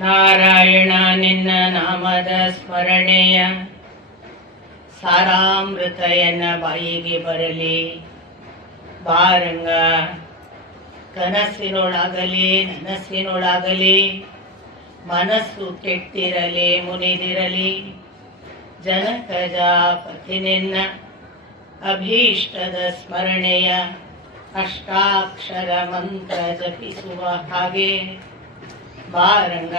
ನಾರಾಯಣ ನಿನ್ನ ನಾಮದ ಸ್ಮರಣೆಯ ಸಾರಾಮೃತ ಎನ್ನ ಬಾಯಿಗೆ ಬರಲಿ. ಬಾರಂಗ ಕನಸಿನೊಳಗಲಿ ನನಸಿನೊಳಗಲಿ ಮನಸ್ಸು ಕೆಟ್ಟಿರಲಿ ಮುನಿದಿರಲಿ. ಜನಕಜಾಪತಿ ನಿನ್ನ ಅಭೀಷ್ಟದ ಸ್ಮರಣೆಯ ಅಷ್ಟಾಕ್ಷರ ಮಂತ್ರ ಜಪಿಸುವ ಹಾಗೆ ಬಾರಂಗ.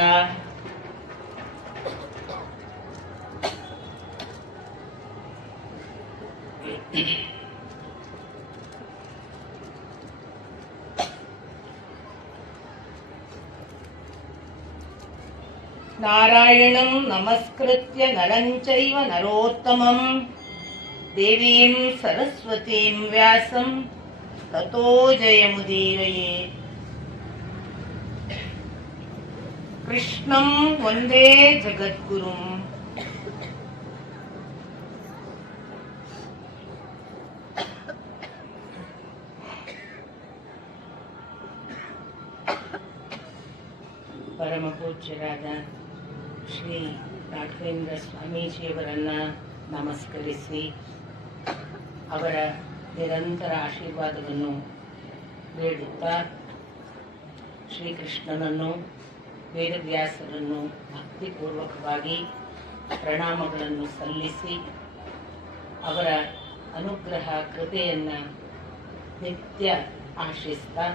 ನಾರಾಯಣಂ ನಮಸ್ಕೃತ್ಯ ನರಂ ಚೈವ ನರೋತ್ತಮಂ ದೇವೀಂ ಸರಸ್ವತೀಂ ವ್ಯಾಸಂ ತತೋ ಜಯಮುದೀರಯೇತ್. ಕೃಷ್ಣಂ ವಂದೇ ಜಗದ್ಗುರುಂ ಪರಮ ಪೂಜ್ಯರಾದ ಶ್ರೀ ರಾಘವೇಂದ್ರ ಸ್ವಾಮೀಜಿಯವರನ್ನ ನಮಸ್ಕರಿಸಿ ಅವರ ನಿರಂತರ ಆಶೀರ್ವಾದವನ್ನು ಬೇಡುತ್ತಾ ಶ್ರೀಕೃಷ್ಣನನ್ನು ವೇದವ್ಯಾಸರನ್ನು ಭಕ್ತಿಪೂರ್ವಕವಾಗಿ ಪ್ರಣಾಮಗಳನ್ನು ಸಲ್ಲಿಸಿ ಅವರ ಅನುಗ್ರಹ ಕೃಪೆಯನ್ನು ನಿತ್ಯ ಆಶಿಸ್ತಾ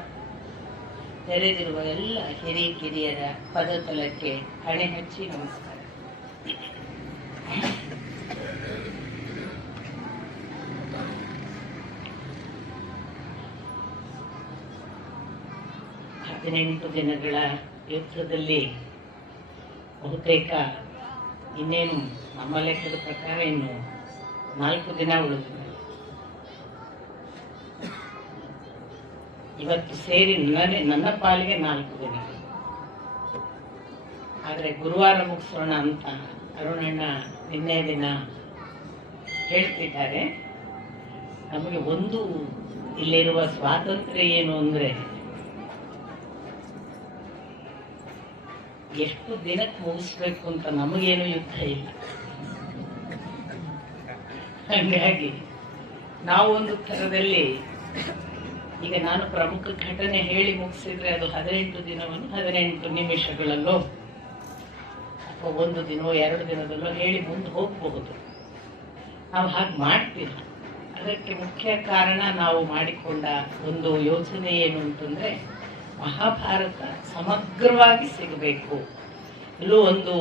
ನೆರೆದಿರುವ ಎಲ್ಲ ಹಿರಿಕಿರಿಯರ ಪದತಲಕ್ಕೆ ಹಣೆ ಹಚ್ಚಿ ನಮಸ್ಕಾರ. ಹದಿನೆಂಟು ದಿನಗಳ ಯುದ್ಧದಲ್ಲಿ ಬಹುತೇಕ ಇನ್ನೇನು ನಮ್ಮ ಲೆಕ್ಕದ ಪ್ರಕಾರ ಇನ್ನು 4 ದಿನ ಉಳಿದಿದೆ. ಇವತ್ತು ಸೇರಿ ನನ್ನ ಪಾಲಿಗೆ 4 ದಿನ. ಆದರೆ ಗುರುವಾರ ಮುಗಿಸೋಣ ಅಂತ ಅರುಣಣ್ಣ ನಿನ್ನೆ ದಿನ ಹೇಳ್ತಿದ್ದಾರೆ. ನಮಗೆ ಒಂದು ಇಲ್ಲಿರುವ ಸ್ವಾತಂತ್ರ್ಯ ಏನು ಅಂದ್ರೆ ಎಷ್ಟು ದಿನಕ್ಕೆ ಮುಗಿಸ್ಬೇಕು ಅಂತ ನಮಗೇನು ಯುದ್ಧ ಇಲ್ಲ. ಹಾಗಾಗಿ ನಾವೊಂದು ಥರದಲ್ಲಿ ಈಗ ನಾನು ಪ್ರಮುಖ ಘಟನೆ ಹೇಳಿ ಮುಗಿಸಿದ್ರೆ ಅದು 18 ದಿನವನ್ನು 18 ನಿಮಿಷಗಳಲ್ಲೋ ಅಥವಾ 1 ದಿನವೋ 2 ದಿನದಲ್ಲೋ ಹೇಳಿ ಮುಂದೆ ಹೋಗಬಹುದು. ನಾವು ಹಾಗೆ ಮಾಡ್ತಿಲ್ಲ. ಅದಕ್ಕೆ ಮುಖ್ಯ ಕಾರಣ ನಾವು ಮಾಡಿಕೊಂಡ ಒಂದು ಯೋಚನೆ ಏನು ಅಂತಂದ್ರೆ ಮಹಾಭಾರತ ಸಮಗ್ರವಾಗಿ ಸಿಗಬೇಕು. ಇಲ್ಲೂ ಒಂದು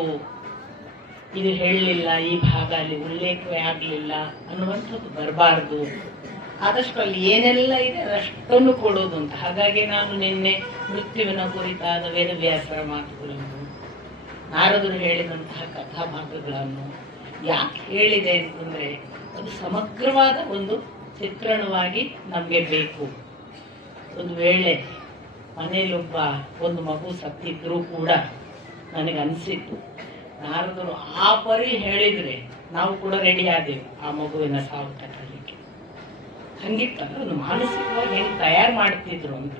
ಇದು ಹೇಳಲಿಲ್ಲ, ಈ ಭಾಗ ಅಲ್ಲಿ ಉಲ್ಲೇಖವೇ ಆಗಲಿಲ್ಲ ಅನ್ನುವಂಥದ್ದು ಬರಬಾರ್ದು. ಆದಷ್ಟು ಅಲ್ಲಿ ಏನೆಲ್ಲ ಇದೆ ಅದಷ್ಟನ್ನು ಕೊಡೋದು ಅಂತ. ಹಾಗಾಗಿ ನಾನು ನಿನ್ನೆ ಮೃತ್ಯುವಿನ ಕುರಿತಾದ ವೇದವ್ಯಾಸರ ಮಾತುಗಳನ್ನು, ನಾರದರು ಹೇಳಿದಂತಹ ಕಥಾಭಾಗಗಳನ್ನು ಯಾಕೆ ಹೇಳಿದೆ ಅಂತಂದ್ರೆ ಅದು ಸಮಗ್ರವಾದ ಒಂದು ಚಿತ್ರಣವಾಗಿ ನಮಗೆ ಬೇಕು. ಒಂದು ವೇಳೆ ಮನೇಲಿ ಒಂದು ಮಗು ಸತ್ತಿದ್ರೂ ಕೂಡ ನನಗನ್ಸಿತ್ತು ನಾರದರು ಆ ಪರಿ ಹೇಳಿದ್ರೆ ನಾವು ಕೂಡ ರೆಡಿ ಆದೆವು ಆ ಮಗುವಿನ ಸಾವು ತಟ್ಟಲಿಕ್ಕೆ. ಹಂಗಿತ್ತಂದ್ರೆ ಒಂದು ಮಾನಸಿಕವಾಗಿ ಹೆಂಗೆ ತಯಾರು ಮಾಡ್ತಿದ್ರು ಅಂತ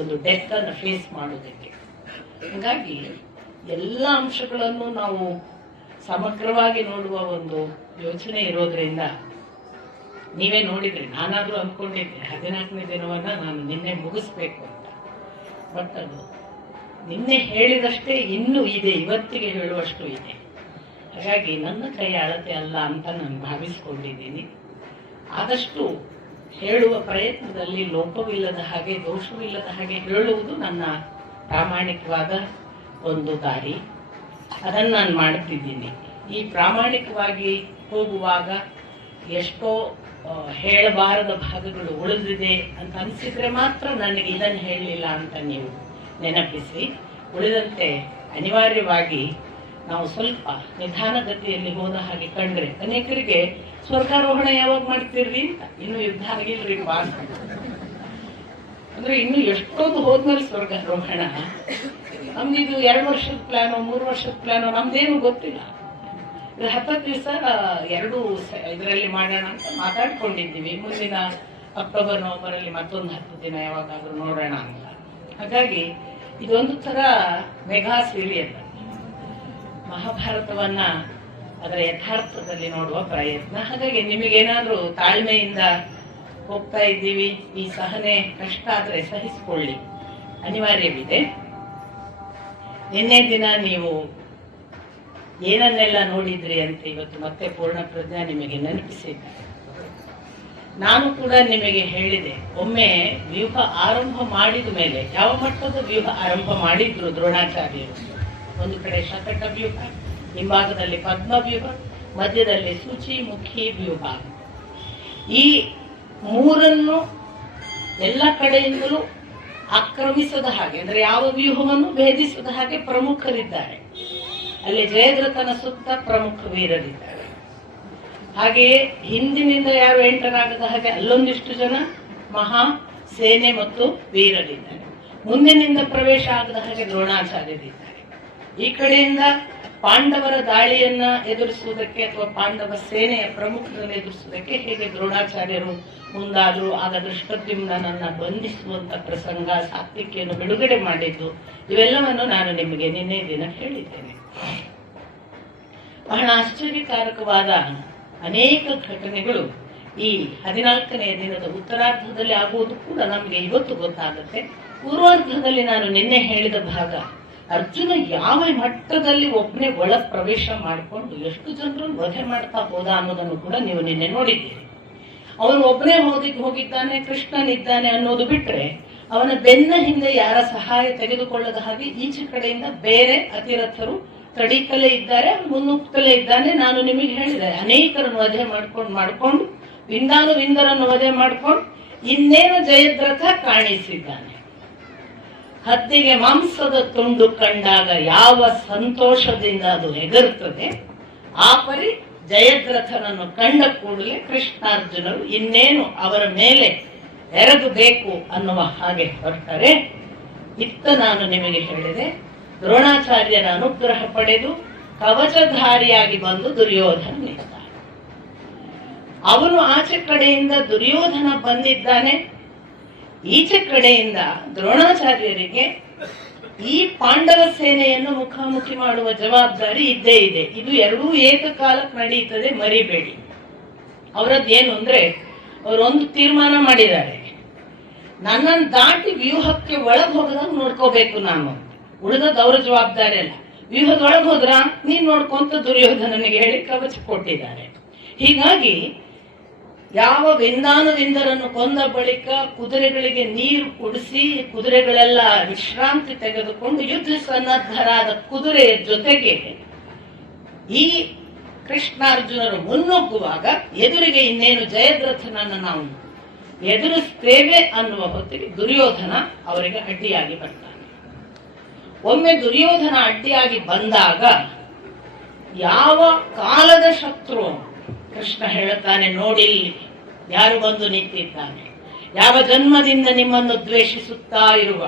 ಒಂದು ಡೆತ್ ಅನ್ನು ಫೇಸ್ ಮಾಡೋದಕ್ಕೆ. ಹಾಗಾಗಿ ಎಲ್ಲ ಅಂಶಗಳನ್ನು ನಾವು ಸಮಗ್ರವಾಗಿ ನೋಡುವ ಒಂದು ಯೋಚನೆ ಇರೋದ್ರಿಂದ ನೀವೇ ನೋಡಿದ್ರಿ, ನಾನಾದ್ರೂ ಅಂದ್ಕೊಂಡಿದ್ದೆ 14ನೇ ದಿನವನ್ನ ನಾನು ನಿನ್ನೆ ಮುಗಿಸ್ಬೇಕು ಅಂತ. ಬಟ್ ಅದು ನಿನ್ನೆ ಹೇಳಿದಷ್ಟೇ ಇನ್ನೂ ಇದೆ, ಇವತ್ತಿಗೆ ಹೇಳುವಷ್ಟು ಇದೆ. ಹಾಗಾಗಿ ನನ್ನ ಕೈ ಅಳತೆ ಅಲ್ಲ ಅಂತ ನಾನು ಭಾವಿಸ್ಕೊಂಡಿದ್ದೀನಿ. ಆದಷ್ಟು ಹೇಳುವ ಪ್ರಯತ್ನದಲ್ಲಿ ಲೋಪವಿಲ್ಲದ ಹಾಗೆ ದೋಷವಿಲ್ಲದ ಹಾಗೆ ಹೇಳುವುದು ನನ್ನ ಪ್ರಾಮಾಣಿಕವಾದ ಒಂದು ದಾರಿ. ಅದನ್ನು ನಾನು ಮಾಡ್ತಿದ್ದೀನಿ. ಈ ಪ್ರಾಮಾಣಿಕವಾಗಿ ಹೋಗುವಾಗ ಎಷ್ಟೋ ಹೇಳಬಾರದ ಭಾಗಗಳು ಉಳಿದಿದೆ ಅಂತ ಅನಿಸಿದ್ರೆ ಮಾತ್ರ ನನಗೆ ಇದನ್ನು ಹೇಳಲಿಲ್ಲ ಅಂತ ನೀವು ನೆನಪಿಸಿ. ಉಳಿದಂತೆ ಅನಿವಾರ್ಯವಾಗಿ ನಾವು ಸ್ವಲ್ಪ ನಿಧಾನಗತಿಯಲ್ಲಿ ಹೋದ ಹಾಗೆ ಕಂಡ್ರೆ ಅನೇಕರಿಗೆ ಸ್ವರ್ಗಾರೋಹಣ ಯಾವಾಗ ಮಾಡ್ತಿರ್ರಿ ಅಂತ, ಇನ್ನು ಯುದ್ಧ ಆಗಿಲ್ರಿ ಅಂತ. ಅಂದ್ರೆ ಇನ್ನು ಎಷ್ಟೊಂದು ಹೋದ್ಮೇಲೆ ಸ್ವರ್ಗಾರೋಹಣ. ನಮ್ದಿದು 2 ವರ್ಷದ ಪ್ಲಾನೋ 3 ವರ್ಷದ ಪ್ಲಾನೋ ನಮ್ದೇನು ಗೊತ್ತಿಲ್ಲ. ಇದು 10 ದಿವಸ 2 ಇದರಲ್ಲಿ ಮಾಡೋಣ ಅಂತ ಮಾತಾಡ್ಕೊಂಡಿದ್ದೀವಿ. ಮುಂದಿನ ಅಕ್ಟೋಬರ್ ನವೆಂಬರ್ ಅಲ್ಲಿ ಮತ್ತೊಂದು 10 ದಿನ ಯಾವಾಗಾದ್ರೂ ನೋಡೋಣ ಅಂತ. ಹಾಗಾಗಿ ಇದೊಂದು ತರ ಮೆಗಾ ಸೀರಿಯಲ್. ಮಹಾಭಾರತವನ್ನ ಅದರ ಯಥಾರ್ಥದಲ್ಲಿ ನೋಡುವ ಪ್ರಯತ್ನ. ಹಾಗಾಗಿ ನಿಮಗೇನಾದ್ರೂ ತಾಳ್ಮೆಯಿಂದ ಹೋಗ್ತಾ ಇದ್ದೀವಿ, ಈ ಸಹನೆ ಕಷ್ಟ ಆದ್ರೆ ಸಹಿಸಿಕೊಳ್ಳಿ, ಅನಿವಾರ್ಯವಿದೆ. ನಿನ್ನೆ ದಿನ ನೀವು ಏನನ್ನೆಲ್ಲ ನೋಡಿದ್ರಿ ಅಂತ ಇವತ್ತು ಮತ್ತೆ ಪೂರ್ಣ ಪ್ರಜ್ಞಾ ನಿಮಗೆ ನೆನಪಿಸಿದ್ದೆ. ನಾನು ಕೂಡ ನಿಮಗೆ ಹೇಳಿದೆ, ಒಮ್ಮೆ ವ್ಯೂಹ ಆರಂಭ ಮಾಡಿದ ಮೇಲೆ, ಯಾವ ಮಟ್ಟದ ವ್ಯೂಹ ಆರಂಭ ಮಾಡಿದ್ರು ದ್ರೋಣಾಚಾರ್ಯರು, ಒಂದು ಕಡೆ ಶಕಟ ವ್ಯೂಹ, ಹಿಂಭಾಗದಲ್ಲಿ ಪದ್ಮ ವ್ಯೂಹ, ಮಧ್ಯದಲ್ಲಿ ಸೂಚಿ ಮುಖಿ ವ್ಯೂಹ. ಈ ಮೂರನ್ನು ಎಲ್ಲ ಕಡೆಯಿಂದಲೂ ಆಕ್ರಮಿಸದ ಹಾಗೆ, ಅಂದ್ರೆ ಯಾವ ವ್ಯೂಹವನ್ನು ಭೇದಿಸದ ಹಾಗೆ ಪ್ರಮುಖರಿದ್ದಾರೆ. ಅಲ್ಲಿ ಜಯದ್ರಥನ ಸುತ್ತ ಪ್ರಮುಖ ವೀರರಿದ್ದಾರೆ. ಹಾಗೆಯೇ ಹಿಂದಿನಿಂದ ಯಾರು ಎಂಟರ್ ಆಗದ ಹಾಗೆ ಅಲ್ಲೊಂದಿಷ್ಟು ಜನ ಮಹಾ ಸೇನೆ ಮತ್ತು ವೀರರಿದ್ದಾರೆ. ಮುಂದಿನಿಂದ ಪ್ರವೇಶ ಆಗದ ಹಾಗೆ ದ್ರೋಣಾಚಾರ್ಯರಿದ್ದಾರೆ. ಈ ಕಡೆಯಿಂದ ಪಾಂಡವರ ದಾಳಿಯನ್ನ ಎದುರಿಸುವುದಕ್ಕೆ ಅಥವಾ ಪಾಂಡವ ಸೇನೆಯ ಪ್ರಮುಖರನ್ನು ಎದುರಿಸುವುದಕ್ಕೆ ಹೇಗೆ ದ್ರೋಣಾಚಾರ್ಯರು ಮುಂದಾದ್ರು, ಆಗ ದೃಷ್ಟದ್ಯುಮ್ನನ್ನ ಬಂಧಿಸುವಂತ ಪ್ರಸಂಗ, ಸಾತ್ವಿಕೆಯನ್ನು ಬಿಡುಗಡೆ ಮಾಡಿದ್ದು, ಇವೆಲ್ಲವನ್ನು ನಾನು ನಿಮಗೆ ನಿನ್ನೆ ದಿನ ಹೇಳಿದ್ದೇನೆ. ಬಹಳ ಆಶ್ಚರ್ಯಕಾರಕವಾದ ಅನೇಕ ಘಟನೆಗಳು ಈ 14ನೇ ದಿನದ ಉತ್ತರಾರ್ಧದಲ್ಲಿ ಆಗುವುದು ಕೂಡ ನಮಗೆ ಇವತ್ತು ಗೊತ್ತಾಗುತ್ತೆ. ಪೂರ್ವಾರ್ಧದಲ್ಲಿ ನಾನು ನಿನ್ನೆ ಹೇಳಿದ ಭಾಗ, ಅರ್ಜುನ ಯಾವ ಮಟ್ಟದಲ್ಲಿ ಒಬ್ಬನೇ ಒಳ ಪ್ರವೇಶ ಮಾಡಿಕೊಂಡು ಎಷ್ಟು ಜನರನ್ನು ವಧೆ ಮಾಡ್ತಾ ಹೋದ ಅನ್ನೋದನ್ನು ಕೂಡ ನೀವು ನಿನ್ನೆ ನೋಡಿದ್ದೀರಿ. ಅವನು ಒಬ್ಬನೇ ಹೋಗಿದ್ದಾನೆ, ಕೃಷ್ಣನಿದ್ದಾನೆ ಅನ್ನೋದು ಬಿಟ್ರೆ ಅವನ ಬೆನ್ನ ಹಿಂದೆ ಯಾರ ಸಹಾಯ ತೆಗೆದುಕೊಳ್ಳದ ಹಾಗೆ ಈಚೆ ಕಡೆಯಿಂದ ಬೇರೆ ಅತಿರಥರು ತಡೀಕಲೇ ಇದ್ದಾರೆ, ಮುನ್ನುಗ್ತಲೇ ಇದ್ದಾನೆ. ನಾನು ನಿಮಗೆ ಹೇಳಿದೆ, ಅನೇಕರನ್ನು ವಧೆ ಮಾಡ್ಕೊಂಡು ವಿಂದರನ್ನು ವಧೆ ಮಾಡ್ಕೊಂಡು ಇನ್ನೇನು ಜಯದ್ರಥ ಕಾಣಿಸಿದ್ದಾನೆ. ಹದ್ದಿಗೆ ಮಾಂಸದ ತುಂಡು ಕಂಡಾಗ ಯಾವ ಸಂತೋಷದಿಂದ ಅದು ಹೆಗರ್ತದೆ, ಆ ಪರಿ ಜಯದ್ರಥನನ್ನು ಕಂಡ ಕೂಡಲೇ ಕೃಷ್ಣಾರ್ಜುನರು ಇನ್ನೇನು ಅವರ ಮೇಲೆ ಎರಗಬೇಕು ಅನ್ನುವ ಹಾಗೆ ಹೊರಟರೆ. ಇತ್ತ ನಾನು ನಿಮಗೆ ಹೇಳಿದೆ, ದ್ರೋಣಾಚಾರ್ಯರ ಅನುಗ್ರಹ ಪಡೆದು ಕವಚಧಾರಿಯಾಗಿ ಬಂದು ದುರ್ಯೋಧನ ನಿಂತ. ಅವನು ಆಚೆ ಕಡೆಯಿಂದ ದುರ್ಯೋಧನ ಬಂದಿದ್ದಾನೆ, ಈಚೆ ಕಡೆಯಿಂದ ದ್ರೋಣಾಚಾರ್ಯರಿಗೆ ಈ ಪಾಂಡವ ಸೇನೆಯನ್ನು ಮುಖಾಮುಖಿ ಮಾಡುವ ಜವಾಬ್ದಾರಿ ಇದ್ದೇ ಇದೆ. ಇದು ಎರಡೂ ಏಕಕಾಲಕ್ಕೆ ನಡೆಯುತ್ತದೆ, ಮರಿಬೇಡಿ. ಅವರದ್ದೇನು ಅಂದ್ರೆ, ಅವರೊಂದು ತೀರ್ಮಾನ ಮಾಡಿದ್ದಾರೆ, ನನ್ನನ್ನು ದಾಟಿ ವ್ಯೂಹಕ್ಕೆ ಒಳಗೆ ಹೋಗದಾಗ ನೋಡ್ಕೋಬೇಕು ನಾನು, ಉಳಿದದ್ದು ಅವರ ಜವಾಬ್ದಾರಿ ಅಲ್ಲ. ವ್ಯೂಹದೊಳಗೆ ಹೋದ್ರ ನೀನ್ ನೋಡ್ಕೊಂತ ದುರ್ಯೋಧನನಿಗೆ ಹೇಳಿ ಕವಚ ಕೊಟ್ಟಿದ್ದಾರೆ. ಹೀಗಾಗಿ ಯಾವ ವಿಂದರನ್ನು ಕೊಂದ ಬಳಿಕ ಕುದುರೆಗಳಿಗೆ ನೀರು ಕುಡಿಸಿ ಕುದುರೆಗಳೆಲ್ಲ ವಿಶ್ರಾಂತಿ ತೆಗೆದುಕೊಂಡು ಯುದ್ಧ ಸನ್ನದ್ಧರಾದ ಕುದುರೆಯ ಜೊತೆಗೆ ಈ ಕೃಷ್ಣಾರ್ಜುನರು ಮುನ್ನುಗ್ಗುವಾಗ ಎದುರಿಗೆ ಇನ್ನೇನು ಜಯದ್ರಥನನ್ನು ನಾವು ಎದುರಿಸ್ತೇವೆ ಅನ್ನುವ ಹೊತ್ತಿಗೆ ದುರ್ಯೋಧನ ಅವರಿಗೆ ಅಡ್ಡಿಯಾಗಿ ಬರ್ತಾನೆ. ಒಮ್ಮೆ ದುರ್ಯೋಧನ ಅಡ್ಡಿಯಾಗಿ ಬಂದಾಗ ಯಾವ ಕಾಲದ ಶತ್ರು, ಕೃಷ್ಣ ಹೇಳುತ್ತಾನೆ, ನೋಡಿ ಯಾರು ಬಂದು ನಿಂತಿದ್ದಾನೆ, ಯಾವ ಜನ್ಮದಿಂದ ನಿಮ್ಮನ್ನು ದ್ವೇಷಿಸುತ್ತಾ ಇರುವ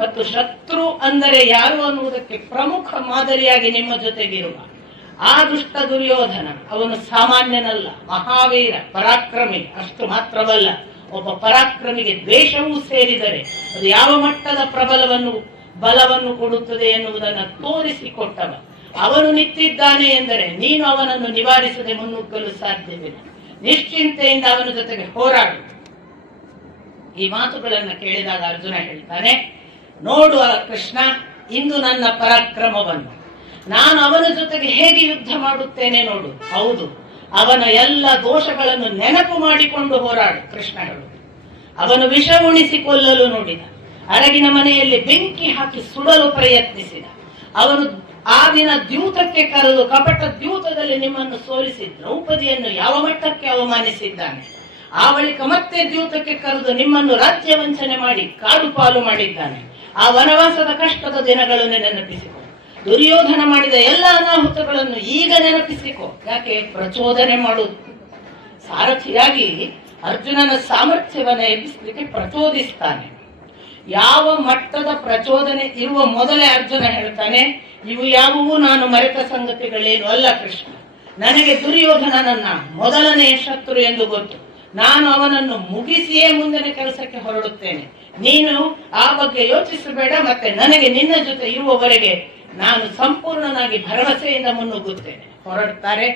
ಮತ್ತು ಶತ್ರು ಅಂದರೆ ಯಾರು ಅನ್ನುವುದಕ್ಕೆ ಪ್ರಮುಖ ಮಾದರಿಯಾಗಿ ನಿಮ್ಮ ಜೊತೆಗಿರುವ ಆ ದುಷ್ಟ ದುರ್ಯೋಧನ. ಅವನು ಸಾಮಾನ್ಯನಲ್ಲ, ಮಹಾವೀರ ಪರಾಕ್ರಮಿ. ಅಷ್ಟು ಮಾತ್ರವಲ್ಲ, ಒಬ್ಬ ಪರಾಕ್ರಮಿಗೆ ದ್ವೇಷವೂ ಸೇರಿದರೆ ಅದು ಯಾವ ಮಟ್ಟದ ಬಲವನ್ನು ಕೊಡುತ್ತದೆ ಎನ್ನುವುದನ್ನು ತೋರಿಸಿಕೊಟ್ಟವ. ಅವನು ನಿಂತಿದ್ದಾನೆ ಎಂದರೆ ನೀನು ಅವನನ್ನು ನಿವಾರಿಸದೆ ಮುನ್ನುಗ್ಗಲು ಸಾಧ್ಯವಿಲ್ಲ. ನಿಶ್ಚಿಂತೆಯಿಂದ ಅವನ ಜೊತೆಗೆ ಹೋರಾಡು. ಈ ಮಾತುಗಳನ್ನು ಕೇಳಿದಾಗ ಅರ್ಜುನ ಹೇಳ್ತಾನೆ, ನೋಡುವ ಕೃಷ್ಣ, ಇಂದು ನನ್ನ ಪರಾಕ್ರಮವನ್ನು ನಾನು ಅವನ ಜೊತೆಗೆ ಹೇಗೆ ಯುದ್ಧ ಮಾಡುತ್ತೇನೆ ನೋಡು. ಹೌದು, ಅವನ ಎಲ್ಲ ದೋಷಗಳನ್ನು ನೆನಪು ಮಾಡಿಕೊಂಡು ಹೋರಾಡು. ಕೃಷ್ಣ ಹೇಳುವುದು, ಅವನು ವಿಷ ಉಣಿಸಿಕೊಳ್ಳಲು ನೋಡಿದ, ಅರಗಿನ ಮನೆಯಲ್ಲಿ ಬೆಂಕಿ ಹಾಕಿ ಸುಡಲು ಪ್ರಯತ್ನಿಸಿದ. ಅವನು ಆ ದಿನ ದ್ಯೂತಕ್ಕೆ ಕರೆದು ಕಪಟ ದ್ಯೂತದಲ್ಲಿ ನಿಮ್ಮನ್ನು ಸೋಲಿಸಿ ದ್ರೌಪದಿಯನ್ನು ಯಾವ ಮಟ್ಟಕ್ಕೆ ಅವಮಾನಿಸಿದ್ದಾನೆ. ಆ ಬಳಿಕ ಮತ್ತೆ ದ್ಯೂತಕ್ಕೆ ಕರೆದು ನಿಮ್ಮನ್ನು ರಾಜ್ಯ ವಂಚನೆ ಮಾಡಿ ಕಾಡು ಪಾಲು ಮಾಡಿದ್ದಾನೆ. ಆ ವನವಾಸದ ಕಷ್ಟದ ದಿನಗಳನ್ನು ನೆನಪಿಸಿಕೊ. ದುರ್ಯೋಧನ ಮಾಡಿದ ಎಲ್ಲ ಅನಾಹುತಗಳನ್ನು ಈಗ ನೆನಪಿಸಿಕೊ. ಯಾಕೆ ಪ್ರಚೋದನೆ ಮಾಡುವುದು? ಸಾರಥಿಯಾಗಿ ಅರ್ಜುನನ ಸಾಮರ್ಥ್ಯವನ್ನು ಎಬ್ಬಿಸಲಿಕ್ಕೆ ಪ್ರಚೋದಿಸ್ತಾನೆ. ಯಾವ ಮಟ್ಟದ ಪ್ರಚೋದನೆ ಇರುವ ಮೊದಲೇ ಅರ್ಜುನ ಹೇಳ್ತಾನೆ, ಇವು ಯಾವುವೂ ನಾನು ಮರೆತ ಸಂಗತಿಗಳೇನು ಅಲ್ಲ ಕೃಷ್ಣ. ನನಗೆ ದುರ್ಯೋಧನನನ್ನ ಮೊದಲನೆಯ ಶತ್ರು ಎಂದು ಗೊತ್ತು. ನಾನು ಅವನನ್ನು ಮುಗಿಸಿಯೇ ಮುಂದಿನ ಕೆಲಸಕ್ಕೆ ಹೊರಡುತ್ತೇನೆ. ನೀನು ಆ ಬಗ್ಗೆ ಯೋಚಿಸಬೇಡ, ಮತ್ತೆ ನನಗೆ ನಿನ್ನ ಜೊತೆ ಇರುವವರೆಗೆ ನಾನು ಸಂಪೂರ್ಣನಾಗಿ ಭರವಸೆಯಿಂದ ಮುನ್ನುಗ್ಗುತ್ತೇನೆ. ಹೊರಡ್ತಾರೆ.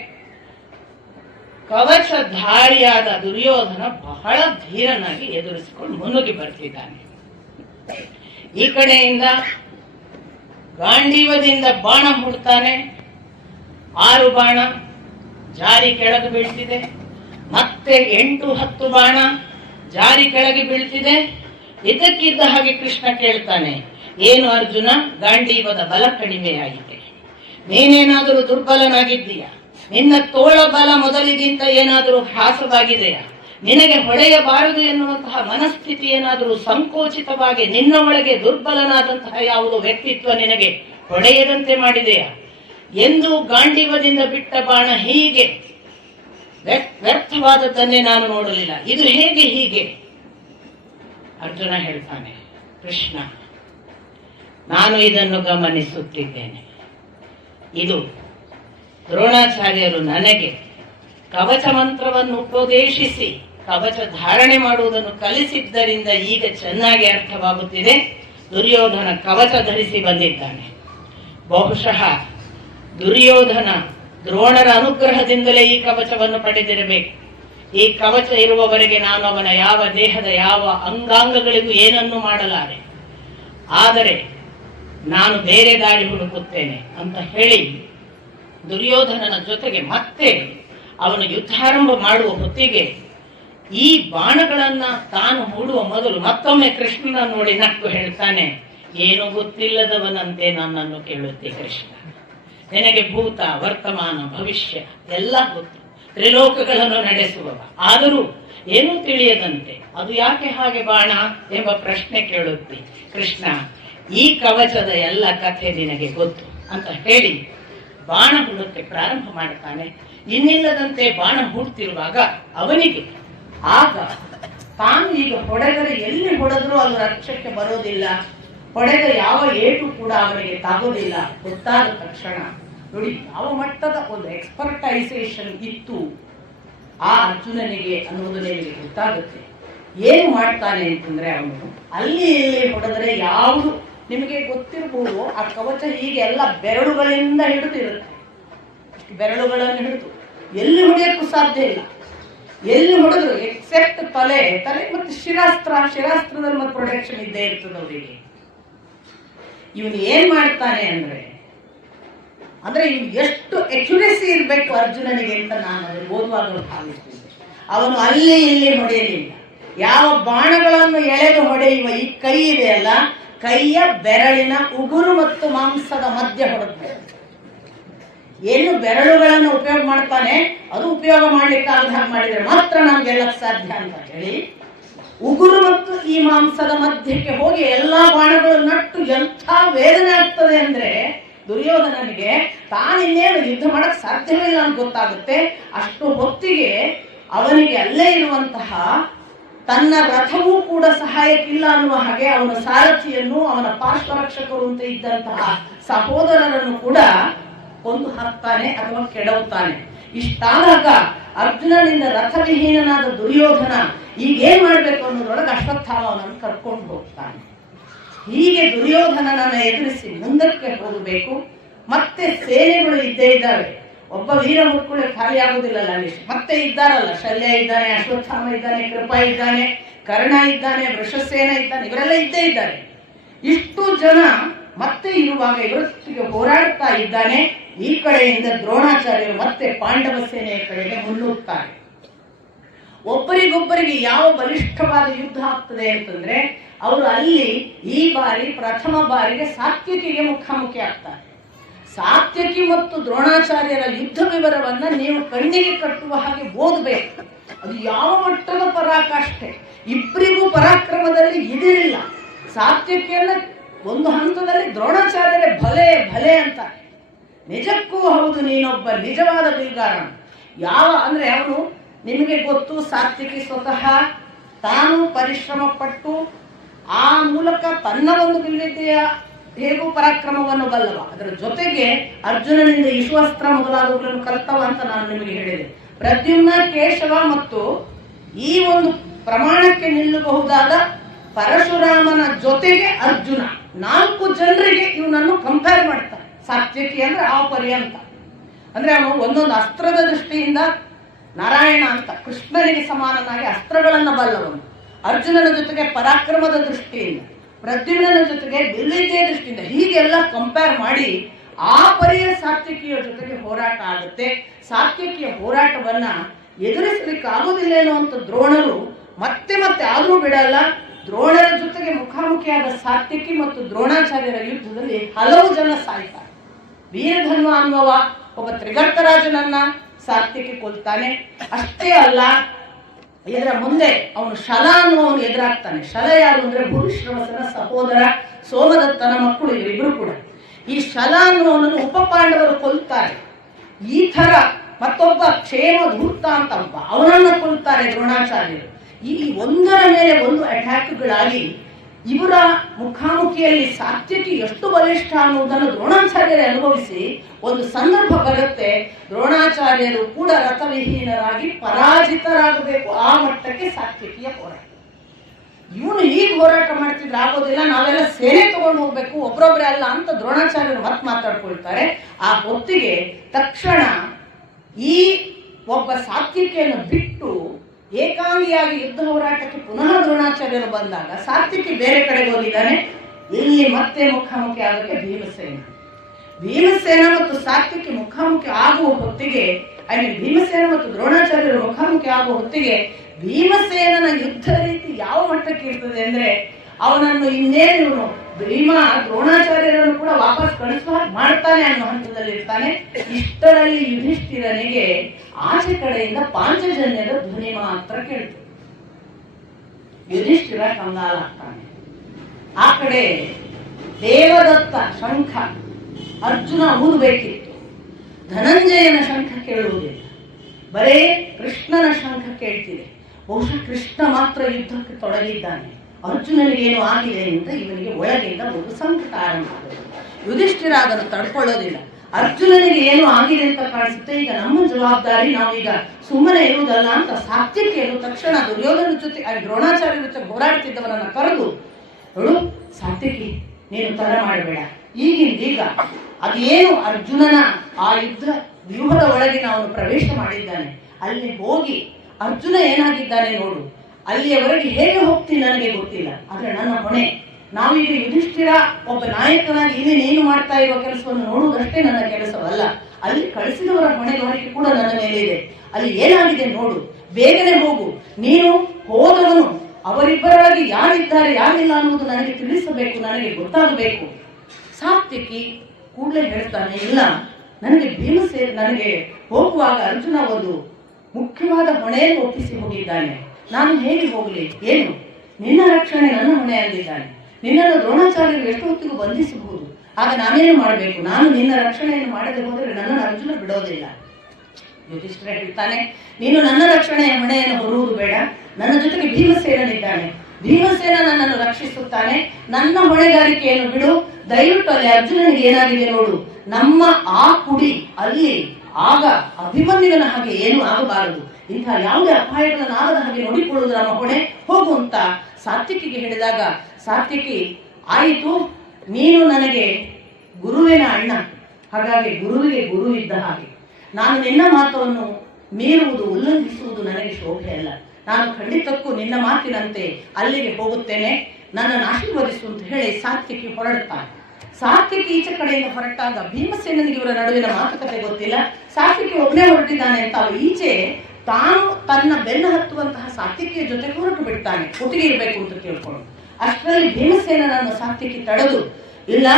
ಕವಚಧಾರಿಯಾದ ದುರ್ಯೋಧನ ಬಹಳ ಧೀರನಾಗಿ ಎದುರಿಸಿಕೊಂಡು ಮುನ್ನುಗ್ಗಿ ಬರ್ತಿದ್ದಾನೆ. ಈ ಕಡೆಯಿಂದ ಗಾಂಡೀವದಿಂದ ಬಾಣ ಹುಡ್ತಾನೆ. 6 ಬಾಣ ಜಾರಿ ಕೆಳಗೆ ಬೀಳ್ತಿದೆ. ಮತ್ತೆ 8-10 ಬಾಣ ಜಾರಿ ಕೆಳಗೆ ಬೀಳ್ತಿದೆ. ಇದಕ್ಕಿದ್ದ ಹಾಗೆ ಕೃಷ್ಣ ಕೇಳ್ತಾನೆ, ಏನು ಅರ್ಜುನ, ಗಾಂಡೀವದ ಬಲ ಕಡಿಮೆಯಾಗಿದೆ, ನೀನೇನಾದರೂ ದುರ್ಬಲನಾಗಿದ್ದೀಯ? ನಿನ್ನ ತೋಳ ಬಲ ಮೊದಲಿಗಿಂತ ಏನಾದರೂ ಹ್ರಾಸವಾಗಿದೆಯಾ? ನಿನಗೆ ಹೊಳೆಯಬಾರದು ಎನ್ನುವಂತಹ ಮನಸ್ಥಿತಿ ಏನಾದರೂ ಸಂಕೋಚಿತವಾಗಿ ನಿನ್ನ ಒಳಗೆ ದುರ್ಬಲನಾದಂತಹ ಯಾವುದೋ ವ್ಯಕ್ತಿತ್ವ ನಿನಗೆ ಹೊಳೆಯದಂತೆ ಮಾಡಿದೆಯಾ ಎಂದು ಗಾಂಡೀವದಿಂದ ಬಿಟ್ಟ ಬಾಣ ಹೀಗೆ ವ್ಯರ್ಥವಾದದ್ದನ್ನೇ ನಾನು ನೋಡಲಿಲ್ಲ. ಇದು ಹೇಗೆ ಹೀಗೆ? ಅರ್ಜುನ ಹೇಳ್ತಾನೆ, ಕೃಷ್ಣ, ನಾನು ಇದನ್ನು ಗಮನಿಸುತ್ತಿದ್ದೇನೆ. ಇದು ದ್ರೋಣಾಚಾರ್ಯರು ನನಗೆ ಕವಚ ಮಂತ್ರವನ್ನು ಉಪದೇಶಿಸಿ ಕವಚ ಧಾರಣೆ ಮಾಡುವುದನ್ನು ಕಲಿಸಿದ್ದರಿಂದ ಈಗ ಚೆನ್ನಾಗಿ ಅರ್ಥವಾಗುತ್ತಿದೆ. ದುರ್ಯೋಧನ ಕವಚ ಧರಿಸಿ ಬಂದಿದ್ದಾನೆ. ಬಹುಶಃ ದುರ್ಯೋಧನ ದ್ರೋಣರ ಅನುಗ್ರಹದಿಂದಲೇ ಈ ಕವಚವನ್ನು ಪಡೆದಿರಬೇಕು. ಈ ಕವಚ ಇರುವವರೆಗೆ ನಾನು ಅವನ ಯಾವ ದೇಹದ ಯಾವ ಅಂಗಾಂಗಗಳಿಗೂ ಏನನ್ನು ಮಾಡಲಾರೆ. ಆದರೆ ನಾನು ಬೇರೆ ದಾರಿ ಹುಡುಕುತ್ತೇನೆ ಅಂತ ಹೇಳಿ ದುರ್ಯೋಧನನ ಜೊತೆಗೆ ಮತ್ತೆ ಅವನು ಯುದ್ಧಾರಂಭ ಮಾಡುವ ಹೊತ್ತಿಗೆ ಈ ಬಾಣಗಳನ್ನ ತಾನು ಹೂಡುವ ಮೊದಲು ಮತ್ತೊಮ್ಮೆ ಕೃಷ್ಣನ ನೋಡಿ ನಕ್ಕು ಹೇಳ್ತಾನೆ, ಏನು ಗೊತ್ತಿಲ್ಲದವನಂತೆ ನನ್ನನ್ನು ಕೇಳುತ್ತೆ ಕೃಷ್ಣ. ನಿನಗೆ ಭೂತ ವರ್ತಮಾನ ಭವಿಷ್ಯ ಎಲ್ಲ ಗೊತ್ತು, ತ್ರಿಲೋಕಗಳನ್ನು ನಡೆಸುವವ, ಆದರೂ ಏನೂ ತಿಳಿಯದಂತೆ ಅದು ಯಾಕೆ ಹಾಗೆ ಬಾಣ ಎಂಬ ಪ್ರಶ್ನೆ ಕೇಳುತ್ತೆ. ಕೃಷ್ಣ, ಈ ಕವಚದ ಎಲ್ಲ ಕಥೆ ನಿನಗೆ ಗೊತ್ತು ಅಂತ ಹೇಳಿ ಬಾಣ ಹೂಡಕ್ಕೆ ಪ್ರಾರಂಭ ಮಾಡುತ್ತಾನೆ. ಇನ್ನಿಲ್ಲದಂತೆ ಬಾಣ ಹೂಡ್ತಿರುವಾಗ ಅವನಿಗೆ ಆಗ ತಾನು ಈಗ ಹೊಡೆದರೆ ಎಲ್ಲಿ ಹೊಡೆದ್ರೂ ಅದು ರಕ್ಷಕ್ಕೆ ಬರೋದಿಲ್ಲ, ಹೊಡೆದ ಯಾವ ಏಟು ಕೂಡ ಅವನಿಗೆ ತಾಗೋದಿಲ್ಲ ಗೊತ್ತಾದ ತಕ್ಷಣ ನೋಡಿ ಯಾವ ಮಟ್ಟದ ಒಂದು ಎಕ್ಸ್ಪರ್ಟೈಸೇಷನ್ ಇತ್ತು ಆ ಅರ್ಜುನನಿಗೆ ಅನ್ನೋದು ನಿಮಗೆ ಗೊತ್ತಾಗುತ್ತೆ. ಏನು ಮಾಡ್ತಾನೆ ಅಂತಂದ್ರೆ ಅವನು ಅಲ್ಲಿ ಇಲ್ಲಿ ಹೊಡೆದರೆ ಯಾವುದು ನಿಮಗೆ ಗೊತ್ತಿರಬಹುದು. ಆ ಕವಚ ಹೀಗೆ ಎಲ್ಲ ಬೆರಳುಗಳಿಂದ ಹಿಡಿದಿರುತ್ತೆ. ಬೆರಳುಗಳನ್ನು ಹಿಡಿದು ಎಲ್ಲಿ ಹೊಡೆಯಕ್ಕೂ ಸಾಧ್ಯ ಇಲ್ಲ. ಎಲ್ಲಿ ಹೊಡೆದ್ರು ಎಕ್ಸೆಪ್ಟ್ ತಲೆ ಮತ್ತು ಶಿರಾಸ್ತ್ರದಲ್ಲಿ ಮತ್ತು ಪ್ರೊಟೆಕ್ಷನ್ ಇದ್ದೇ ಇರ್ತದೆ ಅವರಿಗೆ. ಇವನು ಏನ್ ಮಾಡ್ತಾನೆ ಅಂದ್ರೆ ಇವನು ಎಷ್ಟು ಅಕ್ಯುರೇಸಿ ಇರಬೇಕು ಅರ್ಜುನನಿಗೆ ಅಂತ ನಾನು ಅದನ್ನು ಓದುವಾಗ ಭಾವಿಸ್ತಿದ್ದೆ. ಅವನು ಅಲ್ಲಿ ಇಲ್ಲಿ ಹೊಡೆಯಲಿಲ್ಲ. ಯಾವ ಬಾಣಗಳನ್ನು ಎಳೆದು ಹೊಡೆಯುವ ಈ ಕೈ ಇದೆಯಲ್ಲ, ಕೈಯ ಬೆರಳಿನ ಉಗುರು ಮತ್ತು ಮಾಂಸದ ಮಧ್ಯ ಹೊಡೆದ. ಏನು ಬೆರಳುಗಳನ್ನು ಉಪಯೋಗ ಮಾಡ್ತಾನೆ ಅದು ಉಪಯೋಗ ಮಾಡ್ಲಿಕ್ಕೆ ಆಗದ ಹಾಗೆ ಮಾಡಿದ್ರೆ ಮಾತ್ರ ನಮ್ಗೆಲ್ಲ ಸಾಧ್ಯ ಅಂತ ಹೇಳಿ ಉಗುರು ಮತ್ತು ಈ ಮಾಂಸದ ಮಧ್ಯಕ್ಕೆ ಹೋಗಿ ಎಲ್ಲಾ ಬಾಣಗಳು ನಟ್ಟು ಎಂಥ ವೇದನೆ ಆಗ್ತದೆ ಅಂದ್ರೆ ದುರ್ಯೋಧನನಿಗೆ ತಾನಿನ್ನೇನು ಯುದ್ಧ ಮಾಡಕ್ ಸಾಧ್ಯವಿಲ್ಲ ಅಂತ ಗೊತ್ತಾಗುತ್ತೆ. ಅಷ್ಟು ಹೊತ್ತಿಗೆ ಅವನಿಗೆ ಅಲ್ಲೇ ಇರುವಂತಹ ತನ್ನ ರಥವೂ ಕೂಡ ಸಹಾಯಕ್ಕಿಲ್ಲ ಅನ್ನುವ ಹಾಗೆ ಅವನ ಸಾರಥಿಯನ್ನು ಅವನ ಪಾರ್ಶ್ವರಕ್ಷಕರು ಅಂತ ಇದ್ದಂತಹ ಸಹೋದರರನ್ನು ಕೂಡ ಕೊಂದು ಹಾಕ್ತಾನೆ ಅಥವಾ ಕೆಡವುತ್ತಾನೆ. ಇಷ್ಟಾದಾಗ ಅರ್ಜುನನಿಂದ ರಥವಿಹೀನನಾದ ದುರ್ಯೋಧನ ಈಗೇನ್ ಮಾಡ್ಬೇಕು ಅನ್ನೋದ್ರೊಳಗೆ ಅಶ್ವತ್ಥಾಮ ಅವನನ್ನು ಕರ್ಕೊಂಡು ಹೋಗ್ತಾನೆ. ಹೀಗೆ ದುರ್ಯೋಧನನನ್ನ ಎದುರಿಸಿ ಮುಂದಕ್ಕೆ ಹೋಗಬೇಕು. ಮತ್ತೆ ಸೇನೆಗಳು ಇದ್ದೇ ಇದ್ದಾವೆ. ಒಬ್ಬ ವೀರ ಮುಕ್ಕುಳೆ ಖಾಲಿ ಆಗುದಿಲ್ಲಲ್ಲ ಅಲ್ಲಿ. ಮತ್ತೆ ಇದ್ದಾರಲ್ಲ, ಶಲ್ಯ ಇದ್ದಾನೆ, ಅಶ್ವತ್ಥಾಮ ಇದ್ದಾನೆ, ಕೃಪಾ ಇದ್ದಾನೆ, ಕರ್ಣ ಇದ್ದಾನೆ, ವೃಷಸೇನ ಇದ್ದಾನೆ, ಇವರೆಲ್ಲ ಇದ್ದೇ ಇದ್ದಾರೆ. ಇಷ್ಟು ಜನ ಮತ್ತೆ ಇರುವಾಗ ಇವರೊಟ್ಟಿಗೆ ಹೋರಾಡ್ತಾ ಇದ್ದಾನೆ. ಈ ಕಡೆಯಿಂದ ದ್ರೋಣಾಚಾರ್ಯರು ಮತ್ತೆ ಪಾಂಡವ ಸೇನೆಯ ಕಡೆಗೆ ಮುನ್ನುಗ್ತಾರೆ. ಒಬ್ಬರಿಗೊಬ್ಬರಿಗೆ ಯಾವ ಬಲಿಷ್ಠವಾದ ಯುದ್ಧ ಆಗ್ತದೆ ಅಂತಂದ್ರೆ ಅವರು ಅಲ್ಲಿ ಈ ಬಾರಿ ಪ್ರಥಮ ಬಾರಿಗೆ ಸಾತ್ವಿಕಿಗೆ ಮುಖಾಮುಖಿ ಆಗ್ತಾರೆ. ಸಾತ್ಯಕಿ ಮತ್ತು ದ್ರೋಣಾಚಾರ್ಯರ ಯುದ್ಧ ವಿವರವನ್ನ ನೀವು ಕಣ್ಣಿಗೆ ಕಟ್ಟುವ ಹಾಗೆ ಓದಬೇಕು. ಅದು ಯಾವ ಮಟ್ಟದ ಪರಾಕಾಷ್ಠೆ. ಇಬ್ಬರಿಗೂ ಪರಾಕ್ರಮದಲ್ಲಿ ಇದಿರಲಿಲ್ಲ. ಸಾತ್ಯಕಿಯನ್ನ ಒಂದು ಹಂತದಲ್ಲಿ ದ್ರೋಣಾಚಾರ್ಯರೇ ಭಲೆ ಭಲೆ ಅಂತ. ನಿಜಕ್ಕೂ ಹೌದು, ನೀನೊಬ್ಬ ನಿಜವಾದ ಬಿಲ್ಗಾರ. ಯಾವ ಅಂದ್ರೆ ಅವನು ನಿಮಗೆ ಗೊತ್ತು, ಸಾತ್ವಿಕಿ ಸ್ವತಃ ತಾನು ಪರಿಶ್ರಮ ಪಟ್ಟು ಆ ಮೂಲಕ ತನ್ನ ಒಂದು ಬಿಲ್ವಿದ್ಯೆಯ ಹೇಗೂ ಪರಾಕ್ರಮವನ್ನು ಬಲ್ಲವ. ಅದರ ಜೊತೆಗೆ ಅರ್ಜುನನಿಂದ ಇಶುವಸ್ತ್ರ ಮೊದಲಾದವುಗಳನ್ನು ಕಲ್ತವ ಅಂತ ನಾನು ನಿಮಗೆ ಹೇಳಿದೆ. ಪ್ರದ್ಯುಮ್ನ, ಕೇಶವ ಮತ್ತು ಈ ಒಂದು ಪ್ರಮಾಣಕ್ಕೆ ನಿಲ್ಲಬಹುದಾದ ಪರಶುರಾಮನ ಜೊತೆಗೆ ಅರ್ಜುನ, 4 ಜನರಿಗೆ ಇವನನ್ನು ಕಂಪೇರ್ ಮಾಡ್ತಾರೆ. ಸಾತ್ವಿಕಿ ಅಂದ್ರೆ ಆ ಪರ್ಯಂತ, ಅಂದ್ರೆ ಅವನು ಒಂದೊಂದು ಅಸ್ತ್ರದ ದೃಷ್ಟಿಯಿಂದ ನಾರಾಯಣ ಅಂತ ಕೃಷ್ಣನಿಗೆ ಸಮಾನನಾಗಿ ಅಸ್ತ್ರಗಳನ್ನ ಬಲ್ಲವನು, ಅರ್ಜುನನ ಜೊತೆಗೆ ಪರಾಕ್ರಮದ ದೃಷ್ಟಿಯಿಂದ, ಪ್ರದ್ಯುಮ್ನನ ಜೊತೆಗೆ ಬಿಲ್ವಿದ್ಯೆಯ ದೃಷ್ಟಿಯಿಂದ, ಹೀಗೆಲ್ಲ ಕಂಪೇರ್ ಮಾಡಿ ಆ ಪರಿಯ ಸಾತ್ವಿಕಿಯ ಜೊತೆಗೆ ಹೋರಾಟ ಆಗುತ್ತೆ. ಸಾತ್ವಿಕಿಯ ಹೋರಾಟವನ್ನ ಎದುರಿಸಲಿಕ್ಕೆ ಆಗೋದಿಲ್ಲೇನೋ ಅಂತ ದ್ರೋಣರು ಮತ್ತೆ ಮತ್ತೆ ಆದ್ರೂ ಬಿಡಲ್ಲ. ದ್ರೋಣರ ಜೊತೆಗೆ ಮುಖಾಮುಖಿಯಾದ ಸಾತ್ವಿಕಿ ಮತ್ತು ದ್ರೋಣಾಚಾರ್ಯರ ಯುದ್ಧದಲ್ಲಿ ಹಲವು ಜನ ಸಾಯ್ತಾರೆ. ವೀರಧನ್ವ ಅನ್ನುವ ಒಬ್ಬ ತ್ರಿಗರ್ತರಾಜನನ್ನ ಸಾತ್ವಿಕಿ ಕೊಲ್ತಾನೆ. ಅಷ್ಟೇ ಅಲ್ಲ, ಇದರ ಮುಂದೆ ಅವನು ಶಲ ಅನ್ನುವವನು ಎದುರಾಗ್ತಾನೆ. ಶಲ ಯಾರು ಅಂದ್ರೆ ಭೂರಿಶ್ರವಸನ ಸಹೋದರ ಸೋಮದತ್ತನ ಮಕ್ಕಳು ಇವರಿಬ್ರು ಕೂಡ. ಈ ಶಲ ಅನ್ನುವವನನ್ನು ಉಪಪಾಂಡವರು ಕೊಲ್ತಾರೆ. ಈ ತರ ಮತ್ತೊಬ್ಬ ಕ್ಷೇಮ ಧೂರ್ತ ಅಂತ ಒಬ್ಬ, ಅವನನ್ನ ಕೊಲ್ತಾರೆ ದ್ರೋಣಾಚಾರ್ಯರು. ಈ ಒಂದರ ಮೇಲೆ ಒಂದು ಅಟ್ಯಾಕ್ಗಳಾಗಿ ಇವರ ಮುಖಾಮುಖಿಯಲ್ಲಿ ಸಾತ್ವಿಕಿ ಎಷ್ಟು ಬಲಿಷ್ಠ ಅನ್ನುವುದನ್ನು ದ್ರೋಣಾಚಾರ್ಯರೇ ಅನುಭವಿಸಿ ಒಂದು ಸಂದರ್ಭ ಬರುತ್ತೆ, ದ್ರೋಣಾಚಾರ್ಯರು ಕೂಡ ರಥವಿಹೀನರಾಗಿ ಪರಾಜಿತರಾಗಬೇಕು. ಆ ಮಟ್ಟಕ್ಕೆ ಸಾತ್ವಿಕಿಯ ಹೋರಾಟ. ಇವನು ಹೀಗೆ ಹೋರಾಟ ಮಾಡ್ತಿದ್ರೆ ಆಗೋದಿಲ್ಲ, ನಾವೆಲ್ಲ ಸೇನೆ ತಗೊಂಡು ಹೋಗ್ಬೇಕು, ಒಬ್ರೊಬ್ರೆ ಅಲ್ಲ ಅಂತ ದ್ರೋಣಾಚಾರ್ಯರು ಮತ್ತೆ ಮಾತಾಡ್ಕೊಳ್ತಾರೆ. ಆ ಹೊತ್ತಿಗೆ ತಕ್ಷಣ ಈ ಒಬ್ಬ ಸಾತ್ವಿಕಿಯನ್ನು ಬಿಟ್ಟು ಏಕಾಂಗಿಯಾಗಿ ಯುದ್ಧ ಹೋರಾಟಕ್ಕೆ ಪುನಃ ದ್ರೋಣಾಚಾರ್ಯರು ಬಂದಾಗ ಸಾತ್ವಿಕಿ ಬೇರೆ ಕಡೆಗೆ ಹೋಗಿದ್ದಾನೆ. ಇಲ್ಲಿ ಮತ್ತೆ ಮುಖಾಮುಖಿ ಆಗೋಕ್ಕೆ ಭೀಮಸೇನ ಮತ್ತು ಸಾತ್ವಿಕಿ ಮುಖಾಮುಖಿ ಆಗುವ ಹೊತ್ತಿಗೆ, ಭೀಮಸೇನ ಮತ್ತು ದ್ರೋಣಾಚಾರ್ಯರು ಮುಖಾಮುಖಿ ಆಗುವ ಹೊತ್ತಿಗೆ ಭೀಮಸೇನನ ಯುದ್ಧ ರೀತಿ ಯಾವ ಮಟ್ಟಕ್ಕೆ ಇರ್ತದೆ ಅಂದ್ರೆ, ಅವನನ್ನು ಇನ್ನೇನು ಇವನು ಭೀಮ ದ್ರೋಣಾಚಾರ್ಯರನ್ನು ಕೂಡ ವಾಪಸ್ ಕಳಿಸುವ ಮಾಡ್ತಾನೆ ಅನ್ನೋ ಹಂತದಲ್ಲಿ ಇರ್ತಾನೆ. ಇಷ್ಟರಲ್ಲಿ ಯುಧಿಷ್ಠಿರನಿಗೆ ಆಚೆ ಕಡೆಯಿಂದ ಪಾಂಚಜನ್ಯದ ಧ್ವನಿ ಮಾತ್ರ ಕೇಳ್ತದೆ. ಯುಧಿಷ್ಠಿರ ಕಂಗಾಲಾಗ್ತಾನೆ. ಆ ಕಡೆ ದೇವದತ್ತ ಶಂಖ ಅರ್ಜುನ ಊದಬೇಕಿತ್ತು, ಧನಂಜಯನ ಶಂಖ ಕೇಳುವುದಿಲ್ಲ, ಬರೇ ಕೃಷ್ಣನ ಶಂಖ ಕೇಳ್ತಿದೆ. ಬಹುಶಃ ಕೃಷ್ಣ ಮಾತ್ರ ಯುದ್ಧಕ್ಕೆ ತೊಡಗಿದ್ದಾನೆ, ಅರ್ಜುನನಿಗೇನು ಆಗಿದೆ ಅಂತ ಇವನಿಗೆ ಒಳಗಿಂದ ಒಂದು ಸಂಕಟ ಆರಂಭ ಆಗುತ್ತೆ. ಯುಧಿಷ್ಠಿರ ಅದನ್ನು ತಡ್ಕೊಳ್ಳೋದಿಲ್ಲ. ಅರ್ಜುನನಿಗೆ ಏನು ಆಗಿದೆ ಅಂತ ಕಾಣಿಸುತ್ತೆ, ಈಗ ನಮ್ಮ ಜವಾಬ್ದಾರಿ, ನಾವೀಗ ಸುಮ್ಮನೆ ಇರುವುದಲ್ಲ ಅಂತ ಸಾತ್ವಿಕಿಯನ್ನು ತಕ್ಷಣ ದುರ್ಯೋಧನ ಜೊತೆ ದ್ರೋಣಾಚಾರ್ಯರ ಜೊತೆ ಹೋರಾಡ್ತಿದ್ದವರನ್ನ ಕರೆದು, ನೋಡು ಸಾತ್ವಿಕಿ, ನೀನು ತರ ಮಾಡಬೇಡ, ಈಗಿಂದೀಗ ಅದೇನು ಅರ್ಜುನನ ಆ ಯುದ್ಧ ವ್ಯೂಹದ ಒಳಗಿನ ಅವನು ಪ್ರವೇಶ ಮಾಡಿದ್ದಾನೆ, ಅಲ್ಲಿ ಹೋಗಿ ಅರ್ಜುನ ಏನಾಗಿದ್ದಾನೆ ನೋಡು, ಅಲ್ಲಿಯವರೆಗೆ ಹೇಗೆ ಹೋಗ್ತೀನಿ ನನಗೆ ಗೊತ್ತಿಲ್ಲ, ಆದ್ರೆ ನನ್ನ ಹೊಣೆ. ನಾವೀಗ ಯುಧಿಷ್ಠಿರ ಒಬ್ಬ ನಾಯಕನಾಗಿ ಇಲ್ಲಿ ನೀನು ಮಾಡ್ತಾ ಇರುವ ಕೆಲಸವನ್ನು ನೋಡುವುದಷ್ಟೇ ನನ್ನ ಕೆಲಸವಲ್ಲ, ಅಲ್ಲಿ ಕಳಿಸಿದವರ ಹೊಣೆಗಾರಿಕೆ ಕೂಡ ನನ್ನ ಮೇಲೆ ಇದೆ. ಅಲ್ಲಿ ಏನಾಗಿದೆ ನೋಡು, ಬೇಗನೆ ಹೋಗು. ನೀನು ಹೋದವನು ಅವರಿಬ್ಬರಾಗಿ ಯಾರಿದ್ದಾರೆ ಯಾರಿಲ್ಲ ಅನ್ನುವುದು ನನಗೆ ತಿಳಿಸಬೇಕು, ನನಗೆ ಗೊತ್ತಾಗಬೇಕು. ಸಾತ್ವಿಕಿ ಕೂಡಲೇ ಹೇಳ್ತಾನೆ, ಇಲ್ಲ, ನನಗೆ ನನಗೆ ಹೋಗುವಾಗ ಅರ್ಜುನ ಒಂದು ಮುಖ್ಯವಾದ ಹೊಣೆಯನ್ನು ಒಪ್ಪಿಸಿ ಹೋಗಿದ್ದಾನೆ, ನಾನು ಹೇಗೆ ಹೋಗಲಿ, ಏನು ನಿನ್ನ ರಕ್ಷಣೆ ನನ್ನ ಹೊಣೆ ಅಂದಿದ್ದಾನೆ. ನಿನ್ನನ್ನು ದ್ರೋಣಾಚಾರ್ಯರು ಎಷ್ಟು ಹೊತ್ತಿಗೂ ಬಂಧಿಸಬಹುದು, ಆಗ ನಾನೇನು ಮಾಡಬೇಕು, ನಾನು ನಿನ್ನ ರಕ್ಷಣೆಯನ್ನು ಮಾಡದೆ ಹೋದರೆ ನನ್ನನ್ನು ಅರ್ಜುನ ಬಿಡೋದಿಲ್ಲ. ಯುಧಿಷ್ಠಿರ ಹೇಳ್ತಾನೆ, ನೀನು ನನ್ನ ರಕ್ಷಣೆಯ ಹೊಣೆಯನ್ನು ಹೊರುವುದು ಬೇಡ, ನನ್ನ ಜೊತೆಗೆ ಭೀಮಸೇನನಿದ್ದಾನೆ, ಭೀಮಸೇನ ನನ್ನನ್ನು ರಕ್ಷಿಸುತ್ತಾನೆ, ನನ್ನ ಹೊಣೆಗಾರಿಕೆಯನ್ನು ಬಿಡು. ದಯವಿಟ್ಟು ಅಲ್ಲಿ ಅರ್ಜುನನಿಗೆ ಏನಾಗಿದೆ ನೋಡು, ನಮ್ಮ ಆ ಕುಡಿ ಅಲ್ಲಿ ಆಗ ಅಭಿಮನ್ಯುವಿನ ಹಾಗೆ ಏನು ಆಗಬಾರದು, ಇಂಥ ಯಾವುದೇ ಅಪಾಯಗಳನ್ನಾಗದ ಹಾಗೆ ನೋಡಿಕೊಳ್ಳುವುದು ನಮ್ಮ ಹೊಣೆ, ಹೋಗು ಅಂತ ಸಾತ್ವಿಕಿಗೆ ಹೇಳಿದಾಗ, ಸಾತ್ವಿಕಿ ಆಯಿತು, ನೀನು ನನಗೆ ಗುರುವಿನ ಅಣ್ಣ, ಹಾಗಾಗಿ ಗುರುವಿಗೆ ಗುರು ಇದ್ದ ಹಾಗೆ, ನಾನು ನಿನ್ನ ಮಾತನ್ನು ಮೀರುವುದು ಉಲ್ಲಂಘಿಸುವುದು ನನಗೆ ಶೋಭೆ ಅಲ್ಲ, ನಾನು ಖಂಡಿತಕ್ಕೂ ನಿನ್ನ ಮಾತಿನಂತೆ ಅಲ್ಲಿಗೆ ಹೋಗುತ್ತೇನೆ, ನನ್ನನ್ನು ಆಶೀರ್ವದಿಸು ಅಂತ ಹೇಳಿ ಸಾತ್ವಿಕಿ ಹೊರಡ್ತಾನೆ. ಸಾತ್ವಿಕಿ ಈಚೆ ಕಡೆಯಿಂದ ಹೊರಟಾಗ ಭೀಮಸೇನನಿಗೆ ಇವರ ನಡುವಿನ ಮಾತುಕತೆ ಗೊತ್ತಿಲ್ಲ, ಸಾತ್ವಿಕಿ ಒಬ್ಬನೇ ಹೊರಟಿದ್ದಾನೆ ಅಂತ ಅವನು ಈಚೆ ತಾನು ತನ್ನ ಬೆನ್ನು ಹತ್ತುವಂತಹ ಸಾತ್ವಿಕಿಯ ಜೊತೆ ಹೊರಟು ಬಿಡ್ತಾನೆ, ಒಟ್ಟಿಗೆ ಇರಬೇಕು ಅಂತ ತಿಳ್ಕೊಂಡು. ಅಷ್ಟರಲ್ಲಿ ಭೀಮಸೇನನನ್ನು ಸಾತ್ವಿಕಿ ತಡೆದು, ಇಲ್ಲ,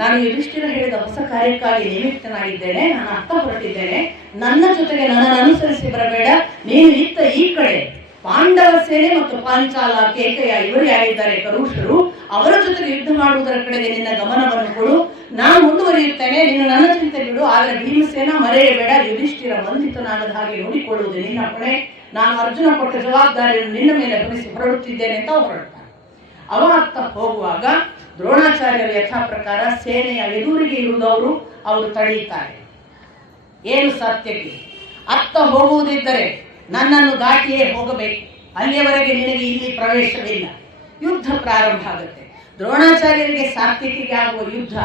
ನಾನು ಯುಧಿಷ್ಠಿರ ಹೇಳಿದ ಹೊಸ ಕಾರ್ಯಕ್ಕಾಗಿ ನಿಮಿತ್ತನಾಗಿದ್ದೇನೆ, ನಾನು ಅರ್ಥ ಹೊರಟಿದ್ದೇನೆ, ನನ್ನ ಜೊತೆಗೆ ನನ್ನನ್ನು ಅನುಸರಿಸಿ ಬರಬೇಡ, ನೀನು ಇತ್ತ ಈ ಕಡೆ ಪಾಂಡವ ಸೇನೆ ಮತ್ತು ಪಾಂಚಾಲ ಕೇಕೆಯ ಇವರು ಯಾರಿದ್ದಾರೆ ಕರುಷರು, ಅವರ ಜೊತೆಗೆ ಯುದ್ಧ ಮಾಡುವುದರ ಕಡೆಗೆ ನಿನ್ನ ಗಮನವನ್ನು ಕೊಡು, ನಾನು ಮುಂದುವರಿಯುತ್ತೇನೆ, ನೀನು ನನ್ನ ಚಿಂತೆ ಬಿಡು, ಆದರೆ ಭೀಮಸೇನ ಮರೆಯಬೇಡ, ಯುಧಿಷ್ಠಿರ ಬಂಧಿತನಾಗದ ಹಾಗೆ ನೋಡಿಕೊಳ್ಳುವುದು ನಿನ್ನ ಹೊಣೆ, ನಾನು ಅರ್ಜುನ ಕೊಟ್ಟ ಜವಾಬ್ದಾರಿಯನ್ನು ನಿನ್ನ ಮೇಲೆ ಹೊರಿಸಿ ಹೊರಡುತ್ತಿದ್ದೇನೆ ಅಂತ ಹೊರಡ್ತಾನೆ. ಅವ ಅತ್ತ ಹೋಗುವಾಗ ದ್ರೋಣಾಚಾರ್ಯರ ಯಥಾ ಪ್ರಕಾರ ಸೇನೆಯ ಎದುರಿಗೆ ಇರುವುದವರು ಅವರು ತಡೆಯುತ್ತಾರೆ. ಏನು ಸಾತ್ವಿಕಿ, ಅತ್ತ ಹೋಗುವುದಿದ್ದರೆ ನನ್ನನ್ನು ದಾಟಿಯೇ ಹೋಗಬೇಕು, ಅಲ್ಲಿಯವರೆಗೆ ನಿನಗೆ ಇಲ್ಲಿ ಪ್ರವೇಶವಿಲ್ಲ, ಯುದ್ಧ ಪ್ರಾರಂಭ ಆಗುತ್ತೆ. ದ್ರೋಣಾಚಾರ್ಯರಿಗೆ ಸಾತ್ವಿಕಿಗೆ ಆಗುವ ಯುದ್ಧ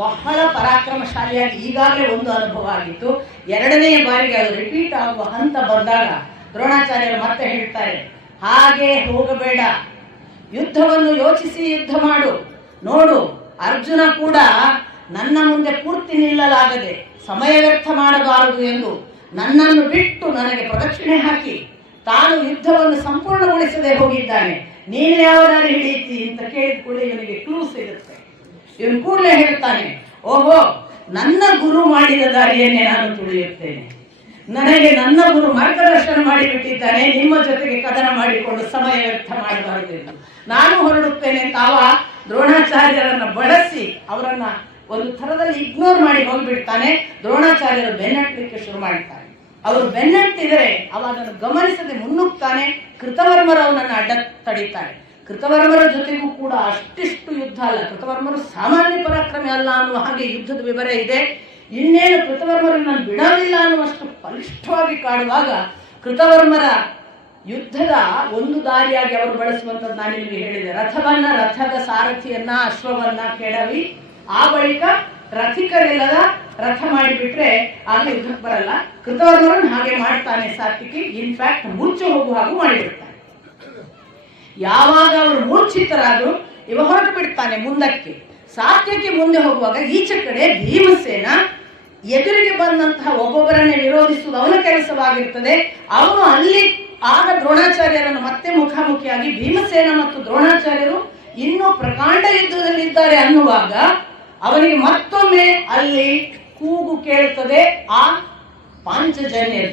ಬಹಳ ಪರಾಕ್ರಮಶಾಲಿಯಾಗಿ ಈಗಾಗಲೇ ಒಂದು ಅನುಭವ ಆಗಿತ್ತು. ಎರಡನೆಯ ಬಾರಿಗೆ ಅದು ರಿಪೀಟ್ ಆಗುವ ಹಂತ ಬಂದಾಗ ದ್ರೋಣಾಚಾರ್ಯರು ಮತ್ತೆ ಹೇಳ್ತಾರೆ, ಹಾಗೆ ಹೋಗಬೇಡ, ಯುದ್ಧವನ್ನು ಯೋಚಿಸಿ ಯುದ್ಧ ಮಾಡು. ನೋಡು, ಅರ್ಜುನ ಕೂಡ ನನ್ನ ಮುಂದೆ ಪೂರ್ತಿ ನಿಲ್ಲಲಾಗದೆ ಸಮಯ ವ್ಯರ್ಥ ಮಾಡಬಾರದು ಎಂದು ನನ್ನನ್ನು ಬಿಟ್ಟು ನನಗೆ ಪ್ರದಕ್ಷಿಣೆ ಹಾಕಿ ತಾನು ಯುದ್ಧವನ್ನು ಸಂಪೂರ್ಣಗೊಳಿಸದೆ ಹೋಗಿದ್ದಾನೆ. ನೀನು ಯಾವ ದಾರಿ ಹಿಡಿಯಿತಿ ಅಂತ ಕೇಳಿದ ಕೂಡ ಇವನಿಗೆ ಕ್ಲೂ ಸಿಗುತ್ತೆ. ಇವನು ಕೂಡಲೇ ಹೇಳ್ತಾನೆ, ಓಹೋ, ನನ್ನ ಗುರು ಮಾಡಿದ ದಾರಿಯನ್ನೇ ನಾನು ತುಳಿಯುತ್ತೇನೆ. ನನಗೆ ನನ್ನ ಗುರು ಮಾರ್ಗದರ್ಶನ ಮಾಡಿಬಿಟ್ಟಿದ್ದಾನೆ, ನಿಮ್ಮ ಜೊತೆಗೆ ಕದನ ಮಾಡಿಕೊಂಡು ಸಮಯ ವ್ಯರ್ಥ ಮಾಡಬಾರದು ಎಂದು ನಾನು ಹೊರಡುತ್ತೇನೆ. ತಾವ ದ್ರೋಣಾಚಾರ್ಯರನ್ನ ಬಳಸಿ ಅವರನ್ನ ಒಂದು ಥರದಲ್ಲಿ ಇಗ್ನೋರ್ ಮಾಡಿ ಹೋಗಿಬಿಡ್ತಾನೆ. ದ್ರೋಣಾಚಾರ್ಯರು ಬೆನ್ನಟ್ಟಲಿಕ್ಕೆ ಶುರು ಮಾಡ್ತಾರೆ. ಅವರು ಬೆನ್ನಟ್ಟಿದರೆ ಅವಾಗನ್ನು ಗಮನಿಸದೆ ಮುನ್ನುಗ್ತಾನೆ. ಕೃತವರ್ಮರು ಅವನನ್ನು ಅಡ್ಡ ತಡೀತಾರೆ. ಕೃತವರ್ಮರ ಜೊತೆಗೂ ಕೂಡ ಅಷ್ಟಿಷ್ಟು ಯುದ್ಧ ಅಲ್ಲ, ಕೃತವರ್ಮರು ಸಾಮಾನ್ಯ ಪರಾಕ್ರಮಿ ಅಲ್ಲ ಅನ್ನುವ ಹಾಗೆ ಯುದ್ಧದ ವಿವರ ಇದೆ. ಇನ್ನೇನು ಕೃತವರ್ಮರು ನಾನು ಬಿಡಲಿಲ್ಲ ಅನ್ನುವಷ್ಟು ಬಲಿಷ್ಠವಾಗಿ ಕಾಡುವಾಗ ಕೃತವರ್ಮರ ಯುದ್ಧದ ಒಂದು ದಾರಿಯಾಗಿ ಅವರು ಬಳಸುವಂಥದ್ದು ನಾನು ನಿಮಗೆ ಹೇಳಿದೆ. ರಥದ ಸಾರಥಿಯನ್ನ, ಅಶ್ವವನ್ನ ಕೆಡವಿ ಆ ಬಳಿಕ ರಥಿಕರಿಲ್ಲದ ರಥ ಮಾಡಿಬಿಟ್ರೆ ಆಗ ಯುದ್ಧಕ್ಕೆ ಬರಲ್ಲ. ಕೃತವರ್ಮರನ್ನು ಹಾಗೆ ಮಾಡ್ತಾನೆ ಸಾತ್ವಿಕಿ. ಇನ್ಫ್ಯಾಕ್ಟ್ ಮೂರ್ಛೆ ಹೋಗುವ ಹಾಗೂ ಮಾಡಿಬಿಡ್ತಾನೆ. ಯಾವಾಗ ಅವರು ಮೂರ್ಛಿತರಾದ್ರು ಇವ ಹೊರಟು ಬಿಡ್ತಾನೆ ಮುಂದಕ್ಕೆ. ಸಾತ್ವಿಕಿ ಮುಂದೆ ಹೋಗುವಾಗ ಈಚೆ ಕಡೆ ಭೀಮಸೇನ ಎದುರಿಗೆ ಬಂದಂತಹ ಒಬ್ಬೊಬ್ಬರನ್ನೇ ವಿರೋಧಿಸುವುದು ಅವನ ಕೆಲಸವಾಗಿರ್ತದೆ. ಅವನು ಅಲ್ಲಿ ಆಗ ದ್ರೋಣಾಚಾರ್ಯರನ್ನು ಮತ್ತೆ ಮುಖಾಮುಖಿಯಾಗಿ ಭೀಮಸೇನ ಮತ್ತು ದ್ರೋಣಾಚಾರ್ಯರು ಇನ್ನೂ ಪ್ರಕಾಂಡ ಯುದ್ಧದಲ್ಲಿದ್ದಾರೆ ಅನ್ನುವಾಗ ಅವನಿಗೆ ಮತ್ತೊಮ್ಮೆ ಅಲ್ಲಿ ಕೂಗು ಕೇಳುತ್ತದೆ ಆ ಪಾಂಚಜನ್ಯರು.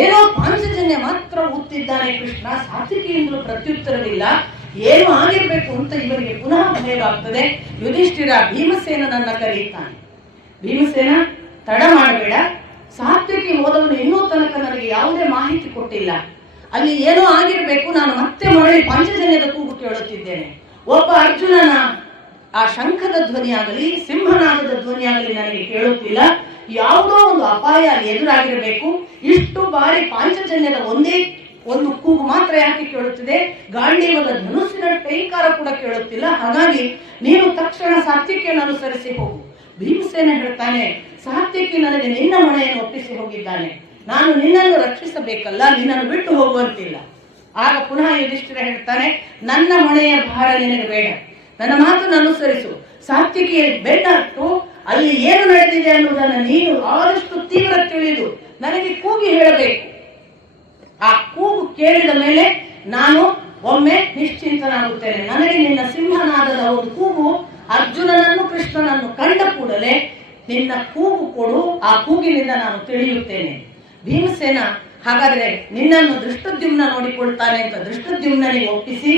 ಏನೋ ಪಾಂಚಜನ್ಯ ಮಾತ್ರ ಉತ್ತಿದ್ದಾನೆ ಕೃಷ್ಣ. ಸಾತ್ವಿಕಿಯಿಂದಲೂ ಪ್ರತ್ಯುತ್ತರವಿಲ್ಲ. ಏನು ಆಗಿರ್ಬೇಕು ಅಂತ ಇವರಿಗೆ ಪುನಃ ಭಯವಾಗ್ತದೆ. ಯುಧಿಷ್ಠಿರ ಭೀಮಸೇನನನ್ನ ಕರೆಯುತ್ತಾನೆ. ಭೀಮಸೇನ, ತಡ ಮಾಡಬೇಡ, ಸಾತ್ವಿಕಿ ಹೋದವನು ಇನ್ನೂ ತನಕ ನನಗೆ ಯಾವುದೇ ಮಾಹಿತಿ ಕೊಟ್ಟಿಲ್ಲ. ಅಲ್ಲಿ ಏನೋ ಆಗಿರ್ಬೇಕು. ನಾನು ಮತ್ತೆ ಮರಳಿ ಪಾಂಚಜನ್ಯದ ಕೂಗು ಕೇಳುತ್ತಿದ್ದೇನೆ. ಒಬ್ಬ ಅರ್ಜುನನ ಆ ಶಂಖದ ಧ್ವನಿಯಾಗಲಿ ಸಿಂಹನಾದದ ಧ್ವನಿಯಾಗಲಿ ನನಗೆ ಕೇಳುತ್ತಿಲ್ಲ. ಯಾವುದೋ ಒಂದು ಅಪಾಯ ಅಲ್ಲಿ ಎದುರಾಗಿರಬೇಕು. ಇಷ್ಟು ಬಾರಿ ಪಾಂಚಜನ್ಯದ ಒಂದೇ ಒಂದು ಕೂಗು ಮಾತ್ರ ಯಾಕೆ ಕೇಳುತ್ತಿದೆ? ಗಾಂಡೀವದ ಧನುಸ್ಸಿನ ಟೈಕಾರ ಕೂಡ ಕೇಳುತ್ತಿಲ್ಲ. ಹಾಗಾಗಿ ನೀನು ತಕ್ಷಣ ಸಾತ್ವಿಕಿಯನ್ನು ಅನುಸರಿಸಿ ಹೋಗು. ಭೀಮಸೇನ ಹೇಳ್ತಾನೆ, ಸಾತ್ವಿಕಿ ನನಗೆ ನಿನ್ನ ಹೊಣೆಯನ್ನು ಒಪ್ಪಿಸಿ ಹೋಗಿದ್ದಾನೆ. ನಾನು ನಿನ್ನನ್ನು ರಕ್ಷಿಸಬೇಕಲ್ಲ, ನಿನ್ನನ್ನು ಬಿಟ್ಟು ಹೋಗುವಂತಿಲ್ಲ. ಆಗ ಪುನಃ ಯುಧಿಷ್ಠಿರ ಹೇಳ್ತಾನೆ, ನನ್ನ ಹೊಣೆಯ ಭಾರ ನಿನಗೆ ಬೇಡ, ನನ್ನ ಮಾತನ್ನು ಅನುಸರಿಸು. ಸಾತ್ವಿಕಿಯ ಬೆನ್ನಟ್ಟು ಅಲ್ಲಿ ಏನು ನಡೆದಿದೆ ಅನ್ನುವುದನ್ನು ನೀನು ಆದಷ್ಟು ತೀವ್ರ ತಿಳಿದು ನನಗೆ ಕೂಗಿ ಹೇಳಬೇಕು. ಆ ಕೂಗು ಕೇಳಿದ ಮೇಲೆ ನಾನು ಒಮ್ಮೆ ನಿಶ್ಚಿಂತನಾಗುತ್ತೇನೆ. ನನಗೆ ನಿನ್ನ ಸಿಂಹನಾದದ ಒಂದು ಕೂಗು ಅರ್ಜುನನನ್ನು ಕೃಷ್ಣನನ್ನು ಕಂಡ ಕೂಡಲೇ ನಿನ್ನ ಕೂಗು ಕೊಡು, ಆ ಕೂಗಿನಿಂದ ನಾನು ತಿಳಿಯುತ್ತೇನೆ. ಭೀಮಸೇನ, ಹಾಗಾದ್ರೆ ನಿನ್ನನ್ನು ದೃಷ್ಟದ್ಯುಮ್ನ ನೋಡಿಕೊಳ್ತಾನೆ ಅಂತ ದೃಷ್ಟದ್ಯುಮ್ನಿಗೆ ಒಪ್ಪಿಸಿ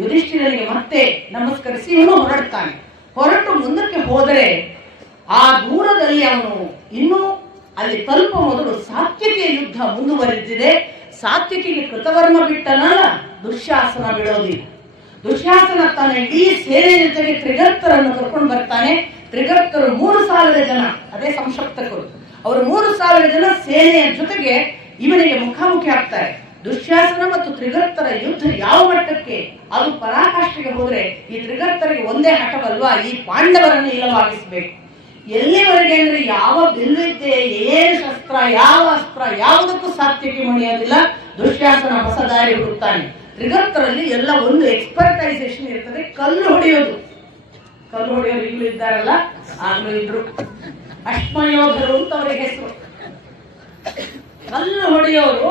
ಯುಧಿಷ್ಠಿರನಿಗೆ ಮತ್ತೆ ನಮಸ್ಕರಿಸಿ ಇವನು ಹೊರಡ್ತಾನೆ. ಹೊರಟು ಮುಂದಕ್ಕೆ ಹೋದರೆ ಆ ದೂರದಲ್ಲಿ ಅವನು ಇನ್ನೂ ಅಲ್ಲಿ ತಲುಪ ಮೊದಲು ಸಾತ್ವಿಕಿಯ ಯುದ್ಧ ಮುಂದುವರೆದಿದೆ. ಸಾತ್ವಿಕಿಗೆ ಕೃತವರ್ಮ ಬಿಟ್ಟನಲ್ಲ, ದುಶ್ಯಾಸನ ಬಿಡೋದಿಲ್ಲ. ದುಶ್ಯಾಸನ ತನ್ನ ಇಡೀ ಸೇನೆ ಜೊತೆಗೆ ತ್ರಿಗರ್ತರನ್ನು ಕರ್ಕೊಂಡು ಬರ್ತಾನೆ. ತ್ರಿಗರ್ತರು 3,000 ಜನ, ಅದೇ ಸಂಶಕ್ತಕರು. ಅವರು 3,000 ಜನ ಸೇನೆಯ ಜೊತೆಗೆ ಇವನಿಗೆ ಮುಖಾಮುಖಿ ಆಗ್ತಾರೆ. ದುಶ್ಯಾಸನ ಮತ್ತು ತ್ರಿಗರ್ತರ ಯುದ್ಧ ಯಾವ ಮಟ್ಟಕ್ಕೆ ಅದು ಪರಾಕಾಷ್ಠೆಗೆ ಹೋದ್ರೆ ಈ ತ್ರಿಗರ್ತರಿಗೆ ಒಂದೇ ಹಠವಲ್ವಾ, ಈ ಪಾಂಡವರನ್ನು ಇಲ್ಲವಾಗಿಸಬೇಕು. ಎಲ್ಲಿವರೆಗೆ ಅಂದ್ರೆ ಯಾವ ಬಿಲ್ವಿದ್ಯೆ, ಏನು ಶಸ್ತ್ರ, ಯಾವ ಅಸ್ತ್ರ ಯಾವುದಕ್ಕೂ ಸಾತ್ವಿಕಿ ಮುಣಿಯೋದಿಲ್ಲ. ದುಶ್ಯಾಸನ ಹೊಸ ದಾರಿ ಹುಡುಕ್ತಾನೆ. ತ್ರಿಗರ್ತರಲ್ಲಿ ಎಲ್ಲ ಒಂದು ಎಕ್ಸ್ಪರ್ಟೈಸೇಷನ್ ಇರ್ತದೆ. ಕಲ್ಲು ಹೊಡೆಯೋದು ಈಗಲೂ ಇದ್ದಾರಲ್ಲ, ಆಗ್ಲೂ ಇದ್ರು ಅಶ್ಮಯೋಧರು ಅಂತ ಅವರಿಗೆ ಹೆಸರು. ಕಲ್ಲು ಹೊಡೆಯೋರು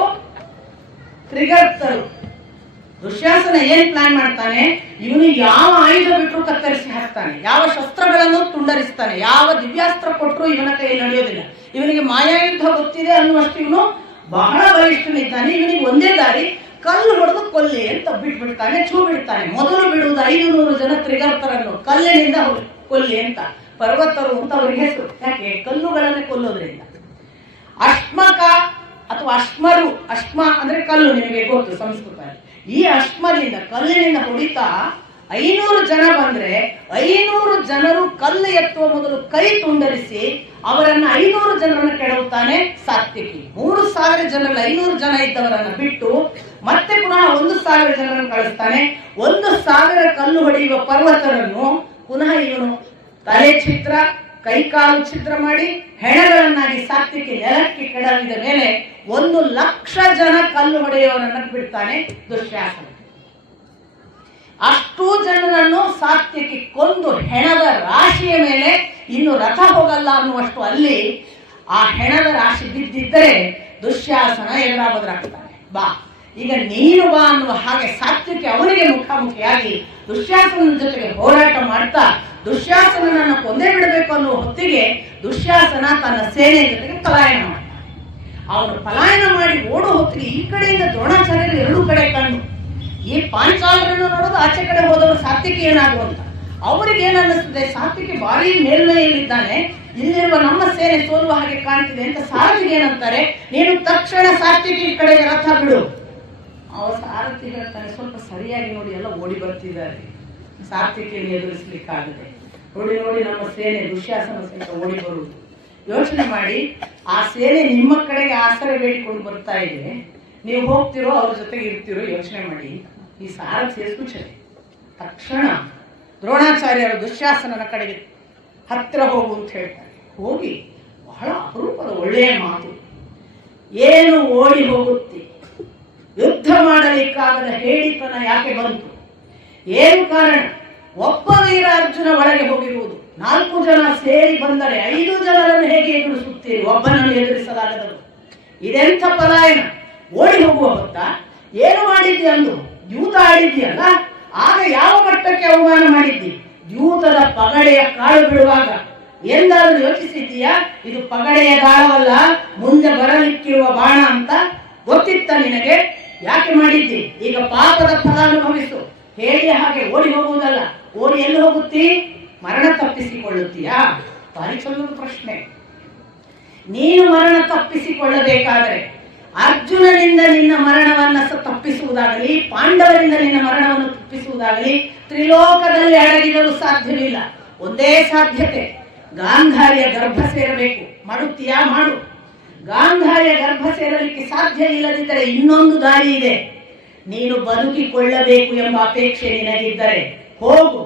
ತ್ರಿಗರ್ತರು. ದುಶ್ಯಾಸನ ಏನ್ ಪ್ಲಾನ್ ಮಾಡ್ತಾನೆ, ಇವನು ಯಾವ ಆಯುಧ ಬಿಟ್ಟರು ಕತ್ತರಿಸಿ ಹಾಕ್ತಾನೆ, ಯಾವ ಶಸ್ತ್ರಗಳನ್ನು ತುಂಡರಿಸ್ತಾನೆ, ಯಾವ ದಿವ್ಯಾಸ್ತ್ರ ಕೊಟ್ಟರು ಇವನ ಕೈ ನಡೆಯೋದಿಲ್ಲ. ಇವನಿಗೆ ಮಾಯಾಯುದ್ಧ ಗೊತ್ತಿದೆ ಅನ್ನುವಷ್ಟು ಇವನು ಬಹಳ ಬಲಿಷ್ಠನಿದ್ದಾನೆ. ಇವನಿಗೆ ಒಂದೇ ದಾರಿ, ಕಲ್ಲು ಹೊಡೆದು ಕೊಲ್ಲಿ ಅಂತ ಬಿಟ್ಬಿಡ್ತಾನೆ, ಛೂ ಬಿಡ್ತಾನೆ. ಮೊದಲು ಬಿಡುವುದು 500 ಜನ ತ್ರಿಗರ್ತರನ್ನು ಕಲ್ಲಿನಿಂದ ಕೊಲ್ಲಿ ಅಂತ. ಪರ್ವತರು ಅಂತ ಅವರಿಗೆ ಹೆಸರು. ಯಾಕೆ? ಕಲ್ಲುಗಳನ್ನೇ ಕೊಲ್ಲೋದ್ರಿಂದ. ಅಶ್ಮಕ ಅಥವಾ ಅಶ್ಮರು, ಅಶ್ಮ ಅಂದ್ರೆ ಕಲ್ಲು, ನಿಮಗೆ ಗೊತ್ತು ಸಂಸ್ಕೃತ. ಈ ಅಶ್ಮದಿಂದ ಕಲ್ಲಿನಿಂದ ಹೊಡಿತಾ 500 ಜನ ಬಂದ್ರೆ 500 ಜನರು ಕಲ್ಲು ಎತ್ತುವ ಮೊದಲು ಕೈ ತುಂಡರಿಸಿ ಅವರನ್ನ 500 ಜನರನ್ನು ಕೆಡವುತ್ತಾನೆ ಸಾತ್ವಿಕಿ. 3000 ಜನರಲ್ಲಿ 500 ಜನ ಇದ್ದವರನ್ನ ಬಿಟ್ಟು ಮತ್ತೆ ಪುನಃ 1000 ಜನರನ್ನು ಕಳಿಸ್ತಾನೆ. 1000 ಕಲ್ಲು ಹೊಡೆಯುವ ಪರ್ವತರನ್ನು ಪುನಃ ಇವನು ತಲೆ ಚಿತ್ರ ಕೈಕಾಲು ಚಿತ್ರ ಮಾಡಿ ಹೆಣಗಳನ್ನಾಗಿ ಸಾತ್ವಿಕಿ ನೆಲಕ್ಕೆ ಕೆಡವಿದ ಮೇಲೆ 1,00,000 ಜನ ಕಲ್ಲು ಹೊಡೆಯುವವರನ್ನ ಬಿಡ್ತಾನೆ ದುಶ್ಯಾಸನ. ಅಷ್ಟೂ ಜನರನ್ನು ಸಾತ್ವಿಕಿ ಕೊಂದು ಹೆಣದ ರಾಶಿಯ ಮೇಲೆ ಇನ್ನು ರಥ ಹೋಗಲ್ಲ ಅನ್ನುವಷ್ಟು ಅಲ್ಲಿ ಆ ಹೆಣದ ರಾಶಿ ಬಿದ್ದಿದ್ದರೆ ದುಶ್ಯಾಸನ ಎದುರಾಬದ್ರಾಗ್ತಾನೆ. ಬಾ ಈಗ ನೀನು ಬಾ ಅನ್ನುವ ಹಾಗೆ ಸಾತ್ವಿಕಿ ಅವನಿಗೆ ಮುಖಾಮುಖಿಯಾಗಿ ದುಶ್ಯಾಸನ ಜೊತೆಗೆ ಹೋರಾಟ ಮಾಡ್ತಾ ದುಶ್ಯಾಸನನನ್ನು ಕೊಂದೇ ಬಿಡಬೇಕು ಅನ್ನುವ ಹೊತ್ತಿಗೆ ದುಶ್ಯಾಸನ ತನ್ನ ಸೇನೆ ಜೊತೆಗೆ ಪಲಾಯನ ಮಾಡ್ತಾನೆ. ಅವನು ಪಲಾಯನ ಮಾಡಿ ಓಡೋ ಹೊತ್ತಿಗೆ ಈ ಕಡೆಯಿಂದ ದ್ರೋಣಾಚಾರ್ಯರು 2 ಕಡೆ ಕಣ್ಣು. ಈ ಪಾಂಚಾಲರನ್ನು ನೋಡೋದು ಆಚೆ ಕಡೆ ಹೋದವರು ಸಾತ್ವಿಕಿ ಏನಾದ್ರು ಅಂತ. ಅವರಿಗೆ ಏನನ್ನಿಸ್ತದೆ, ಸಾತ್ವಿಕಿ ಭಾರಿ ಮೇಲ್ಮೈಯಲ್ಲಿದ್ದಾನೆ, ಇಲ್ಲಿರುವ ನಮ್ಮ ಸೇನೆ ಸೋಲುವ ಹಾಗೆ ಕಾಣ್ತಿದೆ ಅಂತ ಸಾರಥಿಗೆ ಏನಂತಾರೆ, ನೀನು ತಕ್ಷಣ ಸಾತ್ವಿಕಿ ಕಡೆಗೆ ರಥ ಬಿಡು. ಅವ ಸಾರಥಿ ಹೇಳ್ತಾನೆ, ಸ್ವಲ್ಪ ಸರಿಯಾಗಿ ನೋಡಿ, ಎಲ್ಲ ಓಡಿ ಬರ್ತಿದ್ದಾರೆ, ಸಾತ್ವಿಕಿಯನ್ನು ಎದುರಿಸಲಿಕ್ಕಾಗದೆ. ನೋಡಿ ನೋಡಿ ನಮ್ಮ ಸೇನೆ ದುಶ್ಯಾಸನ ಸಹಿತ ಓಡಿ ಬರುವುದು. ಯೋಚನೆ ಮಾಡಿ, ಆ ಸೇನೆ ನಿಮ್ಮ ಕಡೆಗೆ ಆಸರೆ ಬೇಡಿಕೊಂಡು ಬರ್ತಾ ಇದೆ, ನೀವು ಹೋಗ್ತಿರೋ ಅವ್ರ ಜೊತೆಗೆ ಇರ್ತಿರೋ ಯೋಚನೆ ಮಾಡಿ. ಈ ಸಾರಥಿಯ ಸೂಚನೆ. ತಕ್ಷಣ ದ್ರೋಣಾಚಾರ್ಯರು ದುಶ್ಯಾಸನನ ಕಡೆಗೆ ಹತ್ತಿರ ಹೋಗು ಅಂತ ಹೇಳ್ತಾರೆ. ಹೋಗಿ ಬಹಳ ಅಪರೂಪದ ಒಳ್ಳೆಯ ಮಾತು, ಏನು ಓಡಿ ಹೋಗುತ್ತೆ, ಯುದ್ಧ ಮಾಡಲಿಕ್ಕಾಗದ ಹೇಳಿತನ ಯಾಕೆ ಬಂತು, ಏನು ಕಾರಣ, ಒಬ್ಬ ವೀರ ಅರ್ಜುನ ಒಳಗೆ ಹೋಗಿರುವುದು, 4 ಜನ ಸೇರಿ ಬಂದರೆ 5 ಜನರನ್ನು ಹೇಗೆ ಎದುರಿಸುತ್ತೀರಿ, ಒಬ್ಬನನ್ನು ಎದುರಿಸಲಾಗದವರು, ಇದೆಂಥ ಪಲಾಯನ, ಓಡಿ ಹೋಗುವ ಹೊತ್ತ ಏನು ಮಾಡಿದ್ದಿ ಅಂದು ದ್ಯೂತ ಆಡಿದ್ಯಲ್ಲ, ಆಗ ಯಾವ ಮಟ್ಟಕ್ಕೆ ಅವಮಾನ ಮಾಡಿದ್ದಿ, ದ್ಯೂತದ ಪಗಡೆಯ ಕಾಳು ಬಿಡುವಾಗ ಎಂದಾದ್ರೂ ಯೋಚಿಸಿದ್ದೀಯಾ, ಇದು ಪಗಡೆಯ ದಾಳವಲ್ಲ, ಮುಂದೆ ಬರಲಿಕ್ಕಿರುವ ಬಾಣ ಅಂತ ಗೊತ್ತಿತ್ತ ನಿನಗೆ, ಯಾಕೆ ಮಾಡಿದ್ದಿ, ಈಗ ಪಾಪದ ಫಲ ಅನುಭವಿಸು. ಹೇಳಿಯ ಹಾಗೆ ಓಡಿ ಹೋಗುವುದಲ್ಲ, ಓಡಿ ಎಲ್ಲಿ ಹೋಗುತ್ತಿ, ಮರಣ ತಪ್ಪಿಸಿಕೊಳ್ಳುತ್ತೀಯಾ, ಭಾರಿ ಚಲೋದ ಪ್ರಶ್ನೆ. ನೀನು ಮರಣ ತಪ್ಪಿಸಿಕೊಳ್ಳಬೇಕಾದರೆ ಅರ್ಜುನನಿಂದ ನಿನ್ನ ಮರಣವನ್ನ ತಪ್ಪಿಸುವುದಾಗಲಿ, ಪಾಂಡವರಿಂದ ನಿನ್ನ ಮರಣವನ್ನು ತಪ್ಪಿಸುವುದಾಗಲಿ ತ್ರಿಲೋಕದಲ್ಲಿ ಅಡಗಿದರೂ ಸಾಧ್ಯವಿಲ್ಲ. ಒಂದೇ ಸಾಧ್ಯತೆ, ಗಾಂಧಾರಿಯ ಗರ್ಭ ಸೇರಬೇಕು. ಮಾಡುತ್ತೀಯಾ, ಮಾಡು. ಗಾಂಧಾರಿಯ ಗರ್ಭ ಸೇರಲಿಕ್ಕೆ ಸಾಧ್ಯ ಇಲ್ಲದಿದ್ದರೆ ಇನ್ನೊಂದು ದಾರಿ ಇದೆ. ನೀನು ಬದುಕಿಕೊಳ್ಳಬೇಕು ಎಂಬ ಅಪೇಕ್ಷೆ ನಿನಗಿದ್ದರೆ ಹೋಗು,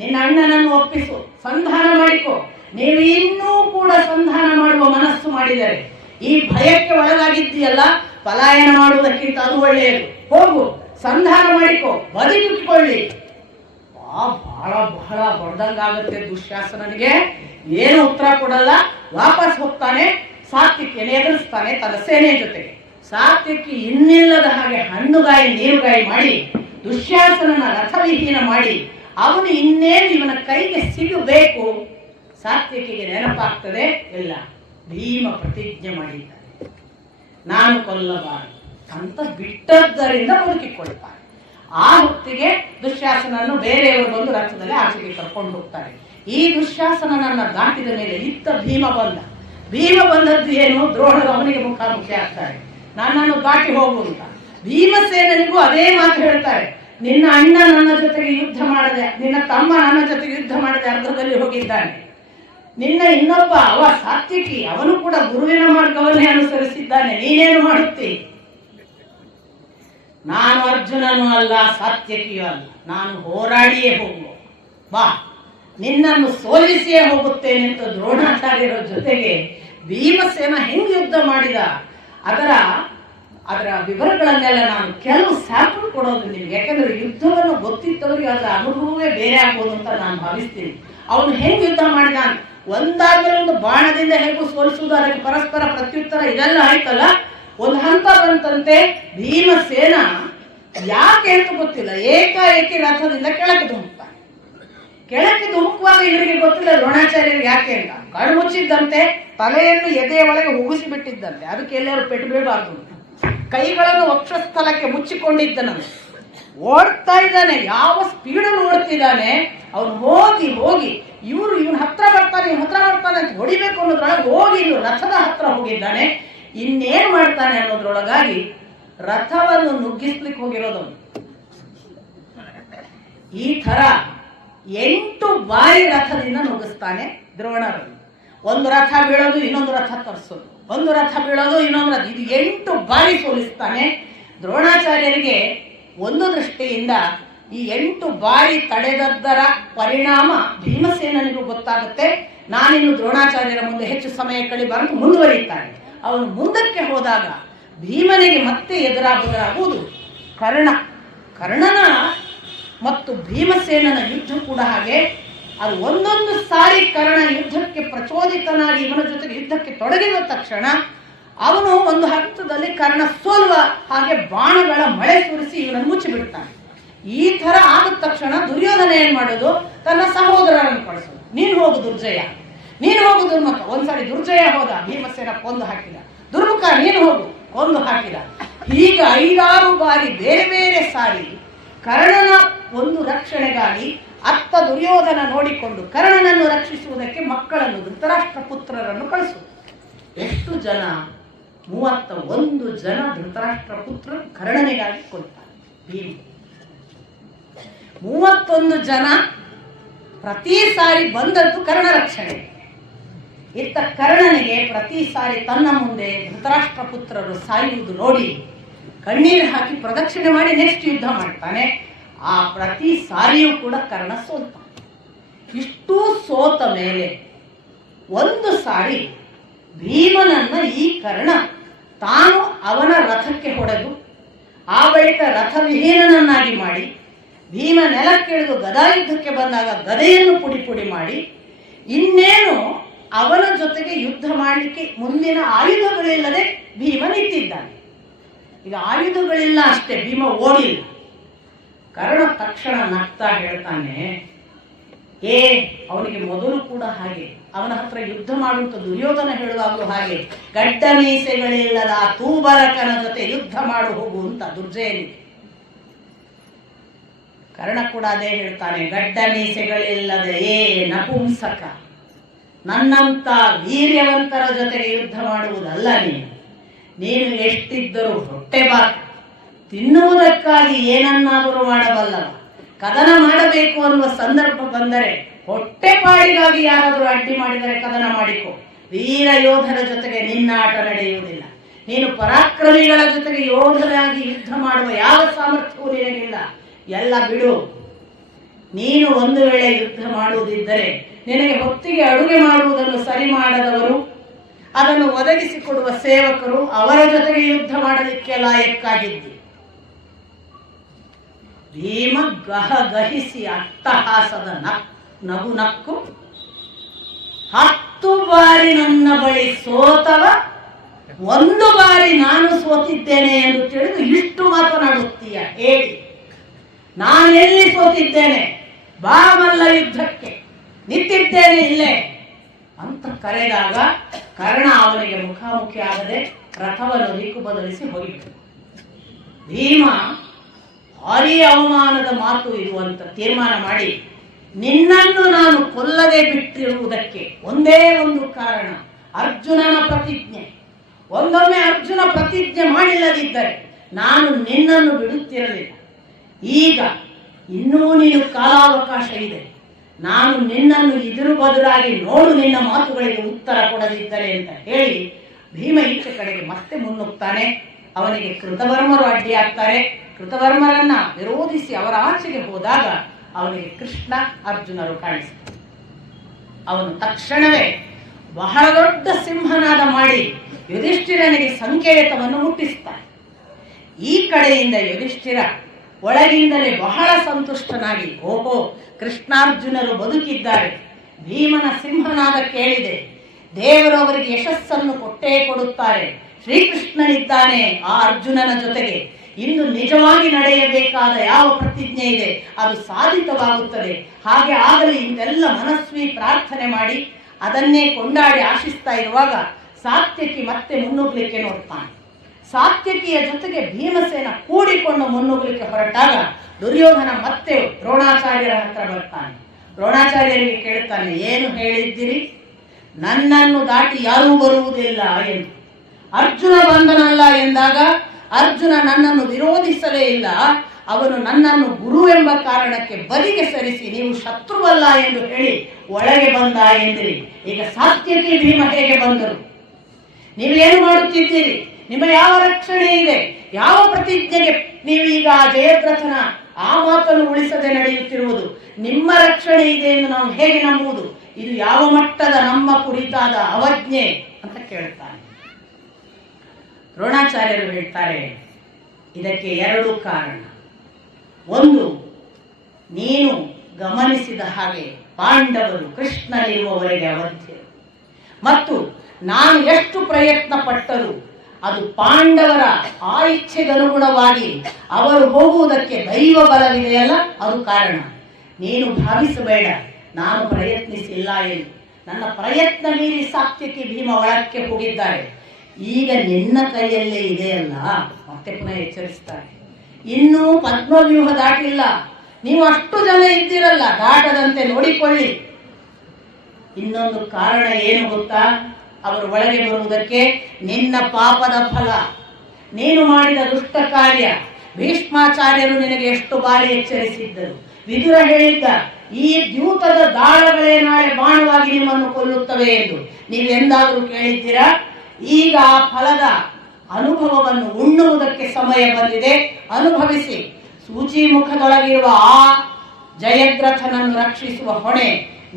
ನಿನ್ನ ಅಣ್ಣನನ್ನು ಒಪ್ಪಿಸು, ಸಂಧಾನ ಮಾಡಿಕೊ. ನೀವು ಇನ್ನೂ ಕೂಡ ಸಂಧಾನ ಮಾಡುವ ಮನಸ್ಸು ಮಾಡಿದರೆ, ಈ ಭಯಕ್ಕೆ ಒಳಗಾಗಿದ್ದೀಯಲ್ಲ, ಪಲಾಯನ ಮಾಡುವುದಕ್ಕಿಂತ ಅದು ಒಳ್ಳೆಯದು. ಹೋಗು, ಸಂಧಾನ ಮಾಡಿಕೊ, ಬದುಕಿಕೊಳ್ಳಿ. ಬಹಳ ಬಹಳ ಹೊಡೆದಂಗಾಗುತ್ತೆ ದುಶ್ಯಾಸನನಿಗೆ. ಏನು ಉತ್ತರ ಕೊಡಲ್ಲ, ವಾಪಸ್ ಹೋಗ್ತಾನೆ. ಸಾತ್ವಿಕಿಯನ್ನು ಎದುರಿಸ್ತಾನೆ ತನ್ನ ಸೇನೆ ಜೊತೆಗೆ. ಸಾತ್ವಿಕಿ ಇನ್ನಿಲ್ಲದ ಹಾಗೆ ಹಣ್ಣುಗಾಯಿ ನೀರುಗಾಯಿ ಮಾಡಿ ದುಶ್ಯಾಸನನ ರಥವಿಹೀನ ಮಾಡಿ ಅವನು ಇನ್ನೇನು ಇವನ ಕೈಗೆ ಸಿಗಬೇಕು. ಸಾತ್ವಿಕಿಗೆ ನೆನಪಾಗ್ತದೆ, ಇಲ್ಲ, ಭೀಮ ಪ್ರತಿಜ್ಞೆ ಮಾಡಿದ್ದಾನೆ, ನಾನು ಕೊಲ್ಲಬಾರದು ಅಂತ ಬಿಟ್ಟದ್ದರಿಂದ ಬದುಕಿಕೊಳ್ತಾನೆ. ಆ ಹೊತ್ತಿಗೆ ದುಶ್ಯಾಸನನ್ನು ಬೇರೆಯವರು ಬಂದು ರಥದಲ್ಲಿ ಆಚೆಗೆ ಕರ್ಕೊಂಡು ಹೋಗ್ತಾರೆ. ಈ ದುಶ್ಯಾಸನನನ್ನ ದಾಟಿದ ಮೇಲೆ ಇತ್ತ ಭೀಮ ಬಂದ. ಭೀಮ ಬಂದದ್ದು ಏನು, ದ್ರೋಣರು ಅವನಿಗೆ ಮುಖಾಮುಖಿ ಆಗ್ತಾರೆ, ನನ್ನನ್ನು ದಾಟಿ ಹೋಗು ಅಂತ. ಭೀಮಸೇನಿಗೂ ಅದೇ ಮಾತು ಹೇಳ್ತಾರೆ, ನಿನ್ನ ಅಣ್ಣ ನನ್ನ ಜೊತೆಗೆ ಯುದ್ಧ ಮಾಡದೆ, ನಿನ್ನ ತಮ್ಮ ನನ್ನ ಜೊತೆಗೆ ಯುದ್ಧ ಮಾಡದೆ ಅರ್ಧದಲ್ಲಿ ಹೋಗಿದ್ದಾನೆ. ನಿನ್ನ ಇನ್ನೊಬ್ಬ ಅವ ಸಾತ್ವಿಕಿ, ಅವನು ಕೂಡ ಗುರುವಿನ ಮಾರ್ಗವನ್ನೇ ಅನುಸರಿಸಿದ್ದಾನೆ, ನೀನೇನು ಮಾಡುತ್ತಿ? ನಾನು ಅರ್ಜುನನೂ ಅಲ್ಲ, ಸಾತ್ವಿಕಿಯೂ ಅಲ್ಲ, ನಾನು ಹೋರಾಡಿಯೇ ಹೋಗುವ, ಬಾ, ನಿನ್ನನ್ನು ಸೋಲಿಸಿಯೇ ಹೋಗುತ್ತೇನೆ ಅಂತ ದ್ರೋಣಾಚಾರ್ಯರ ಜೊತೆಗೆ ಭೀಮಸೇನ ಹೆಂಗ್ ಯುದ್ಧ ಮಾಡಿದ ಅದರ ವಿವರಗಳನ್ನೆಲ್ಲ ನಾನು ಕೆಲವು ಸ್ಯಾಂಪಲ್ ಕೊಡೋದು ನಿಮ್ಗೆ. ಯಾಕಂದ್ರೆ ಯುದ್ಧವನ್ನು ಗೊತ್ತಿದ್ದವರಿಗೆ ಅದರ ಅನುಭವವೇ ಬೇರೆ ಆಗ್ಬೋದು ಅಂತ ನಾನು ಭಾವಿಸ್ತೀನಿ. ಅವನು ಹೆಂಗ್ ಯುದ್ಧ ಮಾಡಿದ, ಒಂದಾದ್ಮೇಲೆ ಒಂದು ಬಾಣದಿಂದ ಹೇಗೂ ಸೋಲಿಸುವುದು, ಅದಕ್ಕೆ ಪರಸ್ಪರ ಪ್ರತ್ಯುತ್ತರ, ಇದೆಲ್ಲ ಆಯ್ತಲ್ಲ. ಒಂದು ಹಂತ ಬಂತಂತೆ, ಭೀಮಸೇನ ಯಾಕೆ ಅಂತ ಗೊತ್ತಿಲ್ಲ, ಏಕಾಏಕಿ ರಥದಿಂದ ಕೆಳಕ್ಕೆ ಧುಮುಕ್ತಾನೆ. ಕೆಳಕ್ಕೆ ಧುಮುಕುವಾಗ ಇವರಿಗೆ ಗೊತ್ತಿಲ್ಲ ದ್ರೋಣಾಚಾರ್ಯರಿಗೆ ಯಾಕೆ ಅಂತ. ಕಣ್ಣು ಮುಚ್ಚಿದ್ದಂತೆ, ತಲೆಯನ್ನು ಎದೆಯ ಒಳಗೆ ಉಗಿಸಿ ಬಿಟ್ಟಿದ್ದಂತೆ, ಅದಕ್ಕೆ ಎಲ್ಲರೂ ಪೆಟ್ಟು ಬೀಳಬಾರ್ದು. ಕೈಗಳನ್ನು ವಕ್ಷಸ್ಥಲಕ್ಕೆ ಮುಚ್ಚಿಕೊಂಡಿದ್ದನಂತೆ. ಓಡ್ತಾ ಇದ್ದಾನೆ, ಯಾವ ಸ್ಪೀಡಲ್ಲಿ ಓಡ್ತಿದ್ದಾನೆ. ಅವನು ಹೋಗಿ ಹೋಗಿ ಇವನು ಹತ್ರ ಬರ್ತಾನೆ ಅಂತ ಹೊಡಿಬೇಕು ಅನ್ನೋದ್ರೊಳಗೆ ಹೋಗಿ ಇನ್ನು ರಥದ ಹತ್ರ ಹೋಗಿದ್ದಾನೆ. ಇನ್ನೇನ್ ಮಾಡ್ತಾನೆ ಅನ್ನೋದ್ರೊಳಗಾಗಿ ರಥವನ್ನು ನುಗ್ಗಿಸ್ಲಿಕ್ಕೆ ಹೋಗಿರೋದವನು. ಈ ಥರ 8 ಬಾರಿ ರಥದಿಂದ ನುಗ್ಗಿಸ್ತಾನೆ ದ್ರೋಣರನ್ನು. ಒಂದು ರಥ ಬೀಳೋದು, ಇನ್ನೊಂದು ರಥ ತರಿಸೋದು, ಒಂದು ರಥ ಬೀಳೋದು, ಇನ್ನೊಂದು ರಥ, ಇದು 8 ಬಾರಿ ಸೋಲಿಸ್ತಾನೆ. ದ್ರೋಣಾಚಾರ್ಯರಿಗೆ ಒಂದು ದೃಷ್ಟಿಯಿಂದ ಈ 8 ಬಾರಿ ತಡೆದದ್ದರ ಪರಿಣಾಮ ಭೀಮಸೇನನಿಗೂ ಗೊತ್ತಾಗುತ್ತೆ. ನಾನಿನ್ನು ದ್ರೋಣಾಚಾರ್ಯರ ಮುಂದೆ ಹೆಚ್ಚು ಸಮಯ ಕಳಿಬಾರದು, ಮುಂದುವರಿತಾನೆ. ಅವನು ಮುಂದಕ್ಕೆ ಹೋದಾಗ ಭೀಮನಿಗೆ ಮತ್ತೆ ಎದುರಾಗುವುದು ಕರ್ಣನ ಮತ್ತು ಭೀಮಸೇನನ ಯುದ್ಧ ಕೂಡ ಹಾಗೆ. ಅದು ಒಂದೊಂದು ಸಾರಿ ಕರ್ಣ ಯುದ್ಧಕ್ಕೆ ಪ್ರಚೋದಿತನಾಗಿ ಇವನ ಜೊತೆಗೆ ಯುದ್ಧಕ್ಕೆ ತೊಡಗಿದ ತಕ್ಷಣ ಅವನು ಒಂದು ಹಂತದಲ್ಲಿ ಕರ್ಣ ಸೋಲುವ ಹಾಗೆ ಬಾಣಗಳ ಮಳೆ ಸುರಿಸಿ ಇವನನ್ನು ಮುಚ್ಚಿಬಿಡ್ತಾನೆ. ಈ ತರ ಆದ ತಕ್ಷಣ ದುರ್ಯೋಧನ ಏನ್ ಮಾಡೋದು, ತನ್ನ ಸಹೋದರರನ್ನು ಕಳಿಸೋದು. ನೀನು ಹೋಗು ದುರ್ಜಯ, ನೀನು ಹೋಗು ದುರ್ಮುಖ. ಒಂದ್ಸಾರಿ ದುರ್ಜಯ ಹೋದ, ಭೀಮಸೇನ ಕೊಂದು ಹಾಕಿದ. ದುರ್ಮುಖ ನೀನು ಹೋಗು, ಕೊಂದು ಹಾಕಿದ. ಹೀಗೆ 5-6 ಬಾರಿ ಬೇರೆ ಬೇರೆ ಸಾರಿ ಕರ್ಣನ ಒಂದು ರಕ್ಷಣೆಗಾಗಿ ಅತ್ತ ದುರ್ಯೋಧನ ನೋಡಿಕೊಂಡು ಕರ್ಣನನ್ನು ರಕ್ಷಿಸುವುದಕ್ಕೆ ಮಕ್ಕಳನ್ನು, ಧೃತರಾಷ್ಟ್ರ ಪುತ್ರರನ್ನು ಕಳಿಸುವುದು. ಎಷ್ಟು ಜನ? 31 ಜನ ಧೃತರಾಷ್ಟ್ರ ಪುತ್ರರು ಕರ್ಣನಿಗಾಗಿ ಕೊಡ್ತಾರೆ. ಭೀಮ 31 ಜನ ಪ್ರತಿ ಸಾರಿ ಬಂದದ್ದು ಕರ್ಣ ರಕ್ಷಣೆ. ಇತ್ತ ಕರ್ಣನಿಗೆ ಪ್ರತಿ ಸಾರಿ ತನ್ನ ಮುಂದೆ ಧೃತರಾಷ್ಟ್ರ ಪುತ್ರರು ಸಾಯುವುದು ನೋಡಿ ಕಣ್ಣೀರು ಹಾಕಿ ಪ್ರದಕ್ಷಿಣೆ ಮಾಡಿ ನೆಕ್ಸ್ಟ್ ಯುದ್ಧ ಮಾಡ್ತಾನೆ. ಆ ಪ್ರತಿ ಸಾರಿಯೂ ಕೂಡ ಕರ್ಣ ಸೋಲ್ತಾನೆ. ಇಷ್ಟೂ ಸೋತ ಮೇಲೆ ಒಂದು ಸಾರಿ ಭೀಮನನ್ನ ಈ ಕರ್ಣ ತಾನು ಅವನ ರಥಕ್ಕೆ ಹೊಡೆದು ಆ ಬಳಿಕ ರಥವಿಹೀನನನ್ನಾಗಿ ಮಾಡಿ, ಭೀಮ ನೆಲಕ್ಕಿಳಿದು ಗದಾಯುದ್ಧಕ್ಕೆ ಬಂದಾಗ ಗದೆಯನ್ನು ಪುಡಿ ಪುಡಿ ಮಾಡಿ, ಇನ್ನೇನು ಅವನ ಜೊತೆಗೆ ಯುದ್ಧ ಮಾಡಲಿಕ್ಕೆ ಮುಂದಿನ ಆಯುಧಗಳಿಲ್ಲದೆ ಭೀಮ ನಿಂತಿದ್ದಾನೆ. ಈಗ ಆಯುಧಗಳಿಲ್ಲ ಅಷ್ಟೇ, ಭೀಮ ಓಡಿಲ್ಲ. ಕರ್ಣ ತಕ್ಷಣ ನಗ್ತಾ ಹೇಳ್ತಾನೆ, ಅವನಿಗೆ ಮೊದಲು ಕೂಡ ಹಾಗೆ, ಅವನ ಹತ್ರ ಯುದ್ಧ ಮಾಡುವಂತ ದುರ್ಯೋಧನ ಹೇಳುವಾಗಲೂ ಹಾಗೆ, ಗಡ್ಡ ಮೀಸೆಗಳಿಲ್ಲದ ಆ ತೂಬರಕನ ಜೊತೆ ಯುದ್ಧ ಮಾಡು ಹೋಗು ಅಂತ ದುರ್ಜಯನಿಗೆ. ಕರ್ಣ ಕೂಡ ಅದೇ ಹೇಳ್ತಾನೆ, ಗಡ್ಡ ಮೀಸೆಗಳಿಲ್ಲದ ನಪುಂಸಕ, ನನ್ನಂತ ವೀರ್ಯವಂತರ ಜೊತೆಗೆ ಯುದ್ಧ ಮಾಡುವುದಲ್ಲ ನೀನು ಎಷ್ಟಿದ್ದರೂ ಹೊಟ್ಟೆ ಬಾಕ, ತಿನ್ನುವುದಕ್ಕಾಗಿ ಏನನ್ನಾದರೂ ಮಾಡಬಲ್ಲವ. ಕದನ ಮಾಡಬೇಕು ಅನ್ನುವ ಸಂದರ್ಭ ಬಂದರೆ ಹೊಟ್ಟೆ ಪಾಡಿಗಾಗಿ ಯಾರಾದರೂ ಅಡ್ಡಿ ಮಾಡಿದರೆ ಕದನ ಮಾಡಿಕೊ. ವೀರ ಯೋಧರ ಜೊತೆಗೆ ನಿನ್ನ ಆಟ ನಡೆಯುವುದಿಲ್ಲ. ನೀನು ಪರಾಕ್ರಮಿಗಳ ಜೊತೆಗೆ ಯೋಧರಾಗಿ ಯುದ್ಧ ಮಾಡುವ ಯಾವ ಸಾಮರ್ಥ್ಯವೂ ನಿನಗಿಲ್ಲ. ಎಲ್ಲ ಬಿಡು. ನೀನು ಒಂದು ವೇಳೆ ಯುದ್ಧ ಮಾಡುವುದಿದ್ದರೆ ನಿನಗೆ ಹೊತ್ತಿಗೆ ಅಡುಗೆ ಮಾಡುವುದನ್ನು ಸರಿ ಮಾಡದವರು, ಅದನ್ನು ಒದಗಿಸಿಕೊಡುವ ಸೇವಕರು, ಅವರ ಜೊತೆಗೆ ಯುದ್ಧ ಮಾಡಲಿಕ್ಕೆ ಲಾಯಕ್ಕಾಗಿದ್ದಿ. ಭೀಮ ಗಹಿಸಿ ಅಟ್ಟಹಾಸದ ನಗು ನಕ್ಕು, 10 ಬಾರಿ ನನ್ನ ಬಳಿ ಸೋತವ 1 ಬಾರಿ ನಾನು ಸೋತಿದ್ದೇನೆ ಎಂದು ತಿಳಿದು ಇಷ್ಟು ಮಾತನಾಡುತ್ತೀಯ? ಹೇಳಿ, ನಾನೆಲ್ಲಿ ಸೋತಿದ್ದೇನೆ? ಬಾ ಮಲ್ಲ ಯುದ್ಧಕ್ಕೆ, ನಿಂತಿದ್ದೇನೆ ಇಲ್ಲೇ ಅಂತ ಕರೆದಾಗ ಕರ್ಣ ಅವನಿಗೆ ಮುಖಾಮುಖಿ ಆಗದೆ ರಥವನ್ನು ದಿಕ್ಕು ಬದಲಿಸಿ ಹೋಗಿಬಿಟ್ಟು, ಭೀಮ ಭಾರೀ ಅವಮಾನದ ಮಾತು ಇರುವಂತ ತೀರ್ಮಾನ ಮಾಡಿ, ನಿನ್ನನ್ನು ನಾನು ಕೊಲ್ಲದೆ ಬಿಟ್ಟಿರುವುದಕ್ಕೆ ಒಂದೇ ಒಂದು ಕಾರಣ, ಅರ್ಜುನನ ಪ್ರತಿಜ್ಞೆ. ಒಂದೊಮ್ಮೆ ಅರ್ಜುನ ಪ್ರತಿಜ್ಞೆ ಮಾಡಿಲ್ಲದಿದ್ದರೆ ನಾನು ನಿನ್ನನ್ನು ಬಿಡುತ್ತಿರಲಿಲ್ಲ. ಈಗ ಇನ್ನೂ ನೀನು ಕಾಲಾವಕಾಶ ಇದೆ. ನಾನು ನಿನ್ನನ್ನು ಎದುರು ಬದುರಾಗಿ ನೋಡು, ನಿನ್ನ ಮಾತುಗಳಿಗೆ ಉತ್ತರ ಕೊಡದಿದ್ದರೆ ಅಂತ ಹೇಳಿ ಭೀಮ ಈಚೆ ಕಡೆಗೆ ಮತ್ತೆ ಮುನ್ನುಗ್ತಾನೆ. ಅವನಿಗೆ ಕೃತವರ್ಮರು ಅಡ್ಡಿಯಾಗ್ತಾರೆ. ಕೃತವರ್ಮರನ್ನ ವಿರೋಧಿಸಿ ಅವರ ಆಚೆಗೆ ಹೋದಾಗ ಅವನಿಗೆ ಕೃಷ್ಣ ಅರ್ಜುನರು ಕಾಣಿಸ್ತಾರೆ. ಅವನು ತಕ್ಷಣವೇ ಬಹಳ ದೊಡ್ಡ ಸಿಂಹನಾದ ಮಾಡಿ ಯುಧಿಷ್ಠಿರನಿಗೆ ಸಂಕೇತವನ್ನು ಮುಟ್ಟಿಸ್ತಾನೆ. ಈ ಕಡೆಯಿಂದ ಯುಧಿಷ್ಠಿರ ಒಳಗಿಂದಲೇ ಬಹಳ ಸಂತುಷ್ಟನಾಗಿ, ಓಹೋ, ಕೃಷ್ಣಾರ್ಜುನರು ಬದುಕಿದ್ದಾರೆ, ಭೀಮನ ಸಿಂಹನಾದ ಕೇಳಿದೆ, ದೇವರು ಅವರಿಗೆ ಯಶಸ್ಸನ್ನು ಕೊಟ್ಟೇ ಕೊಡುತ್ತಾರೆ, ಶ್ರೀಕೃಷ್ಣನಿದ್ದಾನೆ ಆ ಅರ್ಜುನನ ಜೊತೆಗೆ, ಇಂದು ನಿಜವಾಗಿ ನಡೆಯಬೇಕಾದ ಯಾವ ಪ್ರತಿಜ್ಞೆ ಇದೆ ಅದು ಸಾಧಿತವಾಗುತ್ತದೆ, ಹಾಗೆ ಆಗಲಿ ಇಂದೆಲ್ಲ ಮನಸ್ವಿ ಪ್ರಾರ್ಥನೆ ಮಾಡಿ ಅದನ್ನೇ ಕೊಂಡಾಡಿ ಆಶಿಸ್ತಾ ಇರುವಾಗ ಸಾತ್ಯಕಿ ಮತ್ತೆ ಮುನ್ನುಗ್ಲಿಕ್ಕೆ ನೋಡ್ತಾನೆ. ಸಾತ್ಯಕಿಯ ಜೊತೆಗೆ ಭೀಮಸೇನ ಕೂಡಿಕೊಂಡು ಮುನ್ನುಗ್ಲಿಕ್ಕೆ ಹೊರಟಾಗ ದುರ್ಯೋಧನ ಮತ್ತೆ ದ್ರೋಣಾಚಾರ್ಯರ ಹತ್ರ ಬರ್ತಾನೆ. ದ್ರೋಣಾಚಾರ್ಯರಿಗೆ ಕೇಳ್ತಾನೆ, ಏನು ಹೇಳಿದ್ದೀರಿ? ನನ್ನನ್ನು ದಾಟಿ ಯಾರೂ ಬರುವುದಿಲ್ಲ ಎಂದು. ಅರ್ಜುನ ಬಂದನಲ್ಲ ಎಂದಾಗ ಅರ್ಜುನ ನನ್ನನ್ನು ವಿರೋಧಿಸಲೇ ಇಲ್ಲ, ಅವನು ನನ್ನನ್ನು ಗುರು ಎಂಬ ಕಾರಣಕ್ಕೆ ಬದಿಗೆ ಸರಿಸಿ ನೀವು ಶತ್ರುವಲ್ಲ ಎಂದು ಹೇಳಿ ಒಳಗೆ ಬಂದ ಎಂದ್ರಿ. ಈಗ ಸಾತ್ಯಕಿ ಭೀಮ ಹೇಗೆ ಬಂದರು? ನೀವೇನು ಮಾಡುತ್ತಿದ್ದೀರಿ? ನಿಮ್ಮ ಯಾವ ರಕ್ಷಣೆ ಇದೆ? ಯಾವ ಪ್ರತಿಜ್ಞೆಗೆ ನೀವೀಗ ಜಯದ್ರಥನ ಆ ಮಾತನ್ನು ಉಳಿಸದೆ ನಡೆಯುತ್ತಿರುವುದು? ನಿಮ್ಮ ರಕ್ಷಣೆ ಇದೆ ಎಂದು ನಾವು ಹೇಗೆ ನಂಬುವುದು? ಇದು ಯಾವ ಮಟ್ಟದ ನಮ್ಮ ಕುರಿತಾದ ಅವಜ್ಞೆ ಅಂತ ಕೇಳ್ತಾನೆ. ದ್ರೋಣಾಚಾರ್ಯರು ಹೇಳ್ತಾರೆ, ಇದಕ್ಕೆ ಎರಡು ಕಾರಣ. ಒಂದು, ನೀನು ಗಮನಿಸಿದ ಹಾಗೆ ಪಾಂಡವರು ಕೃಷ್ಣನಿರುವವರೆಗೆ ಅವಧ್ಯರು, ಮತ್ತು ನಾನು ಎಷ್ಟು ಪ್ರಯತ್ನ ಪಟ್ಟರೂ ಅದು ಪಾಂಡವರ ಆ ಇಚ್ಛೆಗನುಗುಣವಾಗಿ ಅವರು ಹೋಗುವುದಕ್ಕೆ ದೈವ ಬಲವಿದೆಯಲ್ಲ, ಅದು ಕಾರಣ. ನೀನು ಭಾವಿಸಬೇಡ ನಾನು ಪ್ರಯತ್ನಿಸಿಲ್ಲ ಎಂದು. ನನ್ನ ಪ್ರಯತ್ನ ಮೀರಿ ಸಾತ್ಯಕಿ ಭೀಮ ಒಳಕ್ಕೆ ಹೋಗಿದ್ದಾರೆ. ಈಗ ನಿನ್ನ ಕೈಯಲ್ಲೇ ಇದೆಯಲ್ಲ. ಮತ್ತೆ ಪುನಃ ಎಚ್ಚರಿಸ್ತಾರೆ, ಇನ್ನೂ ಪದ್ಮವ್ಯೂಹ ದಾಟಿಲ್ಲ, ನೀವು ಅಷ್ಟು ಜನ ಇದ್ದೀರಲ್ಲ, ದಾಟದಂತೆ ನೋಡಿಕೊಳ್ಳಿ. ಇನ್ನೊಂದು ಕಾರಣ ಏನು ಗೊತ್ತಾ? ಅವರು ಒಳಗೆ ಬರುವುದಕ್ಕೆ ನಿನ್ನ ಪಾಪದ ಫಲ, ನೀನು ಮಾಡಿದ ದುಷ್ಟ ಕಾರ್ಯ. ಭೀಷ್ಮಾಚಾರ್ಯರು ನಿನಗೆ ಎಷ್ಟು ಬಾರಿ ಎಚ್ಚರಿಸಿದ್ದರು. ವಿದುರ ಹೇಳಿದ್ದ, ಈ ದ್ಯೂತದ ದಾಳಗಳೇ ನಾಳೆ ಬಾಣವಾಗಿ ನಿಮ್ಮನ್ನು ಕೊಲ್ಲುತ್ತವೆ ಎಂದು. ನೀವೆಂದಾದರೂ ಕೇಳಿದ್ದೀರಾ? ಈಗ ಆ ಫಲದ ಅನುಭವವನ್ನು ಉಣ್ಣುವುದಕ್ಕೆ ಸಮಯ ಬಂದಿದೆ. ಅನುಭವಿಸಿ. ಸೂಚಿ ಮುಖದೊಳಗಿರುವ ಆ ಜಯದ್ರಥನನ್ನು ರಕ್ಷಿಸುವ ಹೊಣೆ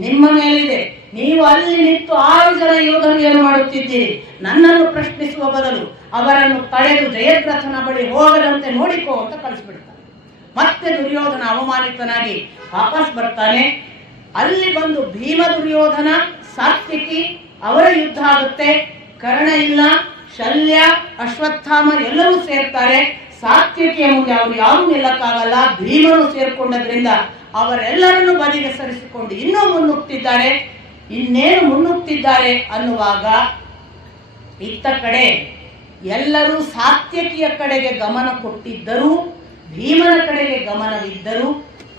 ನಿಮ್ಮ ಮೇಲಿದೆ. ನೀವು ಅಲ್ಲಿ ನಿಂತು 6 ಜನ ಯೋಧರು ಏನು ಮಾಡುತ್ತಿದ್ದೀರಿ? ನನ್ನನ್ನು ಪ್ರಶ್ನಿಸುವ ಬದಲು ಅವರನ್ನು ತಡೆದು ಜಯದ್ರಥನ ಬಳಿ ಹೋಗದಂತೆ ನೋಡಿಕೋ ಅಂತ ಕಳಿಸ್ಬಿಡ್ತಾನೆ. ಮತ್ತೆ ದುರ್ಯೋಧನ ಅವಮಾನಿತನಾಗಿ ವಾಪಸ್ ಬರ್ತಾನೆ. ಅಲ್ಲಿ ಬಂದು ಭೀಮ, ದುರ್ಯೋಧನ, ಸಾತ್ಯಕಿ ಅವರ ಯುದ್ಧ ಆಗುತ್ತೆ. ಕರ್ಣ ಇಲ್ಲ, ಶಲ್ಯ, ಅಶ್ವತ್ಥಾಮ ಎಲ್ಲರೂ ಸೇರ್ತಾರೆ. ಸಾತ್ಯಕಿಯ ಮುಂದೆ ಅವರು ಯಾರೂ ನಿಲ್ಲಕ್ಕಾಗಲ್ಲ. ಭೀಮನು ಸೇರ್ಕೊಂಡದ್ರಿಂದ ಅವರೆಲ್ಲರನ್ನು ಬದಿಗೆ ಸರಿಸಿಕೊಂಡು ಇನ್ನೂ ಮುನ್ನುಗ್ತಿದ್ದಾರೆ. ಇನ್ನೇನು ಮುನ್ನುಗ್ತಿದ್ದಾರೆ ಅನ್ನುವಾಗ ಇತ್ತ ಕಡೆ ಎಲ್ಲರೂ ಸಾತ್ಯಕಿಯ ಕಡೆಗೆ ಗಮನ ಕೊಟ್ಟಿದ್ದರೂ ಭೀಮನ ಕಡೆಗೆ ಗಮನವಿದ್ದರೂ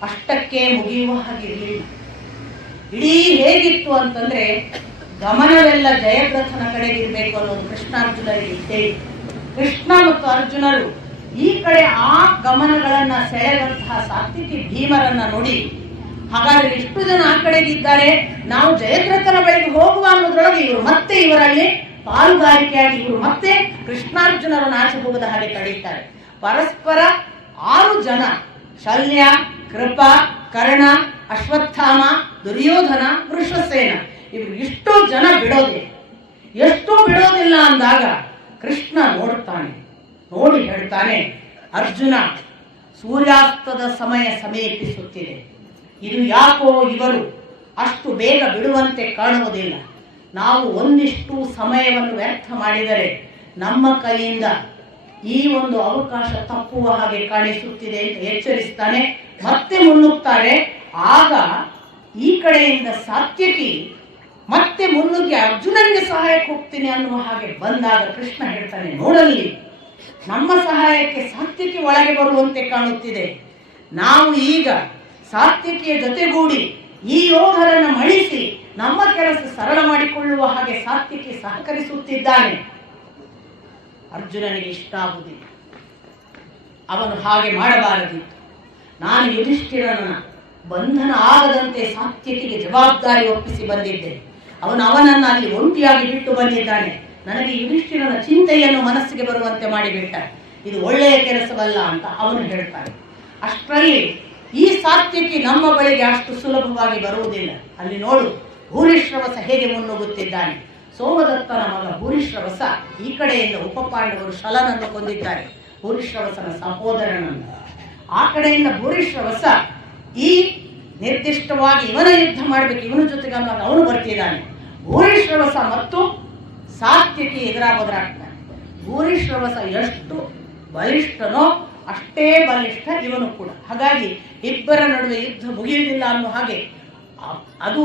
ಅಷ್ಟಕ್ಕೆ ಮುಗಿಯುವ ಹಾಗಿರಲಿಲ್ಲ. ಇಡೀ ಹೇಗಿತ್ತು ಅಂತಂದ್ರೆ ಗಮನವೆಲ್ಲ ಜಯದ್ರಥನ ಕಡೆಗೆ ಇರಬೇಕು ಅನ್ನೋದು ಕೃಷ್ಣಾರ್ಜುನರಿಗೆ ಇದ್ದೇ ಇತ್ತು. ಕೃಷ್ಣ ಮತ್ತು ಅರ್ಜುನರು ಈ ಕಡೆ ಆ ಗಮನಗಳನ್ನ ಸೆಳೆದಂತಹ ಸಾತ್ವಿಕಿ ಭೀಮರನ್ನ ನೋಡಿ, ಹಾಗಾದ್ರೆ ಇಷ್ಟು ಜನ ಆ ಕಡೆಗಿದ್ದಾರೆ, ನಾವು ಜಯದ್ರಥನ ಬಳಿಗೆ ಹೋಗುವ ಅನ್ನೋದ್ರೊಳಗೆ ಇವರು ಮತ್ತೆ ಇವರಲ್ಲಿ ಪಾಲುಗಾರಿಕೆಯಾಗಿ ಇವರು ಮತ್ತೆ ಕೃಷ್ಣಾರ್ಜುನರನ್ನು ಆಚೆ ಹೋಗದ ಹಾಗೆ ತಡೀತಾರೆ. ಪರಸ್ಪರ 6 ಜನ, ಶಲ್ಯ, ಕೃಪ, ಕರ್ಣ, ಅಶ್ವತ್ಥಾಮ, ದುರ್ಯೋಧನ, ವೃಷಸೇನ, ಇವರು ಇಷ್ಟು ಜನ ಎಷ್ಟು ಬಿಡೋದಿಲ್ಲ ಅಂದಾಗ ಕೃಷ್ಣ ನೋಡುತ್ತಾನೆ. ನೋಡಿ ಹೇಳ್ತಾನೆ, ಅರ್ಜುನ, ಸೂರ್ಯಾಸ್ತದ ಸಮಯ ಸಮೀಪಿಸುತ್ತಿದೆ. ಇದು ಯಾಕೋ ಇವರು ಅಷ್ಟು ಬೇಗ ಬಿಡುವಂತೆ ಕಾಣುವುದಿಲ್ಲ. ನಾವು ಒಂದಿಷ್ಟು ಸಮಯವನ್ನು ವ್ಯರ್ಥ ಮಾಡಿದರೆ ನಮ್ಮ ಕೈಯಿಂದ ಈ ಒಂದು ಅವಕಾಶ ತಪ್ಪುವ ಹಾಗೆ ಕಾಣಿಸುತ್ತಿದೆ ಅಂತ ಎಚ್ಚರಿಸ್ತಾನೆ. ಮತ್ತೆ ಮುನ್ನುಗ್ತಾರೆ. ಆಗ ಈ ಕಡೆಯಿಂದ ಸಾತ್ಯಕಿ ಮತ್ತೆ ಮುನ್ನುಗ್ಗಿ ಅರ್ಜುನನಿಗೆ ಸಹಾಯಕ್ಕೆ ಹೋಗ್ತೀನಿ ಅನ್ನುವ ಹಾಗೆ ಬಂದಾಗ ಕೃಷ್ಣ ಹೇಳ್ತಾನೆ, ನೋಡಲಿ, ನಮ್ಮ ಸಹಾಯಕ್ಕೆ ಸಾತ್ಯಕಿ ಒಳಗೆ ಬರುವಂತೆ ಕಾಣುತ್ತಿದೆ. ನಾವು ಈಗ ಸಾತ್ಯಕಿಯ ಜೊತೆಗೂಡಿ ಈ ಯೋಧರನ್ನು ಮಣಿಸಿ ನಮ್ಮ ಕೆಲಸ ಸರಳ ಮಾಡಿಕೊಳ್ಳುವ ಹಾಗೆ ಸಾತ್ಯಕಿ ಸಹಕರಿಸುತ್ತಿದ್ದಾನೆ. ಅರ್ಜುನನಿಗೆ ಇಷ್ಟ ಆಗುವುದಿಲ್ಲ. ಅವನು ಹಾಗೆ ಮಾಡಬಾರದಿತ್ತು. ನಾನು ಯುಧಿಷ್ಠಿರನ ಬಂಧನ ಆಗದಂತೆ ಸಾತ್ಯಕಿಗೆ ಜವಾಬ್ದಾರಿ ಒಪ್ಪಿಸಿ ಬಂದಿದ್ದೆ. ಅವನನ್ನು ಅಲ್ಲಿ ಒಂಟಿಯಾಗಿ ಬಿಟ್ಟು ಬಂದಿದ್ದಾನೆ. ನನಗೆ ಯುಧಿಷ್ಠಿರನ ಚಿಂತೆಯನ್ನು ಮನಸ್ಸಿಗೆ ಬರುವಂತೆ ಮಾಡಿಬಿಟ್ಟ. ಇದು ಒಳ್ಳೆಯ ಕೆಲಸವಲ್ಲ ಅಂತ ಅವನು ಹೇಳ್ತಾನೆ. ಅಷ್ಟರಲ್ಲಿ ಈ ಸಾತ್ಯಕಿ ನಮ್ಮ ಬಳಿಗೆ ಅಷ್ಟು ಸುಲಭವಾಗಿ ಬರುವುದಿಲ್ಲ. ಅಲ್ಲಿ ನೋಡು, ಭೂರಿಶ್ರವಸ ಹೇಗೆ ಮುನ್ನುಗ್ಗುತ್ತಿದ್ದಾನೆ. ಸೋಮದತ್ತನ ಮಗ ಭೂರಿಶ್ರವಸ ಈ ಕಡೆಯಿಂದ ಉಪಪಾಂಡವರು ಶಲನನ್ನು ಕೊಂದಿದ್ದಾರೆ, ಭೂರಿಶ್ರವಸನ ಸಹೋದರನನ್ನು. ಆ ಕಡೆಯಿಂದ ಭೂರಿಶ್ರವಸ ಈ ನಿರ್ದಿಷ್ಟವಾಗಿ ಇವನ ಯುದ್ಧ ಮಾಡಬೇಕು, ಇವನ ಜೊತೆಗೆ ಅನ್ನುವಾಗ ಅವನು ಬರ್ತಿದ್ದಾನೆ. ಭೂರಿಶ್ರವಸ ಮತ್ತು ಸಾತ್ಯಕಿ ಎದುರಾಗ್ತಾನೆ. ಭೂರಿಶ್ರವಸ ಎಷ್ಟು ಬಲಿಷ್ಠನೋ ಅಷ್ಟೇ ಬಲಿಷ್ಠ ಇವನು ಕೂಡ. ಹಾಗಾಗಿ ಇಬ್ಬರ ನಡುವೆ ಯುದ್ಧ ಮುಗಿಯುವುದಿಲ್ಲ ಅನ್ನೋ ಹಾಗೆ ಅದು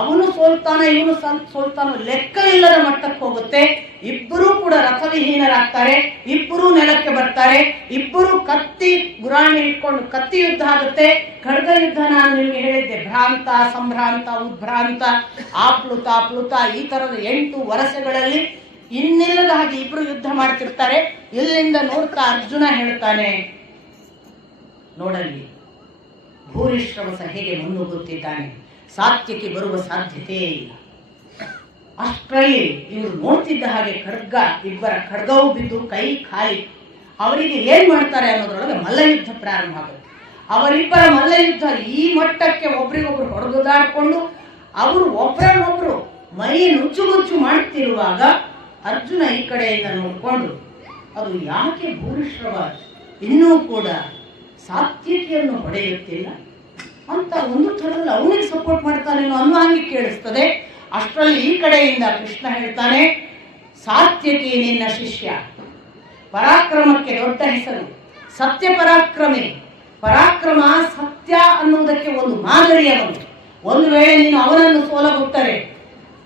ಅವನು ಸೋಲ್ತಾನೋ ಇವನು ಸೋಲ್ತಾನೋ ಲೆಕ್ಕ ಇಲ್ಲದ ಮಟ್ಟಕ್ಕೆ ಹೋಗುತ್ತೆ. ಇಬ್ಬರೂ ಕೂಡ ರಥವಿಹೀನರಾಗ್ತಾರೆ, ಇಬ್ಬರೂ ನೆಲಕ್ಕೆ ಬರ್ತಾರೆ, ಇಬ್ಬರು ಕತ್ತಿ ಗುರಾಣಿ ಇಟ್ಕೊಂಡು ಕತ್ತಿ ಯುದ್ಧ ಆಗುತ್ತೆ. ಖಡ್ಗ ಯುದ್ಧ ನಾನು ನಿಮಗೆ ಹೇಳಿದ್ದೆ, ಭ್ರಾಂತ, ಸಂಭ್ರಾಂತ, ಉದ್ಭ್ರಾಂತ, ಆಪ್ಲುತ, ಪ್ಲುತ, ಈ ತರದ 8 ವರಸೆಗಳಲ್ಲಿ ಇನ್ನಿಲ್ಲದ ಹಾಗೆ ಇಬ್ರು ಯುದ್ಧ ಮಾಡ್ತಿರ್ತಾರೆ. ಇಲ್ಲಿಂದ ನೋಡ್ತಾ ಅರ್ಜುನ ಹೇಳ್ತಾನೆ, ನೋಡಲಿ ಭೂರಿಶ್ರವಸ ಹೇಗೆ ಮುನ್ನುಗ್ಗುತ್ತಿದ್ದಾನೆ, ಸಾತ್ಯಕ್ಕೆ ಬರುವ ಸಾಧ್ಯತೆಯೇ ಇಲ್ಲ. ಅಷ್ಟರಲ್ಲಿ ಇವರು ನೋಡ್ತಿದ್ದ ಹಾಗೆ ಇಬ್ಬರ ಖಡ್ಗವು ಬಿದ್ದು ಕೈ ಖಾಲಿ. ಅವರಿಗೆ ಏನ್ ಮಾಡ್ತಾರೆ ಅನ್ನೋದ್ರೊಳಗೆ ಮಲ್ಲಯುದ್ಧ ಪ್ರಾರಂಭ ಆಗುತ್ತೆ. ಅವರಿಬ್ಬರ ಮಲ್ಲಯುದ್ಧ ಈ ಮಟ್ಟಕ್ಕೆ ಒಬ್ರಿಗೊಬ್ರು ಹೊಡೆದಾಡಿಕೊಂಡು ಅವರು ಒಬ್ಬರನ್ನೊಬ್ರು ಮೈ ನುಚ್ಚುಗುಚ್ಚು ಮಾಡುತ್ತಿರುವಾಗ ಅರ್ಜುನ ಈ ಕಡೆಯಿಂದ ನೋಡಿಕೊಂಡು ಅದು ಯಾಕೆ ಭೂರಿಶ್ರವ ಇನ್ನೂ ಕೂಡ ಸಾತ್ವಿಕಿಯನ್ನು ಹೊಡೆಯುತ್ತಿಲ್ಲ ಅಂತ ಒಂದು ಥರದಲ್ಲಿ ಅವನಿಗೆ ಸಪೋರ್ಟ್ ಮಾಡ್ತಾನೇನೋ ಅನ್ನೋ ಹಂಗೆ ಕೇಳಿಸ್ತದೆ. ಅಷ್ಟರಲ್ಲಿ ಈ ಕಡೆಯಿಂದ ಕೃಷ್ಣ ಹೇಳ್ತಾನೆ, ಸಾತ್ಯಕಿ ನಿನ್ನ ಶಿಷ್ಯ, ಪರಾಕ್ರಮಕ್ಕೆ ದೊಡ್ಡ ಹೆಸರು, ಸತ್ಯ ಪರಾಕ್ರಮಿ. ಪರಾಕ್ರಮ ಸತ್ಯ ಅನ್ನುವುದಕ್ಕೆ ಒಂದು ಮಾದರಿಯವನು. ಒಂದು ವೇಳೆ ನೀನು ಅವನನ್ನು ಸೋಲಗೊಟ್ಟರೆ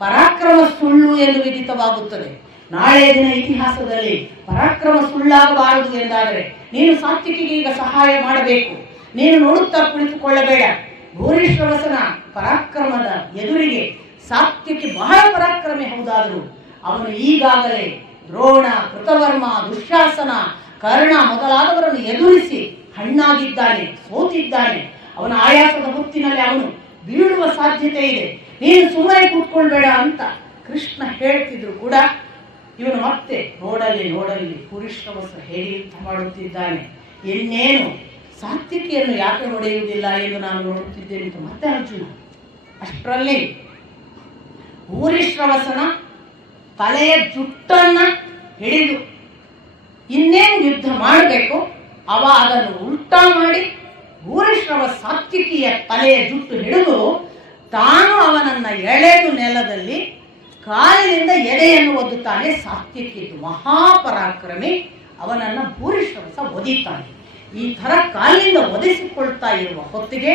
ಪರಾಕ್ರಮ ಸುಳ್ಳು ಎಂದು ವಿದಿತವಾಗುತ್ತದೆ. ನಾಳೆ ದಿನ ಇತಿಹಾಸದಲ್ಲಿ ಪರಾಕ್ರಮ ಸುಳ್ಳಾಗಬಾರದು ಎಂದಾದರೆ ನೀನು ಸಾತ್ವಿಕಿಗೆ ಈಗ ಸಹಾಯ ಮಾಡಬೇಕು. ನೀನು ನೋಡುತ್ತಾ ಕುಳಿತುಕೊಳ್ಳಬೇಡ. ಭೂರಿಶ್ರವಸನ ಪರಾಕ್ರಮದ ಎದುರಿಗೆ ಸಾತ್ವಿಕಿ ಬಹಳ ಪರಾಕ್ರಮಿ ಹೌದಾದರೂ ಅವನು ಈಗಾಗಲೇ ದ್ರೋಣ, ಕೃತವರ್ಮ, ದುಶ್ಯಾಸನ, ಕರ್ಣ ಮೊದಲಾದವರನ್ನು ಎದುರಿಸಿ ಹಣ್ಣಾಗಿದ್ದಾನೆ, ಸೋತಿದ್ದಾನೆ. ಅವನ ಆಯಾಸದ ಹೊತ್ತಿನಲ್ಲಿ ಅವನು ಬೀಳುವ ಸಾಧ್ಯತೆ ಇದೆ. ನೀನು ಸುಮ್ಮನೆ ಕೂತ್ಕೊಳ್ಬೇಡ ಅಂತ ಕೃಷ್ಣ ಹೇಳ್ತಿದ್ರು ಕೂಡ ಇವನು ಮತ್ತೆ ನೋಡಲಿ ಭೂರಿಶ್ರವಸ ಹೇಗೆ ಯುದ್ಧ ಮಾಡುತ್ತಿದ್ದಾನೆ, ಇನ್ನೇನು ಸಾತ್ವಿಕಿಯನ್ನು ಯಾಕೆ ಹೊಡೆಯುವುದಿಲ್ಲ ಎಂದು ನಾನು ನೋಡುತ್ತಿದ್ದೇನೆ ಅಂತ ಮತ್ತೆ ಅರ್ಜುನ. ಅಷ್ಟರಲ್ಲಿ ಭೂರಿಶ್ರವಸನ ತಲೆಯ ಜುಟ್ಟನ್ನ ಹಿಡಿದು ಇನ್ನೇನು ಯುದ್ಧ ಮಾಡಬೇಕು ಅವ ಅದನ್ನು ಉಲ್ಟಾ ಮಾಡಿ ಭೂರಿಶ್ರವ ಸಾತ್ವಿಕಿಯ ತಲೆಯ ಜುಟ್ಟು ಹಿಡಿದು ತಾನು ಅವನನ್ನ ಎಳೆದು ನೆಲದಲ್ಲಿ ಕಾಲಿನಿಂದ ಎದೆಯನ್ನು ಒದ್ದುತ್ತಾನೆ. ಸಾತ್ವಿಕಿದ್ದು ಮಹಾಪರಾಕ್ರಮಿ, ಅವನನ್ನ ಭೂರಿಶ್ರವಸ ಒದಿತಾನೆ. ಈ ತರ ಕಾಲಿನಿಂದ ಒದಿಸಿಕೊಳ್ತಾ ಇರುವ ಹೊತ್ತಿಗೆ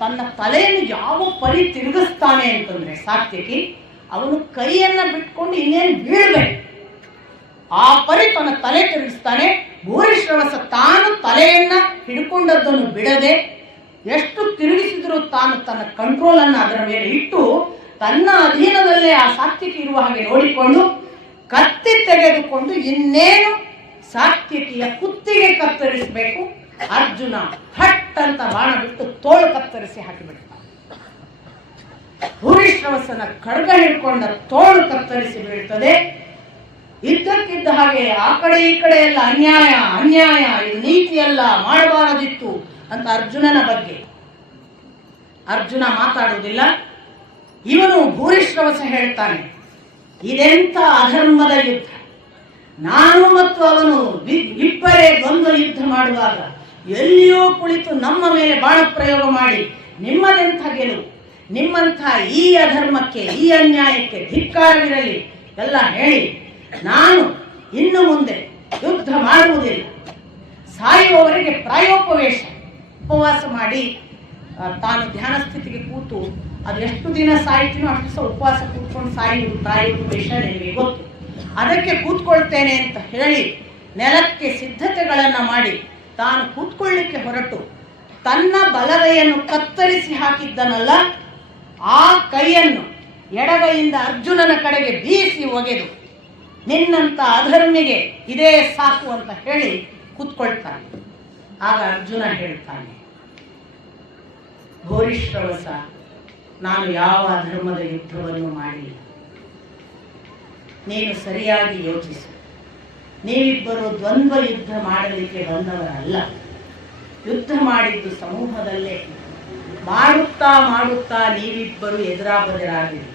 ತನ್ನ ತಲೆಯನ್ನು ಯಾವ ಪರಿ ತಿರುಗಿಸ್ತಾನೆ ಅಂತಂದ್ರೆ ಸಾತ್ವಿಕಿ ಅವನು ಕೈಯನ್ನ ಬಿಟ್ಕೊಂಡು ಇನ್ನೇನು ಬೀಳ್ಬೇಕು ಆ ಪರಿ ತನ್ನ ತಲೆ ತಿರುಗಿಸ್ತಾನೆ. ಭೂರಿಶ್ರವಸ ತಾನು ತಲೆಯನ್ನ ಹಿಡ್ಕೊಂಡದ್ದನ್ನು ಬಿಡದೆ ಎಷ್ಟು ತಿರುಗಿಸಿದ್ರು ತಾನು ತನ್ನ ಕಂಟ್ರೋಲ್ ಅನ್ನ ಅದರ ಮೇಲೆ ಇಟ್ಟು ತನ್ನ ಅಧೀನದಲ್ಲೇ ಆ ಸಾತ್ವಿಕಿ ಇರುವ ಹಾಗೆ ನೋಡಿಕೊಂಡು ಕತ್ತಿ ತೆಗೆದುಕೊಂಡು ಇನ್ನೇನು ಸಾತ್ವಿಕಿಯ ಕುತ್ತಿಗೆ ಕತ್ತರಿಸಬೇಕು. ಅರ್ಜುನ ಹಟ್ ಅಂತ ಬಾಣ ಬಿಟ್ಟು ತೋಳು ಕತ್ತರಿಸಿ ಹಾಕಿಬಿಡ್ತಾನೆ. ಭೂರಿಶ್ರವಸನ ಖಡ್ಗ ಹಿಡ್ಕೊಂಡ ತೋಳು ಕತ್ತರಿಸಿ ಬೀಳ್ತದೆ. ಇದ್ದಕ್ಕಿದ್ದ ಹಾಗೆ ಆ ಕಡೆ ಈ ಕಡೆ ಎಲ್ಲ ಅನ್ಯಾಯ, ಇದು ನೀತಿಯಲ್ಲ, ಮಾಡಬಾರದಿತ್ತು ಅಂತ ಅರ್ಜುನನ ಬಗ್ಗೆ ಅರ್ಜುನ ಮಾತಾಡುವುದಿಲ್ಲ. ಇವನು ಭೂರಿಶ್ರವಸ ಹೇಳ್ತಾನೆ, ಇದೆಂಥ ಅಧರ್ಮದ ಯುದ್ಧ. ನಾನು ಮತ್ತು ಅವನು ಇಬ್ಬರೇ ದ್ವಂದ್ವ ಯುದ್ಧ ಮಾಡುವಾಗ ಎಲ್ಲಿಯೋ ಕುಳಿತು ನಮ್ಮ ಮೇಲೆ ಬಾಣ ಪ್ರಯೋಗ ಮಾಡಿ ನಿಮ್ಮದೆಂಥ ಗೆಲುವು, ನಿಮ್ಮಂಥ ಈ ಅಧರ್ಮಕ್ಕೆ, ಈ ಅನ್ಯಾಯಕ್ಕೆ ಧಿಕ್ಕಾರವಿರಲಿ ಎಲ್ಲ ಹೇಳಿ ನಾನು ಇನ್ನು ಮುಂದೆ ಯುದ್ಧ ಮಾಡುವುದಿಲ್ಲ. ಸಾಯುವವರೆಗೆ ಪ್ರಾಯೋಪವೇಶ ಉಪವಾಸ ಮಾಡಿ ತಾನು ಧ್ಯಾನ ಸ್ಥಿತಿಗೆ ಕೂತು ಅದು ಎಷ್ಟು ದಿನ ಸಾಯ್ತೀನೋ ಅಷ್ಟು ಸಹ ಉಪವಾಸ ಕೂತ್ಕೊಂಡು ಸಾಯುವುದು ಪ್ರಾಯೋಪವೇಶ ನಿಮಗೆ ಗೊತ್ತು. ಅದಕ್ಕೆ ಕೂತ್ಕೊಳ್ತೇನೆ ಅಂತ ಹೇಳಿ ನೆಲಕ್ಕೆ ಸಿದ್ಧತೆಗಳನ್ನ ಮಾಡಿ ತಾನು ಕೂತ್ಕೊಳ್ಳಿಕ್ಕೆ ಹೊರಟು ತನ್ನ ಬಲಗೈಯನ್ನು ಕತ್ತರಿಸಿ ಹಾಕಿದ್ದನಲ್ಲ, ಆ ಕೈಯನ್ನು ಎಡಗೈಯಿಂದ ಅರ್ಜುನನ ಕಡೆಗೆ ಬೀಸಿ ಒಗೆದು ನಿನ್ನಂತ ಅಧರ್ಮಿಗೆ ಇದೇ ಸಾಕು ಅಂತ ಹೇಳಿ ಕೂತ್ಕೊಳ್ತಾನೆ. ಆಗ ಅರ್ಜುನ ಹೇಳ್ತಾನೆ, ಭೂರಿಶ್ರವಸ, ನಾನು ಯಾವ ಅಧರ್ಮದ ಯುದ್ಧವನ್ನು ಮಾಡಿಲ್ಲ. ನೀನು ಸರಿಯಾಗಿ ಯೋಚಿಸು. ನೀವಿಬ್ಬರು ದ್ವಂದ್ವ ಯುದ್ಧ ಮಾಡಲಿಕ್ಕೆ ಬಂದವರಲ್ಲ. ಯುದ್ಧ ಮಾಡಿದ್ದು ಸಮೂಹದಲ್ಲೇ. ಮಾಡುತ್ತಾ ನೀವಿಬ್ಬರು ಎದುರಾಬದರಾಗಿರಿ.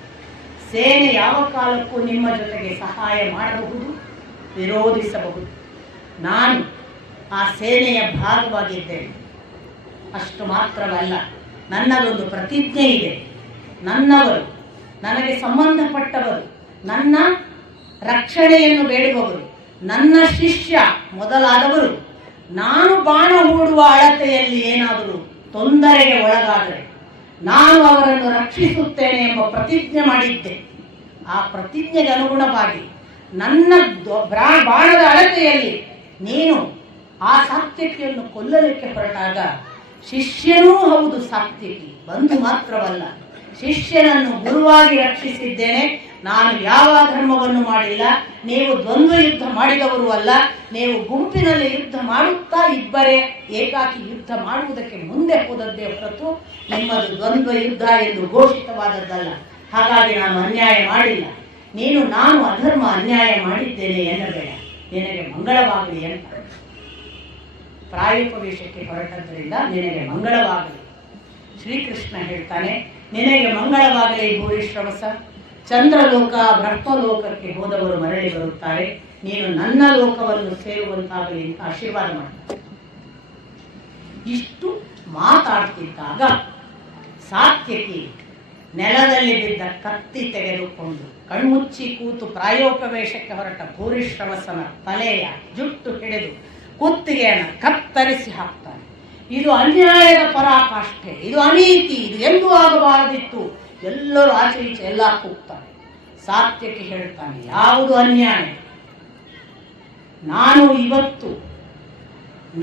ಸೇನೆ ಯಾವ ಕಾಲಕ್ಕೂ ನಿಮ್ಮ ಜೊತೆಗೆ ಸಹಾಯ ಮಾಡಬಹುದು, ವಿರೋಧಿಸಬಹುದು. ನಾನು ಆ ಸೇನೆಯ ಭಾಗವಾಗಿದ್ದೇನೆ. ಅಷ್ಟು ಮಾತ್ರವಲ್ಲ, ನನ್ನದೊಂದು ಪ್ರತಿಜ್ಞೆ ಇದೆ. ನನ್ನವರು, ನನಗೆ ಸಂಬಂಧಪಟ್ಟವರು, ನನ್ನ ರಕ್ಷಣೆಯನ್ನು ಬೇಡುವವರು, ನನ್ನ ಶಿಷ್ಯ ಮೊದಲಾದವರು ನಾನು ಬಾಣ ಹೂಡುವ ಅಳತೆಯಲ್ಲಿ ಏನಾದರೂ ತೊಂದರೆಗೆ ಒಳಗಾದರೆ ನಾನು ಅವರನ್ನು ರಕ್ಷಿಸುತ್ತೇನೆ ಎಂಬ ಪ್ರತಿಜ್ಞೆ ಮಾಡಿದ್ದೆ. ಆ ಪ್ರತಿಜ್ಞೆಗೆ ಅನುಗುಣವಾಗಿ ನನ್ನ ಬಾಣದ ಅಳತೆಯಲ್ಲಿ ನೀನು ಆ ಸಾತ್ವಿಕಿಯನ್ನು ಕೊಲ್ಲಲಿಕ್ಕೆ ಹೊರಟಾಗ ಶಿಷ್ಯನೂ ಹೌದು ಸಾತ್ವಿಕಿ, ಬಂಧು ಮಾತ್ರವಲ್ಲ, ಶಿಷ್ಯನನ್ನು ಗುರುವಾಗಿ ರಕ್ಷಿಸಿದ್ದೇನೆ. ನಾನು ಯಾವ ಧರ್ಮವನ್ನು ಮಾಡಿಲ್ಲ, ನೀವು ದ್ವಂದ್ವ ಯುದ್ಧ ಮಾಡಿದವರು ಅಲ್ಲ, ನೀವು ಗುಂಪಿನಲ್ಲಿ ಯುದ್ಧ ಮಾಡುತ್ತಾ ಇಬ್ಬರೇ ಏಕಾಕಿ ಯುದ್ಧ ಮಾಡುವುದಕ್ಕೆ ಮುಂದೆ ಹೋದದ್ದೇ ಹೊರತು ನಿಮ್ಮದು ದ್ವಂದ್ವ ಯುದ್ಧ ಎಂದು ಘೋಷಿತವಾದದ್ದಲ್ಲ. ಹಾಗಾಗಿ ನಾನು ಅನ್ಯಾಯ ಮಾಡಿಲ್ಲ. ನೀನು ನಾನು ಅಧರ್ಮ ಅನ್ಯಾಯ ಮಾಡಿದ್ದೇನೆ ಎನ್ನಬೇಡ, ನಿನಗೆ ಮಂಗಳವಾಗಲಿ ಅಂತ ಪ್ರಾಯೋಪವೇಶಕ್ಕೆ ಹೊರಟದ್ರಿಂದ ನಿನಗೆ ಮಂಗಳವಾಗಲಿ. ಶ್ರೀಕೃಷ್ಣ ಹೇಳ್ತಾನೆ, ನಿನಗೆ ಮಂಗಳವಾಗಲಿ ಭೂರಿಶ್ರವಸ. ಚಂದ್ರಲೋಕ ಬ್ರಹ್ಮಲೋಕಕ್ಕೆ ಹೋದವರು ಮರಳಿ ಬರುತ್ತಾರೆ, ನೀನು ನನ್ನ ಲೋಕವನ್ನು ಸೇರುವಂತಾಗಲಿ ಅಂತ ಆಶೀರ್ವಾದ ಮಾಡ್ತಾರೆ. ಇಷ್ಟು ಮಾತಾಡ್ತಿದ್ದಾಗ ಸಾತ್ಯಕಿ ನೆಲದಲ್ಲಿ ಬಿದ್ದ ಕತ್ತಿ ತೆಗೆದುಕೊಂಡು ಕಣ್ಮುಚ್ಚಿ ಕೂತು ಪ್ರಾಯೋಪವೇಶಕ್ಕೆ ಹೊರಟ ಭೂರಿಶ್ರವಸನ ತಲೆಯ ಜುಟ್ಟು ಹಿಡಿದು ಕುತ್ತಿಗೆಯನ್ನು ಕತ್ತರಿಸಿ ಹಾಕ್ತಾನೆ. ಇದು ಅನ್ಯಾಯದ ಪರಾಕಾಷ್ಠೆ, ಇದು ಅನೀತಿ, ಇದು ಎಂದೂ ಆಗಬಾರದಿತ್ತು. ಎಲ್ಲರೂ ಆಚೆ ಈಚೆ ಎಲ್ಲ ಕೂಗ್ತಾರೆ. ಸಾತ್ಯಕಿ ಹೇಳ್ತಾನೆ, ಯಾವುದು ಅನ್ಯಾಯ? ನಾನು ಇವತ್ತು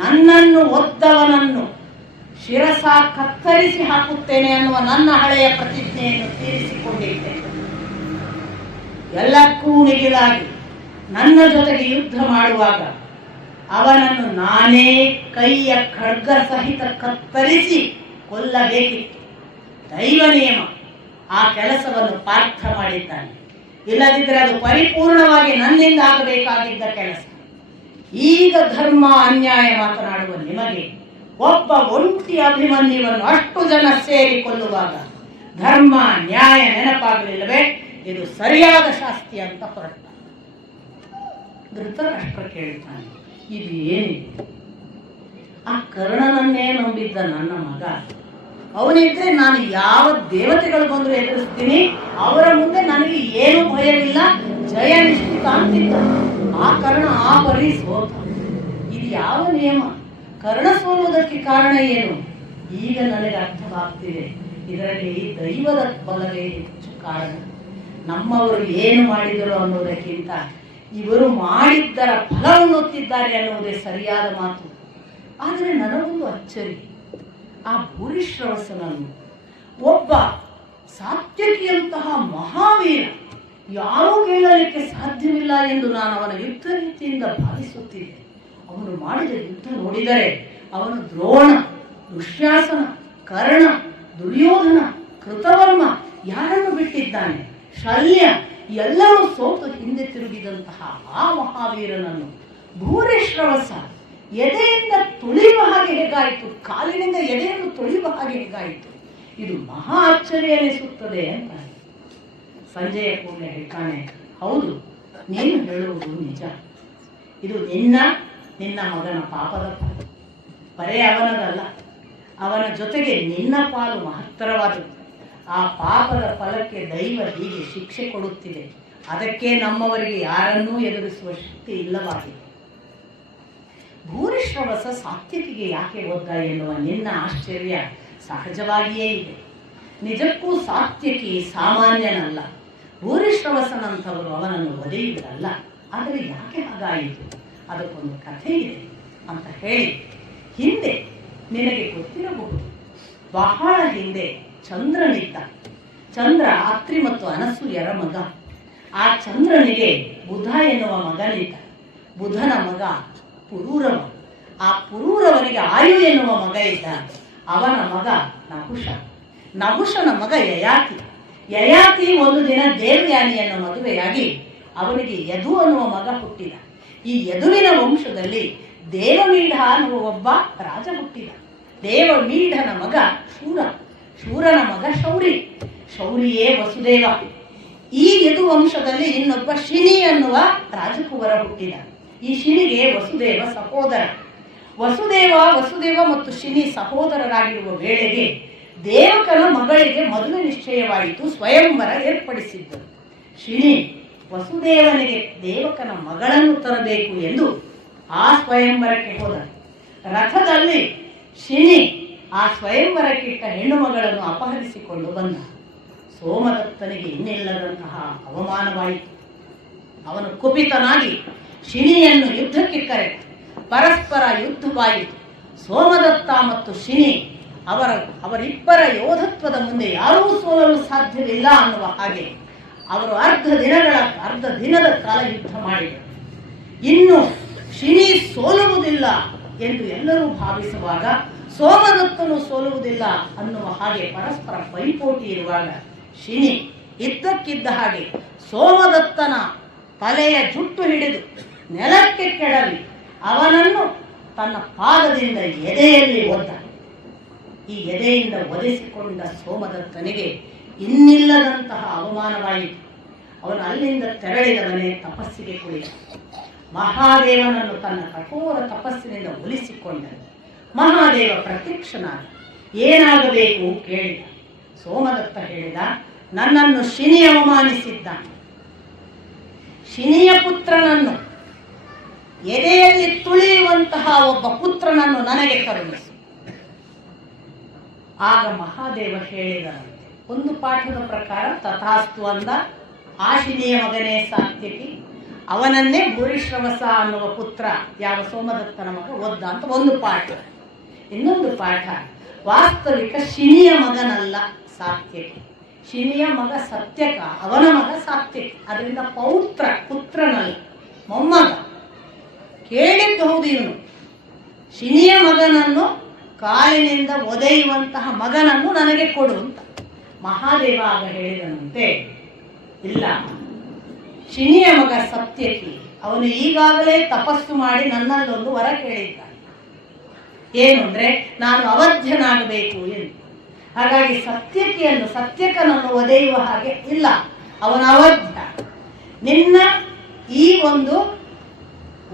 ನನ್ನನ್ನು ಒದ್ದವನನ್ನು ಶಿರಸ ಕತ್ತರಿಸಿ ಹಾಕುತ್ತೇನೆ ಅನ್ನುವ ನನ್ನ ಹಳೆಯ ಪ್ರತಿಜ್ಞೆಯನ್ನು ತೀರಿಸಿಕೊಂಡಿದ್ದೇನೆ. ಎಲ್ಲಕ್ಕೂ ಮಿಗಿಲಾಗಿ ನನ್ನ ಜೊತೆಗೆ ಯುದ್ಧ ಮಾಡುವಾಗ ಅವನನ್ನು ನಾನೇ ಕೈಯ ಖಡ್ಗ ಸಹಿತ ಕತ್ತರಿಸಿ ಕೊಲ್ಲಬೇಕಿತ್ತು. ದೈವ ನಿಯಮ ಆ ಕೆಲಸವನ್ನು ಪಾರ್ಥ ಮಾಡಿದ್ದಾನೆ. ಇಲ್ಲದಿದ್ದರೆ ಅದು ಪರಿಪೂರ್ಣವಾಗಿ ನನ್ನಿಂದ ಆಗಬೇಕಾಗಿದ್ದ ಕೆಲಸ. ಈಗ ಧರ್ಮ ಅನ್ಯಾಯ ಮಾತನಾಡುವ ನಿಮಗೆ ಒಬ್ಬ ಒಂಟಿ ಅಭಿಮನ್ಯುವನ್ನು ಅಷ್ಟು ಜನ ಸೇರಿ ಕೊಲ್ಲುವಾಗ ಧರ್ಮ ನ್ಯಾಯ ನೆನಪಾಗಲಿಲ್ಲವೇ? ಇದು ಸರಿಯಾದ ಶಾಸ್ತಿ ಅಂತ ಹೊರಟ. ಧೃತರಾಷ್ಟ್ರ ಕೇಳ್ತಾನೆ, ಇದು ಏನಿದೆ? ಆ ಕರ್ಣನನ್ನೇ ನಂಬಿದ್ದ ನನ್ನ ಮಗ, ಅವನಿದ್ರೆ ನಾನು ಯಾವ ದೇವತೆಗಳು ಬಂದರೂ ಎದುರಿಸ್ತೀನಿ, ಅವರ ಮುಂದೆ ನನಗೆ ಏನು ಭಯವಿಲ್ಲ, ಜಯ ನಿಶ್ಚಿತ ಅಂತಿದ್ದ. ಆ ಕರ್ಣ ಆ ಪರಿ ಸೋತ. ಇದು ಯಾವ ನಿಯಮ? ಕರ್ಣ ಸೋಲುವುದಕ್ಕೆ ಕಾರಣ ಏನು? ಈಗ ನನಗೆ ಅರ್ಥವಾಗ್ತಿದೆ. ಇದರಲ್ಲಿ ದೈವದ ಬಲವೇ ಹೆಚ್ಚು ಕಾರಣ. ನಮ್ಮವರು ಏನು ಮಾಡಿದರು ಅನ್ನೋದಕ್ಕಿಂತ ಇವರು ಮಾಡಿದ್ದರ ಫಲವನ್ನು ಹೊತ್ತಿದ್ದಾರೆ ಅನ್ನುವುದೇ ಸರಿಯಾದ ಮಾತು. ಆದರೆ ನನಗೊಂದು ಅಚ್ಚರಿ, ಆ ಭೂರಿಶ್ರವಸನನ್ನು ಒಬ್ಬ ಸಾತ್ಯಕಿಯಂತಹ ಮಹಾವೀರ ಯಾರೂ ಗೆಲ್ಲಲಿಕ್ಕೆ ಸಾಧ್ಯವಿಲ್ಲ ಎಂದು ನಾನು ಅವನ ಯುದ್ಧ ರೀತಿಯಿಂದ ಭಾವಿಸುತ್ತಿದ್ದೆ. ಅವನು ಮಾಡಿದ ಯುದ್ಧ ನೋಡಿದರೆ ಅವನು ದ್ರೋಣ, ದುಶ್ಯಾಸನ, ಕರ್ಣ, ದುರ್ಯೋಧನ, ಕೃತವರ್ಮ ಯಾರನ್ನು ಬಿಟ್ಟಿದ್ದಾನೆ? ಶಲ್ಯ ಎಲ್ಲರೂ ಸೋತು ಹಿಂದೆ ತಿರುಗಿದಂತಹ ಆ ಮಹಾವೀರನನ್ನು ಭೂರಿಶ್ರವಸ ಎದೆಯಿಂದ ತುಳಿಯುವ ಹಾಗೆ ಹೇಗಾಯಿತು? ಕಾಲಿನಿಂದ ಎದೆಯನ್ನು ತುಳಿಯುವ ಹಾಗೆ ಹೇಗಾಯಿತು? ಇದು ಮಹಾ ಆಶ್ಚರ್ಯ ಅನಿಸುತ್ತದೆ ಅಂತ ಸಂಜಯ ಕೂಡಲೇ ಹೇಳ್ತಾನೆ, ಹೌದು, ನೀನು ಹೇಳುವುದು ನಿಜ. ಇದು ನಿನ್ನ ಮಗನ ಪಾಪದ ಫಲ, ಬರೇ ಅವನದಲ್ಲ, ಅವನ ಜೊತೆಗೆ ನಿನ್ನ ಪಾಲು ಮಹತ್ತರವಾದದ್ದು. ಆ ಪಾಪದ ಫಲಕ್ಕೆ ದೈವ ಹೀಗೆ ಶಿಕ್ಷೆ ಕೊಡುತ್ತಿದೆ. ಅದಕ್ಕೆ ನಮ್ಮವರಿಗೆ ಯಾರನ್ನೂ ಎದುರಿಸುವ ಶಕ್ತಿ ಇಲ್ಲವಾಗಿದೆ. ಭೂರಿಶ್ರವಸ ಸಾತ್ಯಕಿಗೆ ಯಾಕೆ ಒದ್ದ ಎನ್ನುವ ನಿನ್ನ ಆಶ್ಚರ್ಯ ಸಹಜವಾಗಿಯೇ ಇದೆ. ನಿಜಕ್ಕೂ ಸಾತ್ಯಕಿ ಸಾಮಾನ್ಯನಲ್ಲ. ಭೂರಿಶ್ರವಸನಂಥವರು ಅವನನ್ನು ಒದೆಯುವುದಲ್ಲ. ಆದರೆ ಯಾಕೆ ಹಾಗಾಯಿತು? ಅದಕ್ಕೊಂದು ಕಥೆ ಇದೆ ಅಂತ ಹೇಳಿ, ಹಿಂದೆ ನಿನಗೆ ಗೊತ್ತಿರಬಹುದು, ಬಹಳ ಹಿಂದೆ ಚಂದ್ರನಿದ್ದ. ಚಂದ್ರ ಅತ್ರಿ ಮತ್ತು ಅನಸೂಯರ ಮಗ. ಆ ಚಂದ್ರನಿಗೆ ಬುಧ ಎನ್ನುವ ಮಗನಿದ್ದ. ಬುಧನ ಮಗ ಪುರೂರವ. ಆ ಪುರೂರವನಿಗೆ ಆಯು ಎನ್ನುವ ಮಗ ಇದ್ದ. ಅವನ ಮಗ ನಹುಷ. ನಹುಷನ ಮಗ ಯಯಾತಿ. ಯಯಾತಿ ಒಂದು ದಿನ ದೇವಯಾನಿಯನ್ನು ಮದುವೆಯಾಗಿ ಅವನಿಗೆ ಯದು ಅನ್ನುವ ಮಗ ಹುಟ್ಟಿದ. ಈ ಯದುವಿನ ವಂಶದಲ್ಲಿ ದೇವಮೀಢ ಅನ್ನುವ ಒಬ್ಬ ರಾಜ ಹುಟ್ಟಿದ. ದೇವಮೀಢನ ಮಗ ಶೂರ. ಶೂರನ ಮಗ ಶೌರಿ. ಶೌರಿಯೇ ವಸುದೇವ. ಈ ಯದು ವಂಶದಲ್ಲಿ ಇನ್ನೊಬ್ಬ ಶಿನಿ ಅನ್ನುವ ರಾಜಕುವರ ಹುಟ್ಟಿದ. ಈ ಶಿನಿಗೆ ವಸುದೇವ ಸಹೋದರ. ವಸುದೇವ ಮತ್ತು ಶಿನಿ ಸಹೋದರರಾಗಿರುವ ವೇಳೆಗೆ ದೇವಕನ ಮಗಳಿಗೆ ಮದುವೆ ನಿಶ್ಚಯವಾಯಿತು. ಸ್ವಯಂವರ ಏರ್ಪಡಿಸಿದ್ದರು. ಶಿನಿ ವಸುದೇವನಿಗೆ ದೇವಕನ ಮಗಳನ್ನು ತರಬೇಕು ಎಂದು ಆ ಸ್ವಯಂವರಕ್ಕೆ ಹೋದ. ರಥದಲ್ಲಿ ಶಿನಿ ಆ ಸ್ವಯಂವರಕ್ಕಿಟ್ಟ ಹೆಣ್ಣು ಮಗಳನ್ನು ಅಪಹರಿಸಿಕೊಂಡು ಬಂದ. ಸೋಮದತ್ತನಿಗೆ ಇನ್ನಿಲ್ಲದಂತಹ ಅವಮಾನವಾಯಿತು. ಅವನು ಕುಪಿತನಾಗಿ ಶಿನಿಯನ್ನು ಯುದ್ಧಕ್ಕೆ ಕರೆದ. ಪರಸ್ಪರ ಯುದ್ಧವಾಯಿತು. ಸೋಮದತ್ತ ಮತ್ತು ಶಿನಿ ಅವರಿಬ್ಬರ ಯೋಧತ್ವದ ಮುಂದೆ ಯಾರೂ ಸೋಲಲು ಸಾಧ್ಯವಿಲ್ಲ ಅನ್ನುವ ಹಾಗೆ ಅವರು ಅರ್ಧ ದಿನದ ಕಾಲ ಯುದ್ಧ ಮಾಡಿದರು. ಇನ್ನು ಶಿನಿ ಸೋಲುವುದಿಲ್ಲ ಎಂದು ಎಲ್ಲರೂ ಭಾವಿಸುವಾಗ ಸೋಮದತ್ತನು ಸೋಲುವುದಿಲ್ಲ ಅನ್ನುವ ಹಾಗೆ ಪರಸ್ಪರ ಪೈಪೋಟಿ ಇರುವಾಗ ಶಿನಿ ಇದ್ದಕ್ಕಿದ್ದ ಹಾಗೆ ಸೋಮದತ್ತನ ತಲೆಯ ಜುಟ್ಟು ಹಿಡಿದು ನೆಲಕ್ಕೆ ಕೆಡವಿ ಅವನನ್ನು ತನ್ನ ಪಾದದಿಂದ ಎದೆಯಲ್ಲಿ ಒದ್ದ. ಈ ಎದೆಯಿಂದ ಒದೆಸಿಕೊಂಡ ಸೋಮದತ್ತನಿಗೆ ಇನ್ನಿಲ್ಲದಂತಹ ಅವಮಾನವಾಯಿತು. ಅವನು ಅಲ್ಲಿಂದ ತೆರಳಿದವನೇ ತಪಸ್ಸಿಗೆ ಕುಳಿತ. ಮಹಾದೇವನನ್ನು ತನ್ನ ಕಠೋರ ತಪಸ್ಸಿನಿಂದ ಒಲಿಸಿಕೊಂಡನು. ಮಹಾದೇವ ಪ್ರತ್ಯಕ್ಷನಾದ. ಏನಾಗಬೇಕು ಕೇಳಿದ. ಸೋಮದತ್ತ ಹೇಳಿದ, ನನ್ನನ್ನು ಶಿನಿ ಅವಮಾನಿಸಿದ್ದಾನೆ. ಶಿನಿಯ ಪುತ್ರನನ್ನು ಎದೆಯಲ್ಲಿ ತುಳಿಯುವಂತಹ ಒಬ್ಬ ಪುತ್ರನನ್ನು ನನಗೆ ಕರುಣಿಸು. ಆಗ ಮಹಾದೇವ ಹೇಳಿದನಂತೆ, ಒಂದು ಪಾಠದ ಪ್ರಕಾರ ತಥಾಸ್ತು ಅಂದ. ಆ ಶಿನಿಯ ಮಗನೇ ಸಾತ್ಯಕಿ, ಅವನನ್ನೇ ಭೂರಿಶ್ರವಸ ಅನ್ನುವ ಪುತ್ರ ಯಾವ ಸೋಮದತ್ತನ ಮಗ ಒದ್ದ ಅಂತ ಒಂದು ಪಾಠ. ಇನ್ನೊಂದು ಪಾಠ, ವಾಸ್ತವಿಕ ಶಿನಿಯ ಮಗನಲ್ಲ ಸಾತ್ಯಕಿ, ಶಿನಿಯ ಮಗ ಸತ್ಯಕ, ಅವನ ಮಗ ಸಾತ್ಯಕಿ. ಅದರಿಂದ ಪುತ್ರನಲ್ಲ, ಮೊಮ್ಮಗ. ಕೇಳಿದ್ದು ಹೌದು, ಇವನು ಶಿನಿಯ ಮಗನನ್ನು ಕಾಲಿನಿಂದ ಒದೆಯುವಂತಹ ಮಗನನ್ನು ನನಗೆ ಕೊಡು ಅಂತ. ಮಹಾದೇವ ಆಗ ಹೇಳಿದನಂತೆ, ಇಲ್ಲ, ಶಿನಿಯ ಮಗ ಸತ್ಯಕಿ ಅವನು ಈಗಾಗಲೇ ತಪಸ್ಸು ಮಾಡಿ ನನ್ನಲ್ಲೊಂದು ವರ ಕೇಳಿದ್ದಾನೆ. ಏನು ಅಂದ್ರೆ, ನಾನು ಅವಧ್ಯನಾಗಬೇಕು ಎಂದು. ಹಾಗಾಗಿ ಸತ್ಯಕನನ್ನು ಒದೆಯುವ ಹಾಗೆ ಇಲ್ಲ, ಅವನ ಅವಧ್ಯ. ನಿನ್ನ ಈ ಒಂದು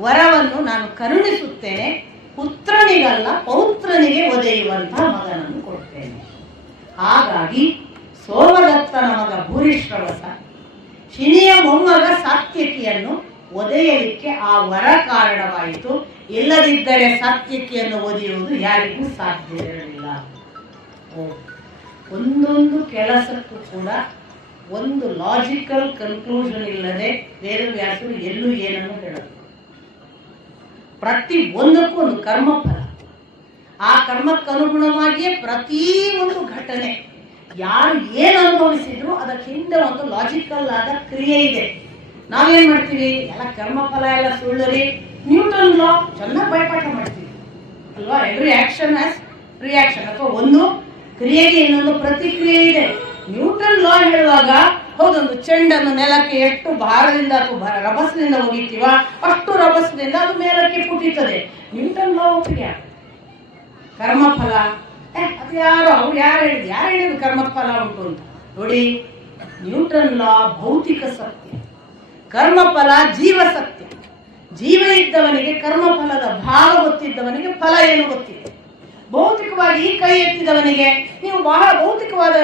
ವರವನ್ನು ನಾನು ಕರುಣಿಸುತ್ತೇನೆ, ಪುತ್ರನಿಗಲ್ಲ ಪೌತ್ರನಿಗೆ ಒದೆಯುವಂತಹ ಮಗನನ್ನು ಕೊಡ್ತೇನೆ. ಹಾಗಾಗಿ ಸೋಮದತ್ತನ ಮಗ ಭೂರಿಶ್ರವಸ ಶಿನಿಯ ಮೊಮ್ಮಗ ಸಾತ್ಯಕಿಯನ್ನು ಒದೆಯಲಿಕ್ಕೆ ಆ ವರ ಕಾರಣವಾಯಿತು. ಇಲ್ಲದಿದ್ದರೆ ಸಾತ್ಯಕಿಯನ್ನು ಒದೆಯುವುದು ಯಾರಿಗೂ ಸಾಧ್ಯವಿರಲಿಲ್ಲ. ಒಂದೊಂದು ಕೆಲಸಕ್ಕೂ ಕೂಡ ಒಂದು ಲಾಜಿಕಲ್ ಕನ್ಕ್ಲೂಷನ್ ಇಲ್ಲದೆ ವೇದವ್ಯಾಸರು ಎಲ್ಲೂ ಏನನ್ನು ಹೇಳೋದು. ಪ್ರತಿ ಒಂದಕ್ಕೂ ಒಂದು ಕರ್ಮಫಲ. ಆ ಕರ್ಮಕ್ಕನುಗುಣವಾಗಿಯೇ ಪ್ರತಿ ಒಂದು ಘಟನೆ ಯಾರು ಏನು ಅನುಭವಿಸಿದ್ರು ಅದಕ್ಕೆ ಹಿಂದೆ ಒಂದು ಲಾಜಿಕಲ್ ಆದ ಕ್ರಿಯೆ ಇದೆ. ನಾವೇನ್ ಮಾಡ್ತೀವಿ, ಎಲ್ಲ ಕರ್ಮಫಲ ಎಲ್ಲ ಸುಳ್ಳರಿ, ನ್ಯೂಟನ್ ಲಾ ಚೆನ್ನಾಗಿ ಬಯಪಾಠ ಮಾಡ್ತೀವಿ ಅಲ್ವಾ. ಎವ್ರಿ ಆಕ್ಷನ್ ಹ್ಯಾಸ್ ರಿಯಾಕ್ಷನ್, ಅಥವಾ ಒಂದು ಕ್ರಿಯೆಗೆ ಇನ್ನೊಂದು ಪ್ರತಿಕ್ರಿಯೆ ಇದೆ. ನ್ಯೂಟನ್ ಲಾ ಹೇಳುವಾಗ ಹೌದೊಂದು ಚೆಂಡನ್ನು ನೆಲಕ್ಕೆ ಎಷ್ಟು ಭಾರದಿಂದ ಅಥವಾ ರಭಸದಿಂದ ಒಗಿತೀವ ಅಷ್ಟು ರಭಸದಿಂದ ಅದು ಮೇಲಕ್ಕೆ ಪುಟಿತದೆ. ನ್ಯೂಟನ್ ಲಾ ಒಪ್ಪಿಗೆ. ಕರ್ಮಫಲ ಅದು ಯಾರು ಹೇಳಿದ್ರು ಕರ್ಮಫಲ ಉಂಟು ಅಂತ. ನೋಡಿ, ನ್ಯೂಟನ್ ಲಾ ಭೌತಿಕ ಸತ್ಯ, ಕರ್ಮಫಲ ಜೀವ ಸತ್ಯ. ಜೀವ ಇದ್ದವನಿಗೆ ಕರ್ಮಫಲದ ಭಾವ ಗೊತ್ತಿದ್ದವನಿಗೆ ಫಲ ಏನು ಗೊತ್ತಿದೆ. ಭೌತಿಕವಾಗಿ ಈ ಕೈ ಎತ್ತಿದವನಿಗೆ ನೀವು ಬಹಳ ಭೌತಿಕವಾದ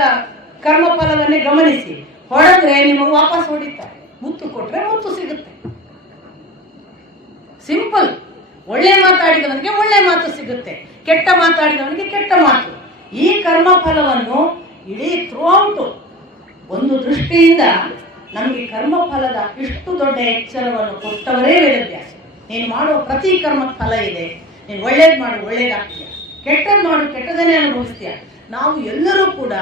ಕರ್ಮಫಲವನ್ನೇ ಗಮನಿಸಿ, ಹೊಡೆದ್ರೆ ನಿಮಗೆ ವಾಪಸ್ ಹೊಡಿತಾರೆ, ಮುತ್ತು ಕೊಟ್ರೆ ಮುತ್ತು ಸಿಗುತ್ತೆ. ಸಿಂಪಲ್. ಒಳ್ಳೆ ಮಾತಾಡಿದವನಿಗೆ ಒಳ್ಳೆ ಮಾತು ಸಿಗುತ್ತೆ, ಕೆಟ್ಟ ಮಾತಾಡಿದವನಿಗೆ ಕೆಟ್ಟ ಮಾತು. ಈ ಕರ್ಮಫಲವನ್ನು ಇಡೀ ಥ್ರೂಔಟ್ ಒಂದು ದೃಷ್ಟಿಯಿಂದ ನಮಗೆ ಕರ್ಮಫಲದ ಇಷ್ಟು ದೊಡ್ಡ ಎಚ್ಚರವನ್ನು ಕೊಟ್ಟವರೇ ವೇದವ್ಯಾಸ. ನೀನು ಮಾಡುವ ಪ್ರತಿ ಕರ್ಮಕ್ಕೆ ಫಲ ಇದೆ. ನೀನು ಒಳ್ಳೇದು ಮಾಡು, ಒಳ್ಳೇದಾಗ್ತೀಯ, ಕೆಟ್ಟದ್ದು ಮಾಡು, ಕೆಟ್ಟದನ್ನೇ ಅನುಭವಿಸ್ತೀಯ. ನಾವು ಎಲ್ಲರೂ ಕೂಡ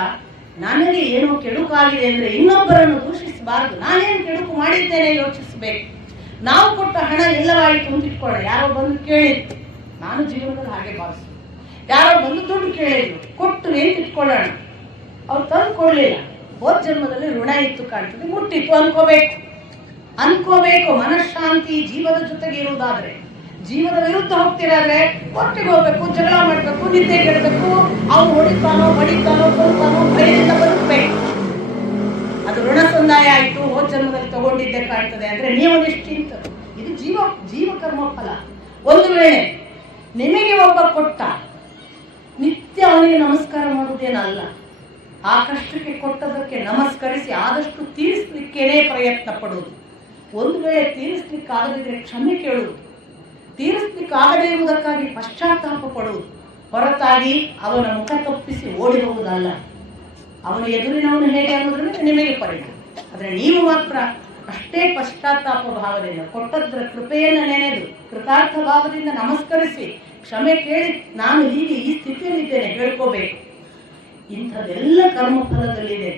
ನನಗೆ ಏನೋ ಕೆಡುಕಾಗಿದೆ ಅಂದ್ರೆ ಇನ್ನೊಬ್ಬರನ್ನು ದೂಷಿಸಬಾರದು. ನಾನೇನು ಕೆಡುಕು ಮಾಡಿದ್ದೇನೆ ಯೋಚಿಸಬೇಕು. ನಾವು ಕೊಟ್ಟ ಹಣ ಎಲ್ಲವಾಯಿತು ಅಂತ ಇಟ್ಕೊಳ್ಳೋಣ. ಯಾರೋ ಬಂದು ಕೇಳಿದ್ರು, ನಾನು ಜೀವನದಲ್ಲಿ ಹಾಗೆ ಭಾವಿಸ್ತೀನಿ. ಯಾರೋ ಬಂದು ದುಡ್ಡು ಕೇಳಿದ್ರು, ಕೊಟ್ಟು ಅಂತ ಇಟ್ಕೊಳ್ಳೋಣ. ಅವ್ರು ತಂದು ಕೊಡ್ಲಿಲ್ಲ, ಹೋದ ಜನ್ಮದಲ್ಲಿ ಋಣ ಇತ್ತು ಕಾಣ್ತದೆ, ಮುಟ್ಟಿತ್ತು ಅನ್ಕೋಬೇಕು. ಮನಃಶಾಂತಿ ಜೀವದ ಜೊತೆಗೆ ಇರುವುದಾದ್ರೆ, ಜೀವದ ವಿರುದ್ಧ ಹೋಗ್ತಿರಾದ್ರೆ ಒಟ್ಟಿಗೆ ಹೋಗ್ಬೇಕು, ಜಗಳ ಮಾಡ್ಬೇಕು, ನಿದ್ದೆ ಗೆಡಬೇಕು, ಅವ್ನು ಹೊಡಿತಾನೋ ಬಡಿತಾನೋ ಕೊಡ್ತಾನೋ ಭಯದಿಂದ ಬದುಕಬೇಕು. ಅದು ಋಣ ಸಂದಾಯ ಆಯ್ತು, ಹೋದ ಜನ್ಮದಲ್ಲಿ ತಗೊಂಡಿದ್ದೆ ಕಾಣ್ತದೆ ಅಂದ್ರೆ ನೀವು ನಿಶ್ಚಿಂತ. ಇದು ಜೀವ ಕರ್ಮ ಫಲ. ಒಂದು ವೇಳೆ ನಿಮಗೆ ಒಬ್ಬ ಕೊಟ್ಟ, ನಿತ್ಯ ಅವನಿಗೆ ನಮಸ್ಕಾರ ಮಾಡುವುದೇನಲ್ಲ, ಆ ಕಷ್ಟಕ್ಕೆ ಕೊಟ್ಟದಕ್ಕೆ ನಮಸ್ಕರಿಸಿ ಆದಷ್ಟು ತೀರಿಸಲಿಕ್ಕೇನೆ ಪ್ರಯತ್ನ ಪಡುವುದು. ಒಂದು ವೇಳೆ ತೀರಿಸಲಿಕ್ಕಾಗದಿದ್ರೆ ಕ್ಷಮೆ ಕೇಳುವುದು, ತೀರಿಸಲಿಕ್ಕಾಗದೇ ಇರುವುದಕ್ಕಾಗಿ ಪಶ್ಚಾತ್ತಾಪ ಪಡುವುದು, ಹೊರತಾಗಿ ಅವನ ಮುಖ ತಪ್ಪಿಸಿ ಓಡಿ ಹೋಗುವುದಲ್ಲ. ಅವನು ಎದುರಿನವನು ಹೇಗೆ ಅನ್ನೋದ್ರಿಂದ ನಿಮಗೆ ಪರಿಣಾಮ. ಆದರೆ ನೀವು ಮಾತ್ರ ಅಷ್ಟೇ ಪಶ್ಚಾತ್ತಾಪ ಭಾವದಿಂದ, ಕೊಟ್ಟದ್ರ ಕೃಪೆಯನ್ನು ನೆನೆದು ಕೃತಾರ್ಥ ಭಾವದಿಂದ ನಮಸ್ಕರಿಸಿ ಕ್ಷಮೆ ಕೇಳಿ ನಾನು ಹೀಗೆ ಈ ಸ್ಥಿತಿಯಲ್ಲಿದ್ದೇನೆ ಹೇಳ್ಕೋಬೇಕು. ಇಂಥದ್ದೆಲ್ಲ ಕರ್ಮಫಲದಲ್ಲಿದೆ.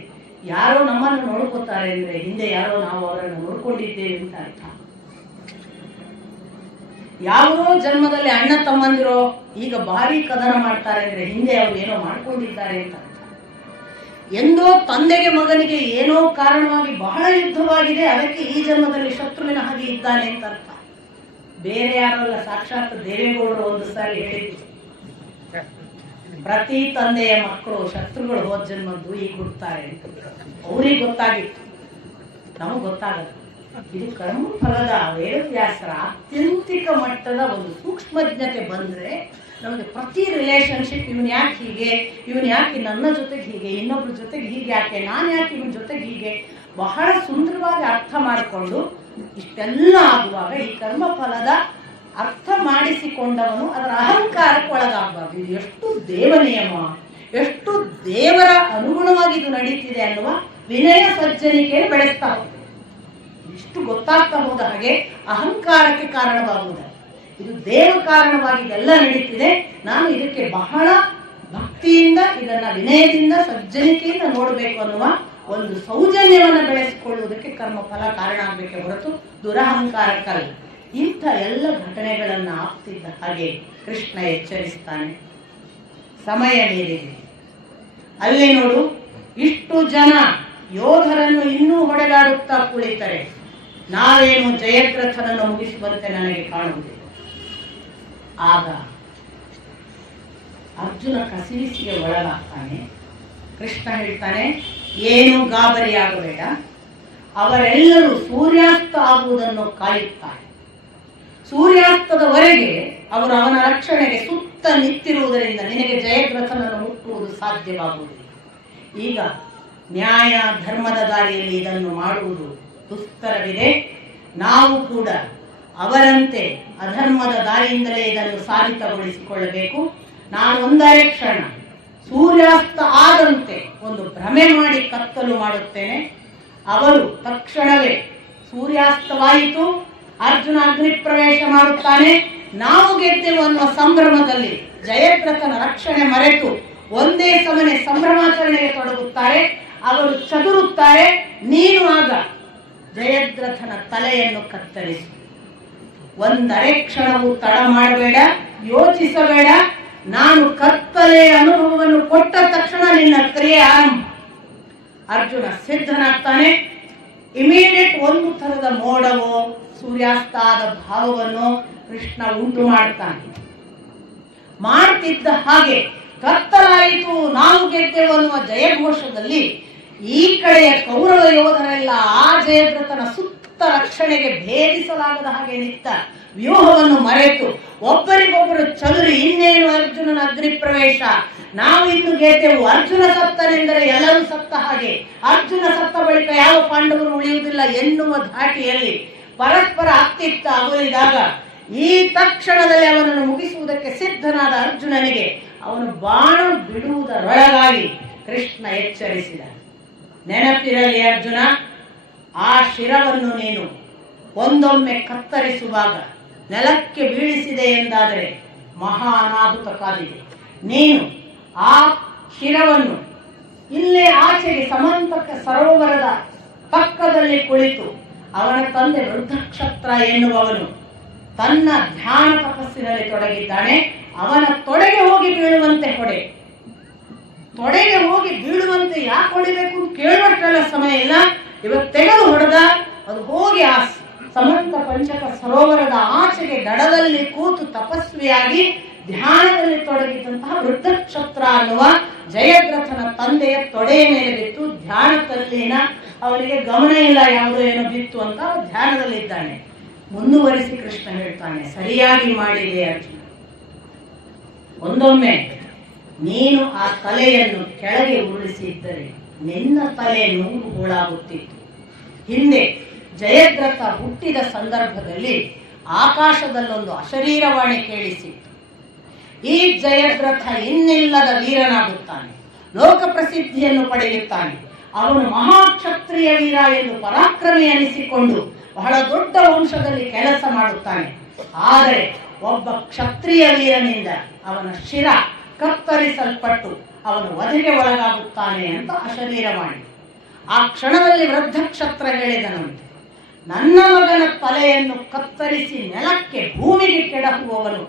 ಯಾರೋ ನಮ್ಮನ್ನು ನೋಡ್ಕೋತಾರೆ ಅಂದ್ರೆ ಹಿಂದೆ ಯಾರೋ ನಾವು ಅವರನ್ನು ನೋಡ್ಕೊಂಡಿದ್ದೇವೆ ಅಂತ ಅರ್ಥ. ಯಾವುದೋ ಜನ್ಮದಲ್ಲಿ ಅಣ್ಣ ತಮ್ಮಂದಿರೋ ಈಗ ಭಾರಿ ಕದನ ಮಾಡ್ತಾರೆ ಅಂದ್ರೆ ಹಿಂದೆ ಅವರು ಏನೋ ಮಾಡ್ಕೊಂಡಿದ್ದಾರೆ ಅಂತ ಅರ್ಥ. ಎಂದೋ ತಂದೆಗೆ ಮಗನಿಗೆ ಏನೋ ಕಾರಣವಾಗಿ ಬಹಳ ಯುದ್ಧವಾಗಿದೆ, ಅದಕ್ಕೆ ಈ ಜನ್ಮದಲ್ಲಿ ಶತ್ರುವಿನ ಹಾಗೆ ಇದ್ದಾನೆ ಅಂತ ಅರ್ಥ. ಬೇರೆ ಯಾರಲ್ಲ, ಸಾಕ್ಷಾತ್ ದೇವೇಗೌಡರು ಒಂದು ಸಾರಿ ಹೇಳಿದ್ರು, ಪ್ರತಿ ತಂದೆಯ ಮಕ್ಕಳು ಶತ್ರುಗಳು ಹೋದ ಜನ್ಮದ್ದು ಈಗ ಹುಡ್ತಾರೆ ಅಂತ. ಅವ್ರಿಗೆ ಗೊತ್ತಾಗಿತ್ತು, ನಮಗ್ ಗೊತ್ತಾಗಲ್ಲ. ಇದು ಕರ್ಮಫಲದ ವೇದವ್ಯಾಸರ ಆತ್ಯಂತಿಕ ಮಟ್ಟದ ಒಂದು ಸೂಕ್ಷ್ಮಜ್ಞತೆ ಬಂದ್ರೆ ನಮಗೆ ಪ್ರತಿ ರಿಲೇಶನ್ಶಿಪ್, ಇವನ್ ಯಾಕೆ ಹೀಗೆ, ಇವನ್ ಯಾಕೆ ನನ್ನ ಜೊತೆಗೆ ಹೀಗೆ, ಇನ್ನೊಬ್ರ ಜೊತೆಗೆ ಹೀಗೆ ಯಾಕೆ, ನಾನು ಯಾಕೆ ಇವನ್ ಜೊತೆಗೆ ಹೀಗೆ, ಬಹಳ ಸುಂದರವಾಗಿ ಅರ್ಥ ಮಾಡಿಕೊಂಡು ಇಷ್ಟೆಲ್ಲ ಆಗುವಾಗ ಈ ಕರ್ಮಫಲದ ಅರ್ಥ ಮಾಡಿಸಿಕೊಂಡವನು ಅದರ ಅಹಂಕಾರಕ್ಕೆ ಒಳಗಾಗಬಾರ್ದು. ಇದು ಎಷ್ಟು ದೇವ ನಿಯಮ, ಎಷ್ಟು ದೇವರ ಅನುಗುಣವಾಗಿ ಇದು ನಡೀತಿದೆ ಅನ್ನುವ ವಿನಯ ಸಜ್ಜನಿಕೆಯನ್ನು ಬೆಳೆಸ್ತಾ ಹೋಗ್ತದೆ. ಇಷ್ಟು ಗೊತ್ತಾಗ್ತಾ ಹೋದ ಹಾಗೆ ಅಹಂಕಾರಕ್ಕೆ ಕಾರಣವಾಗುವುದ, ಇದು ದೇವ ಕಾರಣವಾಗಿ ಇದೆಲ್ಲ ನಡೀತಿದೆ, ನಾನು ಇದಕ್ಕೆ ಬಹಳ ಭಕ್ತಿಯಿಂದ ಇದನ್ನ ವಿನಯದಿಂದ ಸಜ್ಜನಿಕೆಯಿಂದ ನೋಡಬೇಕು ಅನ್ನುವ ಒಂದು ಸೌಜನ್ಯವನ್ನು ಬೆಳೆಸಿಕೊಳ್ಳುವುದಕ್ಕೆ ಕರ್ಮಫಲ ಕಾರಣ ಆಗಬೇಕೆ ಹೊರತು ದುರಹಂಕಾರಕ್ಕಲ್ಲ. ಇಂಥ ಎಲ್ಲ ಘಟನೆಗಳನ್ನ ಆಗ್ತಿದ್ದ ಹಾಗೆ ಕೃಷ್ಣ ಎಚ್ಚರಿಸ್ತಾನೆ. ಸಮಯ ಮೀರಿದೆ, ಅಲ್ಲಿ ನೋಡು ಇಷ್ಟು ಜನ ಯೋಧರನ್ನು ಇನ್ನೂ ಹೊಡೆದಾಡುತ್ತಾ ಕುಳಿತರೆ ನಾವೇನು ಜಯದ್ರಥನನ್ನು ಮುಗಿಸುವಂತೆ ನನಗೆ ಕಾಣುವುದಿಲ್ಲ. ಆಗ ಅರ್ಜುನ ಕಸಿವಿಸಿಗೆ ಒಳಗಾಗ್ತಾನೆ. ಕೃಷ್ಣ ಹೇಳ್ತಾನೆ, ಏನು ಗಾಬರಿಯಾಗಬೇಡ, ಅವರೆಲ್ಲರೂ ಸೂರ್ಯಾಸ್ತ ಆಗುವುದನ್ನು ಕಾಯುತ್ತಾರೆ. ಸೂರ್ಯಾಸ್ತದವರೆಗೆ ಅವರು ಅವನ ರಕ್ಷಣೆಗೆ ಸುತ್ತ ನಿಂತಿರುವುದರಿಂದ ನಿನಗೆ ಜಯದ್ರಥನನ್ನು ಮುಟ್ಟುವುದು ಸಾಧ್ಯವಾಗುವುದಿಲ್ಲ. ಈಗ ನ್ಯಾಯ ಧರ್ಮದ ದಾರಿಯಲ್ಲಿ ಇದನ್ನು ಮಾಡುವುದು ದುಸ್ತರವಿದೆ. ನಾವು ಕೂಡ ಅವರಂತೆ ಅಧರ್ಮದ ದಾರಿಯಿಂದಲೇ ಇದನ್ನು ಸಾಧಿತಗೊಳಿಸಿಕೊಳ್ಳಬೇಕು. ನಾನು ಒಂದರೆ ಕ್ಷಣ ಸೂರ್ಯಾಸ್ತ ಆದಂತೆ ಒಂದು ಭ್ರಮೆ ಮಾಡಿ ಕತ್ತಲು ಮಾಡುತ್ತೇನೆ. ಅವರು ತಕ್ಷಣವೇ ಸೂರ್ಯಾಸ್ತವಾಯಿತು, ಅರ್ಜುನ ಅಗ್ನಿ ಪ್ರವೇಶ ಮಾಡುತ್ತಾನೆ, ನಾವು ಗೆದ್ದೆವು ಅನ್ನುವ ಸಂಭ್ರಮದಲ್ಲಿ ಜಯದ್ರಥನ ರಕ್ಷಣೆ ಮರೆತು ಒಂದೇ ಸಮನೆ ಸಂಭ್ರಮಾಚರಣೆಗೆ ತೊಡಗುತ್ತಾರೆ. ಅವರು ಚದುರುತ್ತಾರೆ. ನೀನು ಆಗ ಜಯದ್ರಥನ ತಲೆಯನ್ನು ಕತ್ತರಿಸು. ಒಂದರೆ ಕ್ಷಣವೂ ತಡ ಮಾಡಬೇಡ, ಯೋಚಿಸಬೇಡ. ನಾನು ಕತ್ತಲೆಯ ಅನುಭವವನ್ನು ಕೊಟ್ಟ ತಕ್ಷಣ ನಿನ್ನ ಕ್ರಿಯೆ ಆರಂಭ. ಅರ್ಜುನ ಸಿದ್ಧನಾಗ್ತಾನೆ. ಇಮಿಡಿಯೇಟ್ ಒಂದು ಥರದ ಮೋಡವೋ ಸೂರ್ಯಾಸ್ತಾದ ಭಾವವನ್ನು ಕೃಷ್ಣ ಉಂಟು ಮಾಡ್ತಾನೆ. ಮಾಡ್ತಿದ್ದ ಹಾಗೆ ಕತ್ತಲಾಯಿತು, ನಾವು ಗೆದ್ದೆವು ಅನ್ನುವ ಜಯಘೋಷದಲ್ಲಿ ಈ ಕಡೆಯ ಕೌರವ ಯೋಧರೆಲ್ಲ ಆ ಜಯದ್ರಥನ ಸುತ್ತ ರಕ್ಷಣೆಗೆ ಭೇದಿಸಲಾಗದ ಹಾಗೆ ನಿಂತ ವ್ಯೂಹವನ್ನು ಮರೆತು ಒಬ್ಬರಿಗೊಬ್ಬರು ಚದುರಿ ಇನ್ನೇನು ಅರ್ಜುನನ ಅಗ್ನಿ ಪ್ರವೇಶ, ನಾವು ಇನ್ನು ಗೆದ್ದೆವು, ಅರ್ಜುನ ಸತ್ತನೆಂದರೆ ಎಲ್ಲರೂ ಸತ್ತ ಹಾಗೆ, ಅರ್ಜುನ ಸತ್ತ ಬಳಿಕ ಯಾವ ಪಾಂಡವರು ಉಳಿಯುವುದಿಲ್ಲ ಎನ್ನುವ ಧಾಟಿಯಲ್ಲಿ ಪರಸ್ಪರ ಅತ್ತಿತ್ತ ಅಗುಲಿದಾಗ ಈ ತಕ್ಷಣದಲ್ಲಿ ಅವನನ್ನು ಮುಗಿಸುವುದಕ್ಕೆ ಸಿದ್ಧನಾದ ಅರ್ಜುನನಿಗೆ ಅವನು ಬಾಣ ಬಿಡುವುದರೊಳಗಾಗಿ ಕೃಷ್ಣ ಎಚ್ಚರಿಸಿದ. ನೆನಪಿರಲಿ ಅರ್ಜುನ, ಆ ಶಿರವನ್ನು ನೀನು ಒಂದೊಮ್ಮೆ ಕತ್ತರಿಸುವಾಗ ನೆಲಕ್ಕೆ ಬೀಳಿಸಿದೆ ಎಂದಾದರೆ ಮಹಾ ಅನಾಹುತ ಕಾದಿದೆ. ನೀನು ಆ ಶಿರವನ್ನು ಇಲ್ಲೇ ಆಚೆಗೆ ಸಮಂತಕ ಸರೋವರದ ಪಕ್ಕದಲ್ಲಿ ಕುಳಿತು ಅವನ ತಂದೆ ವೃದ್ಧಕ್ಷತ್ರ ಎನ್ನುವವನು ತನ್ನ ಧ್ಯಾನ ತಪಸ್ಸಿನಲ್ಲಿ ತೊಡಗಿದ್ದಾನೆ. ಅವನ ತೊಡೆಗೆ ಹೋಗಿ ಬೀಳುವಂತೆ ಹೊಡೆ. ತೊಡೆಗೆ ಹೋಗಿ ಬೀಳುವಂತೆ ಯಾಕೆ ಹೊಡಿಬೇಕು ಕೇಳುವಷ್ಟೆಲ್ಲ ಸಮಯ ಇಲ್ಲ. ಇವತ್ತು ತೆಗೆದು ಹೊಡೆದ ಅದು ಹೋಗಿ ಆ ಸಮಂತ ಪಂಚಕ ಸರೋವರದ ಆಚೆಗೆ ದಡದಲ್ಲಿ ಕೂತು ತಪಸ್ವಿಯಾಗಿ ಧ್ಯಾನದಲ್ಲಿ ತೊಡಗಿದಂತಹ ವೃದ್ಧಕ್ಷತ್ರ ಅನ್ನುವ ಜಯದ್ರಥನ ತಂದೆಯ ತೊಡೆಯ ಮೇಲೆ ಬಿತ್ತು. ಧ್ಯಾನದಲ್ಲಿನ ಅವನಿಗೆ ಗಮನ ಇಲ್ಲ, ಯಾವುದೋ ಏನೋ ಬಿತ್ತು ಅಂತ ಧ್ಯಾನದಲ್ಲಿದ್ದಾನೆ. ಮುಂದುವರಿಸಿ ಕೃಷ್ಣ ಹೇಳ್ತಾನೆ, ಸರಿಯಾಗಿ ಮಾಡಿದೆ ಅರ್ಜುನ. ಒಂದೊಮ್ಮೆ ನೀನು ಆ ತಲೆಯನ್ನು ಕೆಳಗೆ ಉರುಳಿಸಿದ್ದರೆ ನಿನ್ನ ತಲೆ ನೂರು ಹೋಳಾಗುತ್ತಿತ್ತು. ಹಿಂದೆ ಜಯದ್ರಥ ಹುಟ್ಟಿದ ಸಂದರ್ಭದಲ್ಲಿ ಆಕಾಶದಲ್ಲೊಂದು ಅಶರೀರವಾಣಿ ಕೇಳಿಸಿತ್ತು. ಈ ಜಯದ್ರಥ ಇನ್ನಿಲ್ಲದ ವೀರನಾಗುತ್ತಾನೆ, ಲೋಕ ಪ್ರಸಿದ್ಧಿಯನ್ನು ಪಡೆಯುತ್ತಾನೆ, ಅವನು ಮಹಾಕ್ಷತ್ರಿಯ ವೀರ ಎಂದು ಪರಾಕ್ರಮಿ ಅನಿಸಿಕೊಂಡು ಬಹಳ ದೊಡ್ಡ ವಂಶದಲ್ಲಿ ಕೆಲಸ ಮಾಡುತ್ತಾನೆ. ಆದರೆ ಒಬ್ಬ ಕ್ಷತ್ರಿಯ ವೀರನಿಂದ ಅವನ ಶಿರ ಕತ್ತರಿಸಲ್ಪಟ್ಟು ಅವನು ವಧೆಗೆ ಒಳಗಾಗುತ್ತಾನೆ ಅಂತ ಅಶರೀರವಾಣಿ. ಆ ಕ್ಷಣದಲ್ಲಿ ವೃದ್ಧಕ್ಷತ್ರ ಹೇಳಿದನಂತೆ, ನನ್ನ ಮಗನ ತಲೆಯನ್ನು ಕತ್ತರಿಸಿ ನೆಲಕ್ಕೆ ಭೂಮಿಗೆ ಕೆಡಹುವವನು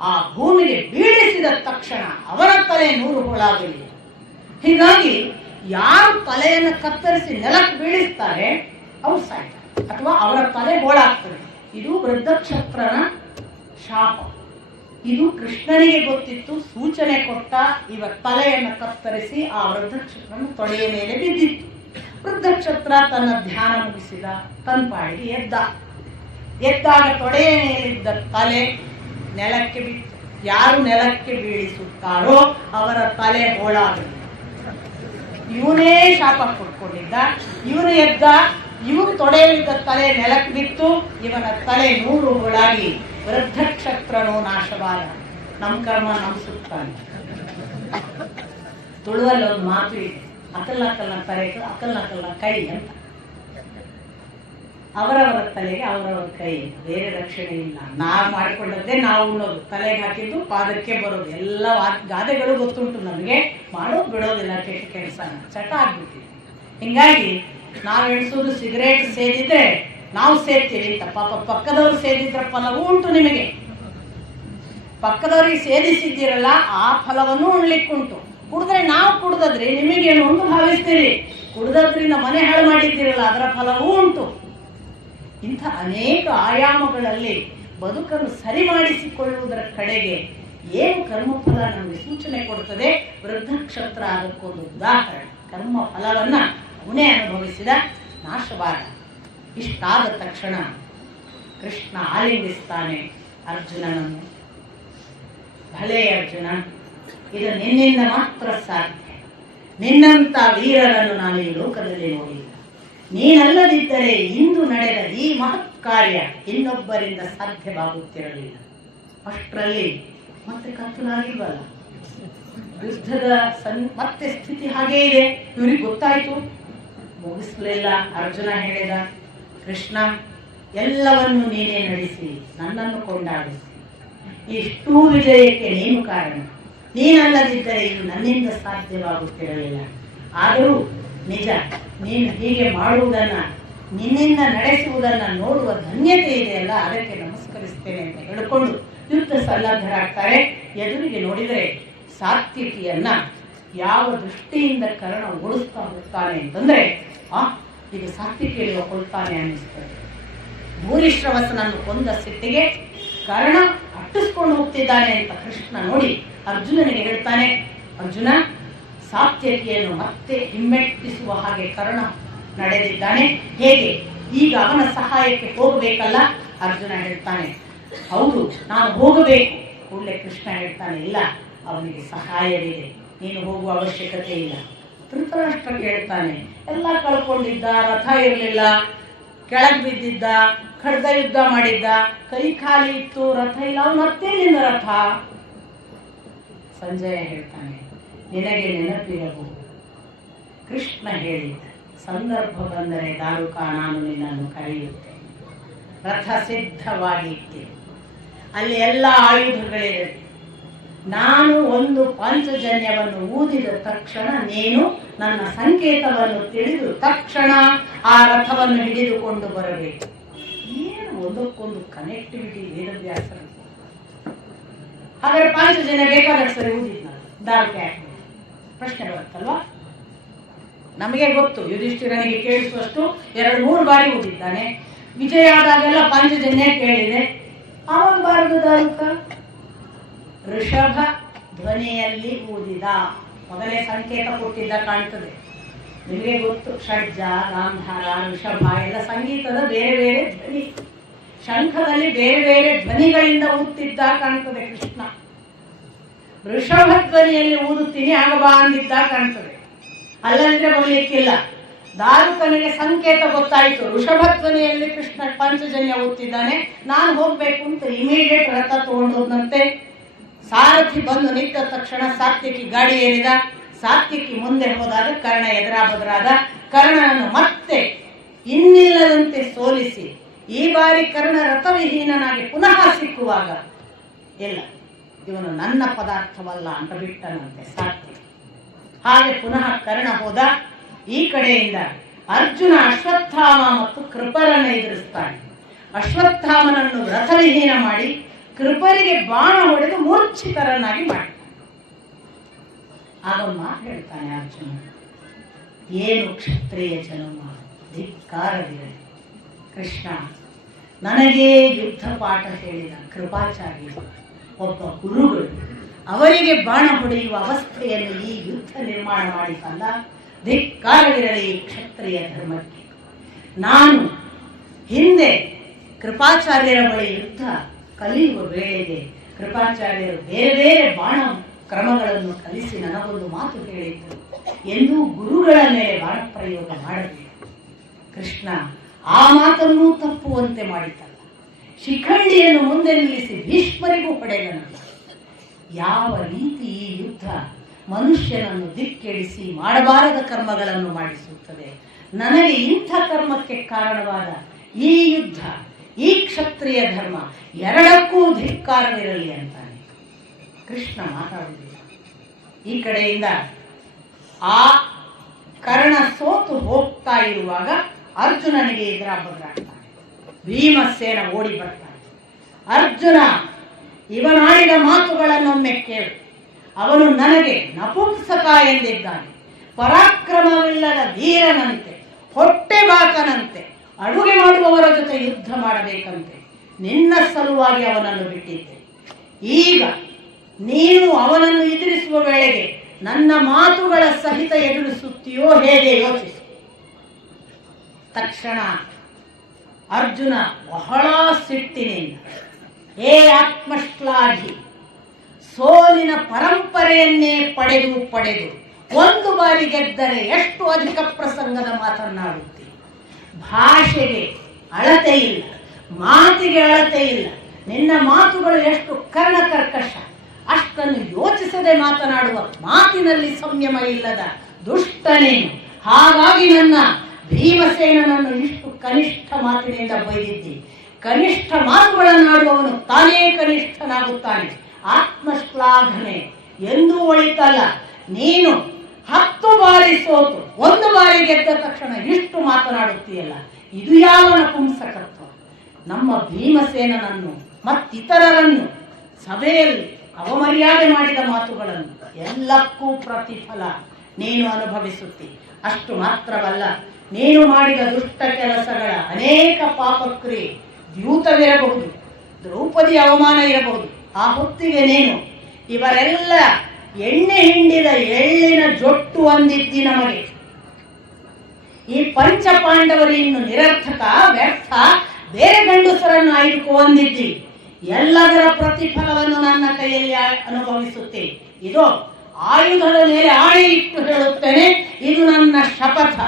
ಆ ಭೂಮಿಗೆ ಬೀಳಿಸಿದ ತಕ್ಷಣ ಅವರ ತಲೆ 100 ಹೋಳಾಗಲಿ. ಹೀಗಾಗಿ ಯಾರು ತಲೆಯನ್ನು ಕತ್ತರಿಸಿ ನೆಲಕ್ಕೆ ಬೀಳಿಸ್ತಾರೆ ಅವ್ರು ಸಾಯ್ತಾರೆ ಅಥವಾ ಅವರ ತಲೆ ಹೋಳಾಗ್ತದೆ. ಇದು ವೃದ್ಧಕ್ಷತ್ರನ ಶಾಪ. ಇದು ಕೃಷ್ಣನಿಗೆ ಗೊತ್ತಿತ್ತು, ಸೂಚನೆ ಕೊಟ್ಟ. ಇವ ತಲೆಯನ್ನು ಕತ್ತರಿಸಿ ಆ ವೃದ್ಧಕ್ಷತ್ರನ ತೊಡೆಯ ಮೇಲೆ ಬಿದ್ದಿತ್ತು. ವೃದ್ಧಕ್ಷತ್ರ ತನ್ನ ಧ್ಯಾನ ಮುಗಿಸಿದ, ತನ್ನ ಪಾಡಿಗೆ ಎದ್ದಾಗ ತೊಡೆಯ ಮೇಲಿದ್ದ ತಲೆ ನೆಲಕ್ಕೆ ಬಿತ್ತು. ಯಾರು ನೆಲಕ್ಕೆ ಬೀಳಿಸುತ್ತಾರೋ ಅವರ ತಲೆ ಹೋಳಾಗಲಿ. ಇವನೇ ಶಾಪ ಕೊಟ್ಕೊಂಡಿದ್ದ. ಇವನು ಎದ್ದ, ಇವನು ತೊಡೆಯಲ್ಲಿದ್ದ ತಲೆ ನೆಲಕ್ಕೆ ಬಿತ್ತು. ಇವನ ತಲೆ 100 ಹೋಳಾಗಿ ವೃದ್ಧಕ್ಷತ್ರನೋ ನಾಶವಾದ. ನಮ್ಮ ಕರ್ಮ ನಮ್ಮ ಸುತ್ತಾನೆ. ತುಳುವಲ್ಲಿ ಒಂದು ಮಾತು ಇದೆ, ಅಕಲ್ನ ತಲೆಗೆ ಅಕಲ್ನ ಕೈ ಅಂತ. ಅವರವರ ತಲೆಗೆ ಅವರವರ ಕೈ, ಬೇರೆ ರಕ್ಷಣೆ ಇಲ್ಲ. ನಾವು ಮಾಡಿಕೊಂಡದ್ದೇ ನಾವು ಉಣ್ಣೋದು, ತಲೆಗೆ ಹಾಕಿದ್ದು ಪಾದಕ್ಕೆ ಬರೋದು. ಎಲ್ಲ ಗಾದೆಗಳು ಗೊತ್ತುಂಟು ನಮಗೆ, ಮಾಡೋದು ಬಿಡೋದಿಲ್ಲ ಕೆಟ್ಟ ಕೆಲಸ, ಚಟ ಆಗ್ಬಿಟ್ಟಿದೆ. ಹಿಂಗಾಗಿ ನಾವು ಎಣಿಸೋದು ಸಿಗರೇಟ್ ಸೇದಿದ್ರೆ ನಾವು ಸೇದ್ತೀವಿ ಅಂತ. ಪಾಪ ಪಕ್ಕದವ್ರು ಸೇದಿದ್ರ ಫಲವೂ ಉಂಟು ನಿಮಗೆ. ಪಕ್ಕದವ್ರಿಗೆ ಸೇದಿಸಿದ್ದೀರಲ್ಲ ಆ ಫಲವನ್ನು ಉಣ್ಲಿಕ್ಕುಂಟು. ಕುಡಿದ್ರೆ ನಾವು ಕುಡ್ದದ್ರಿ ನಿಮಗೇನು ಅಂತ ಭಾವಿಸ್ತೀರಿ, ಕುಡ್ದದ್ರಿಂದ ಮನೆ ಹಾಳು ಮಾಡಿದ್ದೀರಲ್ಲ ಅದರ ಫಲವೂ ಉಂಟು. ಇಂಥ ಅನೇಕ ಆಯಾಮಗಳಲ್ಲಿ ಬದುಕನ್ನು ಸರಿ ಮಾಡಿಸಿಕೊಳ್ಳುವುದರ ಕಡೆಗೆ ಏನು ಕರ್ಮಫಲ ನಮಗೆ ಸೂಚನೆ ಕೊಡುತ್ತದೆ. ವೃದ್ಧಕ್ಷತ್ರ ಅದಕ್ಕೊಂದು ಉದಾಹರಣೆ. ಕರ್ಮ ಫಲವನ್ನ ಅವನೇ ಅನುಭವಿಸಿದ, ನಾಶವಾದ. ಇಷ್ಟಾದ ತಕ್ಷಣ ಕೃಷ್ಣ ಆಲಿಂಗಿಸ್ತಾನೆ ಅರ್ಜುನನನ್ನು. ಭಲೇ ಅರ್ಜುನ, ಇದು ನಿನ್ನಿಂದ ಮಾತ್ರ ಸಾಧ್ಯ. ನಿನ್ನಂತ ವೀರರನ್ನು ನಾನು ಈ ಲೋಕದಲ್ಲಿ ನೋಡಿಲ್ಲ. ನೀನಲ್ಲದಿದ್ದರೆ ಇಂದು ನಡೆದ ಈ ಮಹತ್ ಕಾರ್ಯ ಇನ್ನೊಬ್ಬರಿಂದ ಸಾಧ್ಯವಾಗುತ್ತಿರಲಿಲ್ಲ. ಅಷ್ಟರಲ್ಲಿ ಮತ್ತೆ ಕತ್ತಲಾಗಿಲ್ವಲ್ಲ, ಯುದ್ಧದ ಮತ್ತೆ ಸ್ಥಿತಿ ಹಾಗೇ ಇದೆ. ಇವ್ರಿಗೆ ಗೊತ್ತಾಯ್ತು, ಮುಗಿಸ್ಲಿಲ್ಲ. ಅರ್ಜುನ ಹೇಳಿದ, ಕೃಷ್ಣ ಎಲ್ಲವನ್ನು ನೀನೇ ನಡೆಸಿ ನನ್ನನ್ನು ಕೊಂಡಾಡಿಸಿ. ಇಷ್ಟೂ ವಿಜಯಕ್ಕೆ ನೀನು ಕಾರಣ. ನೀನಲ್ಲದಿದ್ದರೆ ಇದು ನನ್ನಿಂದ ಸಾಧ್ಯವಾಗುತ್ತಿರಲಿಲ್ಲ. ಆದರೂ ನಿಜ, ನೀನು ಹೀಗೆ ಮಾಡುವುದನ್ನ, ನಿನ್ನಿಂದ ನಡೆಸುವುದನ್ನ ನೋಡುವ ಧನ್ಯತೆ ಇದೆಯಲ್ಲ, ಅದಕ್ಕೆ ನಮಸ್ಕರಿಸ್ತೇನೆ ಅಂತ ಹೇಳಿಕೊಂಡು ಯುದ್ಧ ಸನ್ನದ್ಧರಾಗ್ತಾರೆ. ಎದುರಿಗೆ ನೋಡಿದರೆ ಸಾತ್ವಿಕಿಯನ್ನ ಯಾವ ದೃಷ್ಟಿಯಿಂದ ಕರ್ಣ ಓಡಿಸ್ತಾ ಹೋಗ್ತಾನೆ ಅಂತಂದ್ರೆ, ಈಗ ಸಾತ್ವಿಕಿಯಲ್ಲಿ ಕೊಳ್ತಾನೆ ಅನ್ನಿಸ್ತದೆ. ಭೂರಿಶ್ರವಸನನ್ನು ಕೊಂದ ಸಿಟ್ಟಿಗೆ ಕರ್ಣ ಅಟ್ಟಿಸ್ಕೊಂಡು ಹೋಗ್ತಿದ್ದಾನೆ ಅಂತ ಕೃಷ್ಣ ನೋಡಿ ಅರ್ಜುನನಿಗೆ ಹೇಳ್ತಾನೆ, ಅರ್ಜುನ, ಸಾತ್ಯಕಿಯನ್ನು ಮತ್ತೆ ಹಿಮ್ಮೆಟ್ಟಿಸುವ ಹಾಗೆ ಕರ್ಣ ನಡೆದಿದ್ದಾನೆ. ಹೇಗೆ? ಈಗ ಅವನ ಸಹಾಯಕ್ಕೆ ಹೋಗಬೇಕಲ್ಲ. ಅರ್ಜುನ ಹೇಳ್ತಾನೆ, ಹೌದು ನಾನು ಹೋಗಬೇಕು. ಕೂಡಲೇ ಕೃಷ್ಣ ಹೇಳ್ತಾನೆ, ಇಲ್ಲ, ಅವನಿಗೆ ಸಹಾಯವಿದೆ, ನೀನು ಹೋಗುವ ಅವಶ್ಯಕತೆ ಇಲ್ಲ. ಧೃತರಾಷ್ಟ್ರ ಕೇಳ್ತಾನೆ, ಎಲ್ಲ ಕಳ್ಕೊಂಡಿದ್ದ, ರಥ ಇರಲಿಲ್ಲ, ಕೆಳಗೆ ಬಿದ್ದಿದ್ದ, ಖಡ್ಗ ಯುದ್ಧ ಮಾಡಿದ್ದ, ಕೈ ಖಾಲಿ ಇತ್ತು, ರಥ ಇಲ್ಲ, ಅವನು ಮತ್ತೆ ನಿನ್ನ ರಥ. ಸಂಜಯ ಹೇಳ್ತಾನೆ, ನಿನಗೆ ನೆನಪಿರಬಹುದು, ಕೃಷ್ಣ ಹೇಳಿದ, ಸಂದರ್ಭ ಬಂದರೆ ದಾರುಕ ನಾನು ನಿನ್ನನ್ನು ಕರೆಯುತ್ತೇನೆ. ರಥ ಸಿದ್ಧವಾಗಿ ಇಟ್ಟೆ, ಅಲ್ಲಿ ಎಲ್ಲ ಆಯುಧಗಳಿರಲಿ. ನಾನು ಒಂದು ಪಾಂಚಜನ್ಯವನ್ನು ಊದಿದ ತಕ್ಷಣ ನೀನು ನನ್ನ ಸಂಕೇತವನ್ನು ತಿಳಿದು ತಕ್ಷಣ ಆ ರಥವನ್ನು ಹಿಡಿದುಕೊಂಡು ಬರಬೇಕು. ಏನು ಒಂದಕ್ಕೊಂದು ಕನೆಕ್ಟಿವಿಟಿ ವೇದವ್ಯಾಸರ. ಹಾಗಾದ್ರೆ ಪಾಂಚಜನ್ಯ ಬೇಕಾದಷ್ಟು ಸರಿ ಊದಿದ್ನ, ದಾರುಕೆ ಪ್ರಶ್ನೆ ಬರುತ್ತಲ್ವಾ? ನಮಗೆ ಗೊತ್ತು, ಯುಧಿಷ್ಠಿರನಿಗೆ ಕೇಳಿಸುವಷ್ಟು 2-3 ಬಾರಿ ಊದಿದ್ದಾನೆ. ವಿಜಯ ಆದಾಗೆಲ್ಲ ಪಾಂಚಜನ್ಯ ಕೇಳಿದೆ. ಆವಾಗ ಬಾರದು ದಾರುಕ. ಋಷಭ ಧ್ವನಿಯಲ್ಲಿ ಊದಿದ, ಮೊದಲೇ ಸಂಕೇತ ಕೊಟ್ಟಿದ್ದ ಕಾಣ್ತದೆ. ನಿಮಗೆ ಗೊತ್ತು, ಷಡ್ಜ, ಗಾಂಧಾರ, ಋಷಭ ಎಲ್ಲ ಸಂಗೀತದ ಬೇರೆ ಬೇರೆ ಧ್ವನಿ. ಶಂಖದಲ್ಲಿ ಬೇರೆ ಬೇರೆ ಧ್ವನಿಗಳಿಂದ ಊದ್ತಿದ್ದ ಕಾಣ್ತದೆ ಕೃಷ್ಣ. ಋಷಭ ಧ್ವನಿಯಲ್ಲಿ ಊದುತ್ತೀನಿ ಆಗ ಬಾ ಅಂದಿದ್ದ ಕಾಣ್ತದೆ. ಅಲ್ಲಂದ್ರೆ ಬರಲಿಕ್ಕಿಲ್ಲ. ದಾರುಕನಿಗೆ ಸಂಕೇತ ಗೊತ್ತಾಯಿತು, ಋಷಭ ಧ್ವನಿಯಲ್ಲಿ ಕೃಷ್ಣ ಪಂಚಜನ್ಯ ಊದ್ತಿದ್ದಾನೆ, ನಾನು ಹೋಗ್ಬೇಕು ಅಂತ ಇಮಿಡಿಯೇಟ್ ರಥ ತಗೊಂಡೋದಂತೆ. ಸಾರಥಿ ಬಂದು ನಿಂತ ತಕ್ಷಣ ಸಾತ್ವಿಕಿ ಗಾಡಿ ಏರಿದ. ಸಾತ್ವಿಕಿ ಮುಂದೆ ಹೋದಾಗ ಕರ್ಣ ಎದುರಾಬದ್ರಾದ. ಕರ್ಣನನ್ನು ಮತ್ತೆ ಇನ್ನಿಲ್ಲದಂತೆ ಸೋಲಿಸಿ ಈ ಬಾರಿ ಕರ್ಣ ರಥವಿಹೀನನಾಗಿ ಪುನಃ ಸಿಕ್ಕುವಾಗ, ಇಲ್ಲ ಇವನು ನನ್ನ ಪದಾರ್ಥವಲ್ಲ ಅಂತ ಬಿಟ್ಟನಂತೆ ಸಾತ್ವಿಕಿ. ಹಾಗೆ ಪುನಃ ಕರ್ಣ ಹೋದ. ಈ ಕಡೆಯಿಂದ ಅರ್ಜುನ ಅಶ್ವತ್ಥಾಮ ಮತ್ತು ಕೃಪರನ್ನು ಎದುರಿಸ್ತಾನೆ. ಅಶ್ವತ್ಥಾಮನನ್ನು ರಥವಿಹೀನ ಮಾಡಿ ಕೃಪರಿಗೆ ಬಾಣ ಹೊಡೆದು ಮೂರ್ಛಿತರನ್ನಾಗಿ ಮಾಡ್ತಾನೆ. ಆಗ ಮಾತು ಹೇಳ್ತಾನೆ ಅರ್ಜುನ, ಏನು ಕ್ಷತ್ರಿಯ ಜನ್ಮ, ಧಿಕ್ಕಾರವಿರಲಿ. ಕೃಷ್ಣ, ನನಗೇ ಯುದ್ಧ ಪಾಠ ಹೇಳಿದ ಕೃಪಾಚಾರ್ಯ ಒಬ್ಬ ಗುರುಗಳು ಅವರಿಗೆ ಬಾಣ ಹೊಡೆಯುವ ಅವಸ್ಥೆಯನ್ನು ಈ ಯುದ್ಧ ನಿರ್ಮಾಣ ಮಾಡಿಸಲ್ಲ. ಧಿಕ್ಕಾರವಿರಲಿ ಕ್ಷತ್ರಿಯ ಧರ್ಮಕ್ಕೆ. ನಾನು ಹಿಂದೆ ಕೃಪಾಚಾರ್ಯರ ಬಳಿ ಯುದ್ಧ ಕಲಿಯುವ ವೇಳೆಗೆ ಕೃಪಾಚಾರ್ಯರು ಬೇರೆ ಬೇರೆ ಬಾಣ ಕ್ರಮಗಳನ್ನು ಕಲಿಸಿ ನನಗೊಂದು ಮಾತು ಹೇಳಿದ್ರು, ಎಂದೂ ಗುರುಗಳ ಮೇಲೆ ಬಾಣ ಪ್ರಯೋಗ ಮಾಡಬೇಕು. ಕೃಷ್ಣ ಆ ಮಾತನ್ನು ತಪ್ಪುವಂತೆ ಮಾಡಿತಲ್ಲ. ಶಿಖಂಡಿಯನ್ನು ಮುಂದೆ ನಿಲ್ಲಿಸಿ ಭೀಷ್ಮರಿಗೂ ಹೊಡೆದನಲ್ಲ. ಯಾವ ರೀತಿ ಈ ಯುದ್ಧ ಮನುಷ್ಯನನ್ನು ದಿಕ್ಕೆಡಿಸಿ ಮಾಡಬಾರದ ಕರ್ಮಗಳನ್ನು ಮಾಡಿಸುತ್ತದೆ. ನನಗೆ ಇಂಥ ಕರ್ಮಕ್ಕೆ ಕಾರಣವಾದ ಈ ಯುದ್ಧ, ಈ ಕ್ಷತ್ರಿಯ ಧರ್ಮ ಎರಡಕ್ಕೂ ಧಿಕ್ಕಾರವಿರಲಿ ಅಂತಾನೆ ಕೃಷ್ಣ ಮಾತಾಡುವುದಿಲ್ಲ. ಈ ಕಡೆಯಿಂದ ಆ ಕರ್ಣ ಸೋತು ಹೋಗ್ತಾ ಇರುವಾಗ ಅರ್ಜುನನಿಗೆ ಎದುರ ಬದಲಾಗ್ತಾನೆ. ಭೀಮಸೇನ ಓಡಿ ಬರ್ತಾನೆ. ಅರ್ಜುನ, ಇವನಾಡಿದ ಮಾತುಗಳನ್ನೊಮ್ಮೆ ಕೇಳು. ಅವನು ನನಗೆ ನಪುಂಸಕ ಎಂದಿದ್ದಾನೆ. ಪರಾಕ್ರಮವಿಲ್ಲದ ಧೀರನಂತೆ, ಹೊಟ್ಟೆಬಾಕನಂತೆ, ಅಡುಗೆ ಮಾಡುವವರ ಜೊತೆ ಯುದ್ಧ ಮಾಡಬೇಕಂತೆ. ನಿನ್ನ ಸಲುವಾಗಿ ಅವನನ್ನು ಬಿಟ್ಟಿದ್ದೆ. ಈಗ ನೀನು ಅವನನ್ನು ಎದುರಿಸುವ ವೇಳೆಗೆ ನನ್ನ ಮಾತುಗಳ ಸಹಿತ ಎದುರಿಸುತ್ತೀಯೋ ಹೇಗೆ ಯೋಚಿಸು. ತಕ್ಷಣ ಅರ್ಜುನ ಬಹಳ ಸಿಟ್ಟಿನಿಂದ, ಏ ಆತ್ಮಶ್ಲಾಘಿ, ಸೋಲಿನ ಪರಂಪರೆಯನ್ನೇ ಪಡೆದು ಒಂದು ಬಾರಿ ಗೆದ್ದರೆ ಎಷ್ಟು ಅಧಿಕ ಪ್ರಸಂಗದ ಮಾತನ್ನಾಡುತ್ತಿ. ಭಾಷೆಗೆ ಅಳತೆ ಇಲ್ಲ, ಮಾತಿಗೆ ಅಳತೆ ಇಲ್ಲ. ನಿನ್ನ ಮಾತುಗಳು ಎಷ್ಟು ಕರ್ಣಕರ್ಕಶ, ಅಷ್ಟನ್ನು ಯೋಚಿಸದೆ ಮಾತನಾಡುವ ಮಾತಿನಲ್ಲಿ ಸಂಯಮ ಇಲ್ಲದ ದುಷ್ಟನೇನು. ಹಾಗಾಗಿ ನನ್ನ ಭೀಮಸೇನನನ್ನು ಇಷ್ಟು ಕನಿಷ್ಠ ಮಾತಿನಿಂದ ಬೈದಿದ್ದಿ. ಕನಿಷ್ಠ ಮಾತುಗಳನ್ನಾಡುವವನು ತಾನೇ ಕನಿಷ್ಠನಾಗುತ್ತಾನೆ. ಆತ್ಮಶ್ಲಾಘನೆ ಎಂದೂ ಒಳಿತಲ್ಲ. ನೀನು 10 ಬಾರಿ ಸೋತು 1 ಬಾರಿ ಗೆದ್ದ ತಕ್ಷಣ ಇಷ್ಟು ಮಾತನಾಡುತ್ತೀಯಲ್ಲ, ಇದು ಯಾವ ನಪುಂಸಕತ್ವ. ನಮ್ಮ ಭೀಮಸೇನನನ್ನು ಮತ್ತಿತರರನ್ನು ಸಭೆಯಲ್ಲಿ ಅವಮರ್ಯಾದೆ ಮಾಡಿದ ಮಾತುಗಳನ್ನು ಎಲ್ಲಕ್ಕೂ ಪ್ರತಿಫಲ ನೀನು ಅನುಭವಿಸುತ್ತಿ. ಅಷ್ಟು ಮಾತ್ರವಲ್ಲ, ನೀನು ಮಾಡಿದ ದುಷ್ಟ ಕೆಲಸಗಳ ಅನೇಕ ಪಾಪಕ್ರಿಯೆ ದ್ಯೂತವಿರಬಹುದು, ದ್ರೌಪದಿ ಅವಮಾನ ಇರಬಹುದು. ಆ ಹೊತ್ತಿಗೆ ನೀನು ಇವರೆಲ್ಲ ಎಣ್ಣೆ ಹಿಂಡಿದ ಎಳ್ಳಿನ ಜೊಟ್ಟು ಅಂದಿದ್ದಿ ನಮಗೆ. ಈ ಪಂಚ ಪಾಂಡವರು ಇನ್ನು ನಿರರ್ಥಕ, ವ್ಯರ್ಥ, ಬೇರೆ ಗಂಡಸರನ್ನು ಆಯ್ದುಕೋ ಅಂದಿದ್ದಿ. ಎಲ್ಲದರ ಪ್ರತಿಫಲವನ್ನು ನನ್ನ ಕೈಯಲ್ಲಿ ಅನುಭವಿಸುತ್ತೆ. ಇದು ಆಯುಧದ ಮೇಲೆ ಆಣೆ ಇಟ್ಟು ಹೇಳುತ್ತೇನೆ, ಇದು ನನ್ನ ಶಪಥ.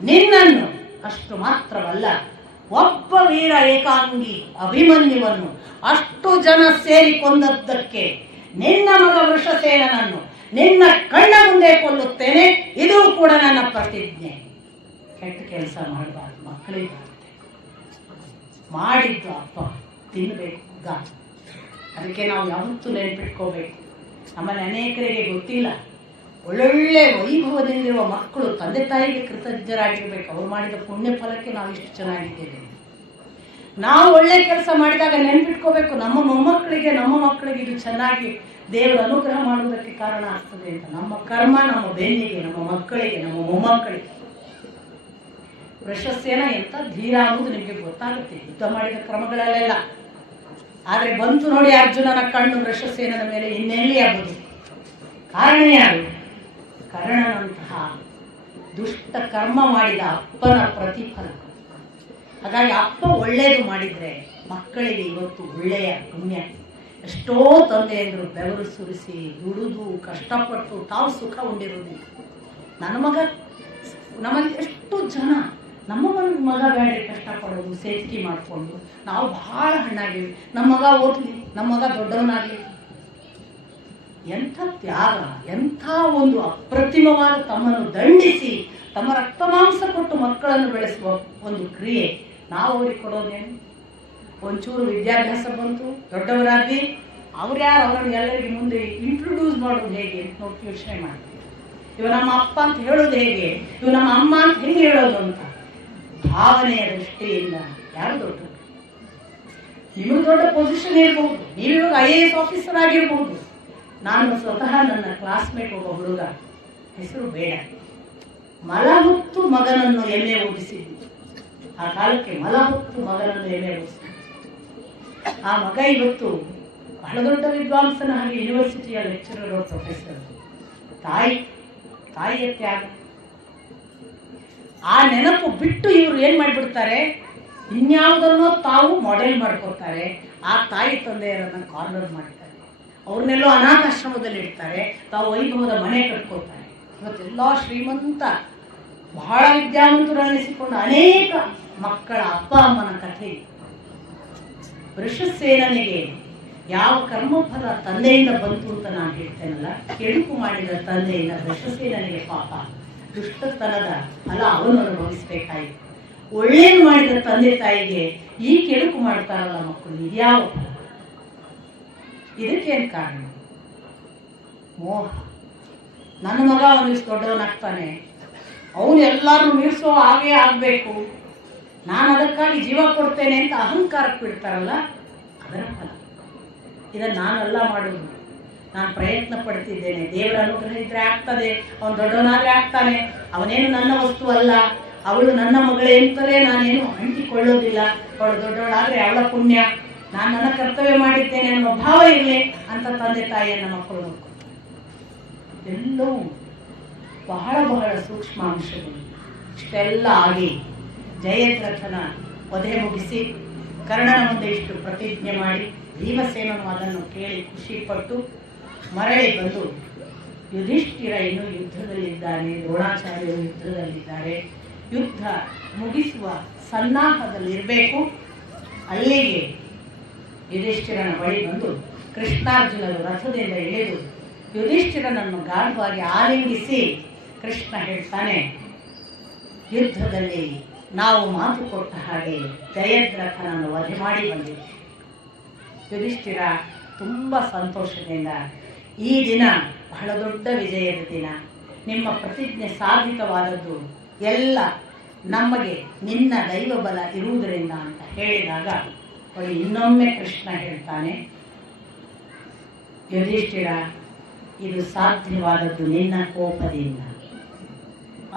ನಿನ್ನನ್ನು ಅಷ್ಟು ಮಾತ್ರವಲ್ಲ, ಒಬ್ಬ ವೀರ ಏಕಾಂಗಿ ಅಭಿಮನ್ಯುವನ್ನು ಅಷ್ಟು ಜನ ಸೇರಿ ಕೊಂದದ್ದಕ್ಕೆ ನಿನ್ನ ಮಗ ವೃಷಸೇನನನ್ನು ನಿನ್ನ ಕಣ್ಣ ಮುಂದೆ ಕೊಲ್ಲುತ್ತೇನೆ. ಇದು ಕೂಡ ನನ್ನ ಪ್ರತಿಜ್ಞೆ. ಕೆಟ್ಟ ಕೆಲಸ ಮಾಡಬಾರ್ದು, ಮಕ್ಕಳಿಗೆ ಮಾಡಿದ್ದು ಅಪ್ಪ ತಿನ್ನಬೇಕು. ಅದಕ್ಕೆ ನಾವು ಯಾವತ್ತೂ ನೆನಪಿಟ್ಕೋಬೇಕು. ನಮ್ಮಲ್ಲಿ ಅನೇಕರಿಗೆ ಗೊತ್ತಿಲ್ಲ, ಒಳ್ಳೊಳ್ಳೆ ವೈಭವದಲ್ಲಿರುವ ಮಕ್ಕಳು ತಂದೆ ತಾಯಿಗೆ ಕೃತಜ್ಞರಾಗಿರ್ಬೇಕು. ಅವ್ರು ಮಾಡಿದ ಪುಣ್ಯ ಫಲಕ್ಕೆ ನಾವು ಇಷ್ಟು ಚೆನ್ನಾಗಿದ್ದೇವೆ. ನಾವು ಒಳ್ಳೆ ಕೆಲಸ ಮಾಡಿದಾಗ ನೆನಪಿಟ್ಕೋಬೇಕು, ನಮ್ಮ ಮೊಮ್ಮಕ್ಕಳಿಗೆ, ನಮ್ಮ ಮಕ್ಕಳಿಗೆ ಇದು ಚೆನ್ನಾಗಿ ದೇವರ ಅನುಗ್ರಹ ಮಾಡುವುದಕ್ಕೆ ಕಾರಣ ಆಗ್ತದೆ ಅಂತ. ನಮ್ಮ ಕರ್ಮ ನಮ್ಮ ಬೆನ್ನಿಗೆ, ನಮ್ಮ ಮಕ್ಕಳಿಗೆ, ನಮ್ಮ ಮೊಮ್ಮಕ್ಕಳಿಗೆ. ವೃಷಸೇನ ಎಂತ ಧೀರ ಆಗುವುದು ನಿಮಗೆ ಗೊತ್ತಾಗುತ್ತೆ ಯುದ್ಧ ಮಾಡಿದ ಕ್ರಮಗಳಲ್ಲೆಲ್ಲ. ಆದರೆ ಬಂತು ನೋಡಿ ಅರ್ಜುನನ ಕಣ್ಣು ವೃಷಸೇನನ ಮೇಲೆ, ಇನ್ನೆಲ್ಲಿ ಆಗುವುದು? ಕಾರಣ ಯಾರು? ಕರ್ಣನಂತಹ ದುಷ್ಟ ಕರ್ಮ ಮಾಡಿದ ಅಪ್ಪನ ಪ್ರತಿಫಲ. ಹಾಗಾಗಿ ಅಪ್ಪ ಒಳ್ಳೇದು ಮಾಡಿದ್ರೆ ಮಕ್ಕಳಿಗೆ ಇವತ್ತು ಒಳ್ಳೆಯ ಪುಣ್ಯ. ಎಷ್ಟೋ ತಂದೆಯಂದರು ಬೆವರು ಸುರಿಸಿ ದುಡಿದು ಕಷ್ಟಪಟ್ಟು ತಾವು ಸುಖ ಉಂಡಿರುವುದಿಲ್ಲ. ನನ್ನ ಮಗ, ನಮ್ಮಲ್ಲಿ ಎಷ್ಟು ಜನ ನಮ್ಮ ಮಗ ಬೇಡ ಕಷ್ಟಪಡೋದು, ಸೇಫ್ಟಿ ಮಾಡಿಕೊಂಡು ನಾವು ಬಹಳ ಹಣ್ಣಾಗಿವಿ. ನಮ್ಮ ಮಗ ಓದಲಿ, ನಮ್ಮ ಮಗ ದೊಡ್ಡವನಾಗಲಿ. ಎಂಥ ತ್ಯಾಗ, ಎಂಥ ಒಂದು ಅಪ್ರತಿಮವಾದ ತಮ್ಮನ್ನು ದಂಡಿಸಿ ತಮ್ಮ ರಕ್ತ ಮಾಂಸ ಕೊಟ್ಟು ಮಕ್ಕಳನ್ನು ಬೆಳೆಸುವ ಒಂದು ಕ್ರಿಯೆ ನಾವು ಅವ್ರಿಗೆ ಕೊಡೋದೇನು? ಒಂಚೂರು ವಿದ್ಯಾಭ್ಯಾಸ ಬಂತು, ದೊಡ್ಡವರಾದ್ವಿ, ಅವ್ರ್ಯಾರು ಅವರನ್ನು ಎಲ್ಲರಿಗೆ ಮುಂದೆ ಇಂಟ್ರೊಡ್ಯೂಸ್ ಮಾಡೋದು ಹೇಗೆ ನೋಡಿ ಯೋಚನೆ ಮಾಡ್ತೀವಿ. ಇವ ನಮ್ಮ ಅಪ್ಪ ಅಂತ ಹೇಳೋದು ಹೇಗೆ, ಇವ ನಮ್ಮ ಅಮ್ಮ ಅಂತ ಹೆಂಗೆ ಹೇಳೋದು ಅಂತ ಭಾವನೆಯ ದೃಷ್ಟಿಯಿಂದ ಯಾರು ದೊಡ್ಡದು? ನಿಮಗೆ ದೊಡ್ಡ ಪೊಸಿಷನ್ ಇರಬಹುದು, ನೀವು IAS ಆಫೀಸರ್ ಆಗಿರಬಹುದು. ನಾನು ಸ್ವತಃ ನನ್ನ ಕ್ಲಾಸ್ಮೇಟ್ ಒಬ್ಬ ಹುಡುಗ, ಹೆಸರು ಬೇಡ, ಮಲ ಹೊತ್ತು ಮಗನನ್ನು ಎಮ್ಮೆ ಓಡಿಸಿದ್ದು. ಆ ಕಾಲಕ್ಕೆ ಮಲ ಹೊತ್ತು ಮಗನನ್ನು ಎಮ್ಮೆ ಓಡಿಸಿದ್ದು. ಆ ಮಗ ಇವತ್ತು ಬಹಳ ದೊಡ್ಡ ವಿದ್ವಾಂಸನ ಹಾಗೆ ಯೂನಿವರ್ಸಿಟಿಯ ಲೆಕ್ಚರರ್, ಪ್ರೊಫೆಸರ್. ತಾಯಿಯ ತ್ಯಾಗ, ಆ ನೆನಪು ಬಿಟ್ಟು ಇವರು ಏನ್ ಮಾಡಿಬಿಡ್ತಾರೆ, ಇನ್ಯಾವುದನ್ನೋ ತಾವು ಮಾಡೆಲ್ ಮಾಡ್ಕೊತಾರೆ. ಆ ತಾಯಿ ತಂದೆಯರನ್ನ ಕಾರ್ನರ್ ಮಾಡ್ತಾರೆ, ಅವ್ರನ್ನೆಲ್ಲೋ ಅನಾಥಾಶ್ರಮದಲ್ಲಿ ಇಡ್ತಾರೆ, ತಾವು ವೈಭವದ ಮನೆ ಕಟ್ಕೋತಾರೆ. ಇವತ್ತೆಲ್ಲ ಶ್ರೀಮಂತ ಬಹಳ ವಿದ್ಯಾವಂತರು ಅನ್ನಿಸಿಕೊಂಡು ಅನೇಕ ಮಕ್ಕಳ ಅಪ್ಪ ಅಮ್ಮನ ಕಥೆ. ವೃಷಸೇನನಿಗೆ ಯಾವ ಕರ್ಮಫಲ ತಂದೆಯಿಂದ ಬಂತು ಅಂತ ನಾನು ಹೇಳ್ತೇನಲ್ಲ, ಕೆಡುಕು ಮಾಡಿದ ತಂದೆಯಿಂದ ವೃಷಸೇನನಿಗೆ ಪಾಪ ದುಷ್ಟತನದ ಫಲ ಅವನು ಅನುಭವಿಸಬೇಕಾಯಿತು. ಒಳ್ಳೇದು ಮಾಡಿದ ತಂದೆ ತಾಯಿಗೆ ಈ ಕೆಡುಕು ಮಾಡ್ತಾರಲ್ಲ ಮಕ್ಕಳು, ಇದ್ಯಾವ ಫಲ? ಇದಕ್ಕೇನು ಕಾರಣ? ಮೋಹ. ನನ್ನ ಮಗ ಒಂದಿಷ್ಟು ದೊಡ್ಡವನಾಗ್ತಾನೆ, ಅವನು ಎಲ್ಲರೂ ಮೀರಿಸೋ ಹಾಗೆ ಆಗ್ಬೇಕು, ನಾನು ಅದಕ್ಕಾಗಿ ಜೀವ ಕೊಡ್ತೇನೆ ಅಂತ ಅಹಂಕಾರಕ್ಕೆ ಬಿಡ್ತಾರಲ್ಲ, ಅದರ ಫಲ. ಇದನ್ನು ನಾನೆಲ್ಲ ಮಾಡೋದು, ನಾನು ಪ್ರಯತ್ನ ಪಡ್ತಿದ್ದೇನೆ, ದೇವರ ಅನುಗ್ರಹ ಇದ್ರೆ ಆಗ್ತದೆ, ಅವನು ದೊಡ್ಡವನಾದ್ರೆ ಆಗ್ತಾನೆ, ಅವನೇನು ನನ್ನ ವಸ್ತು ಅಲ್ಲ, ಅವಳು ನನ್ನ ಮಗಳೇ ಅಂತಲೇ ನಾನೇನು ಅಂಟಿಕೊಳ್ಳೋದಿಲ್ಲ, ಅವಳು ದೊಡ್ಡವಳಾದ್ರೆ ಅವಳ ಪುಣ್ಯ, ನಾನು ನನ್ನ ಕರ್ತವ್ಯ ಮಾಡಿದ್ದೇನೆ ಅನ್ನೋ ಭಾವ ಇರಲಿ ಅಂತ ತಂದೆ ತಾಯಿಯನ್ನು ಮಕ್ಕಳು ನೋಡ್ಕೊಂಡು ಎಲ್ಲವೂ ಬಹಳ ಬಹಳ ಸೂಕ್ಷ್ಮ ಅಂಶಗಳು. ಇಷ್ಟೆಲ್ಲ ಆಗಿ ಜಯದ್ರಥನ ವಧೆ ಮುಗಿಸಿ ಕರ್ಣನ ಮುಂದೆ ಇಷ್ಟು ಪ್ರತಿಜ್ಞೆ ಮಾಡಿ ಭೀಮಸೇನನು ಅದನ್ನು ಕೇಳಿ ಖುಷಿಪಟ್ಟು ಮರಳಿ ಬಂದು ಯುಧಿಷ್ಠಿರ ಇನ್ನೂ ಯುದ್ಧದಲ್ಲಿದ್ದಾನೆ, ದ್ರೋಣಾಚಾರ್ಯರು ಯುದ್ಧದಲ್ಲಿದ್ದಾರೆ, ಯುದ್ಧ ಮುಗಿಸುವ ಸನ್ನಾಹದಲ್ಲಿರಬೇಕು. ಅಲ್ಲಿಗೆ ಯುಧಿಷ್ಠಿರನ ಬಳಿ ಬಂದು ಕೃಷ್ಣಾರ್ಜುನರು ರಥದಿಂದ ಇಳಿದು ಯುಧಿಷ್ಠಿರನನ್ನು ಗಾಢವಾಗಿ ಆಲಿಂಗಿಸಿ ಕೃಷ್ಣ ಹೇಳ್ತಾನೆ, ಯುದ್ಧದಲ್ಲಿ ನಾವು ಮಾತು ಕೊಟ್ಟ ಹಾಗೆ ಜಯದ್ರಥನನ್ನು ವಧೆ ಮಾಡಿ ಬಂದಿದ್ದೆ. ಯುಧಿಷ್ಠಿರ ತುಂಬ ಸಂತೋಷದಿಂದ, ಈ ದಿನ ಬಹಳ ದೊಡ್ಡ ವಿಜಯದ ದಿನ, ನಿಮ್ಮ ಪ್ರತಿಜ್ಞೆ ಸಾಧಿತವಾದದ್ದು ಎಲ್ಲ ನಮಗೆ ನಿನ್ನ ದೈವ ಬಲ ಇರುವುದರಿಂದ ಅಂತ ಹೇಳಿದಾಗ ಅವಳು ಇನ್ನೊಮ್ಮೆ ಕೃಷ್ಣ ಹೇಳ್ತಾನೆ, ಯುಧಿಷ್ಠಿರ, ಇದು ಸಾಧ್ಯವಾದದ್ದು ನಿನ್ನ ಕೋಪದಿಂದ.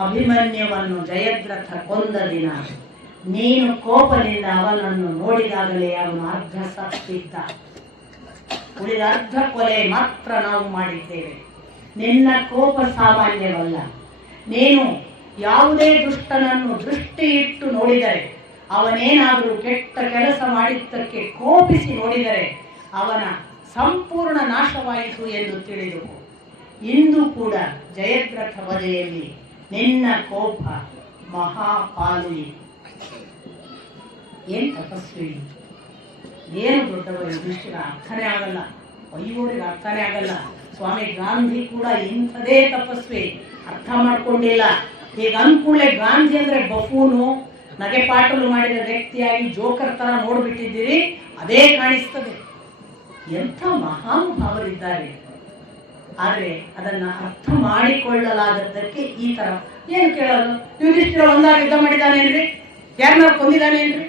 ಅಭಿಮನ್ಯುವನ್ನು ಜಯದ್ರಥ ಕೊಂದ ದಿನ ನೀನು ಕೋಪದಿಂದ ಅವನನ್ನು ನೋಡಿದಾಗಲೇ ಅವನು ಅರ್ಧ ಸತ್ತಿದ್ದ, ಉಳಿದ ಅರ್ಧ ಕೊಲೆ ಮಾತ್ರ ನಾವು ಮಾಡಿದ್ದೇವೆ. ನಿನ್ನ ಕೋಪ ಸಾಮಾನ್ಯವಲ್ಲ. ನೀನು ಯಾವುದೇ ದುಷ್ಟನನ್ನು ದೃಷ್ಟಿ ಇಟ್ಟು ನೋಡಿದರೆ, ಅವನೇನಾದರೂ ಕೆಟ್ಟ ಕೆಲಸ ಮಾಡಿದ್ದಕ್ಕೆ ಕೋಪಿಸಿ ನೋಡಿದರೆ ಅವನ ಸಂಪೂರ್ಣ ನಾಶವಾಯಿತು ಎಂದು ತಿಳಿದು, ಇಂದು ಕೂಡ ಜಯದ್ರಥ ವಧೆಯಲ್ಲಿ ನಿನ್ನ ಕೋಪ ಮಹಾಪಾಲು. ಏನು ತಪಸ್ವಿ, ಏನು ದೊಡ್ಡವ ಯುಧಿಷ್ಠಿರ, ಅರ್ಥನೇ ಆಗಲ್ಲ, ಅಯ್ಯೋರಿಗೆ ಅರ್ಥನೇ ಆಗಲ್ಲ. ಸ್ವಾಮಿ ಗಾಂಧಿ ಕೂಡ ಇಂಥದೇ ತಪಸ್ವಿ, ಅರ್ಥ ಮಾಡ್ಕೊಂಡಿಲ್ಲ. ಈಗ ಅನ್ಕೂಡ್ಲೆ ಗಾಂಧಿ ಅಂದ್ರೆ ಬಫೂನು, ನಗೆಪಾಟಲು ಮಾಡಿದ ವ್ಯಕ್ತಿಯಾಗಿ ಜೋಕರ್ ತರ ನೋಡ್ಬಿಟ್ಟಿದ್ದೀರಿ, ಅದೇ ಕಾಣಿಸ್ತದೆ. ಎಂಥ ಮಹಾನುಭಾವರಿದ್ದಾರೆ, ಆದರೆ ಅದನ್ನ ಅರ್ಥ ಮಾಡಿಕೊಳ್ಳಲಾಗದ್ದಕ್ಕೆ ಈ ತರ ಏನು ಕೇಳೋದು. ಯುಧಿಷ್ಠಿರ ಒಂದಾಗಿ ಯುದ್ಧ ಮಾಡಿದಾನೇನ್ರಿ, ಯಾರನ್ನ ಕೊಂದಿದ್ದಾನೇನ್ರಿ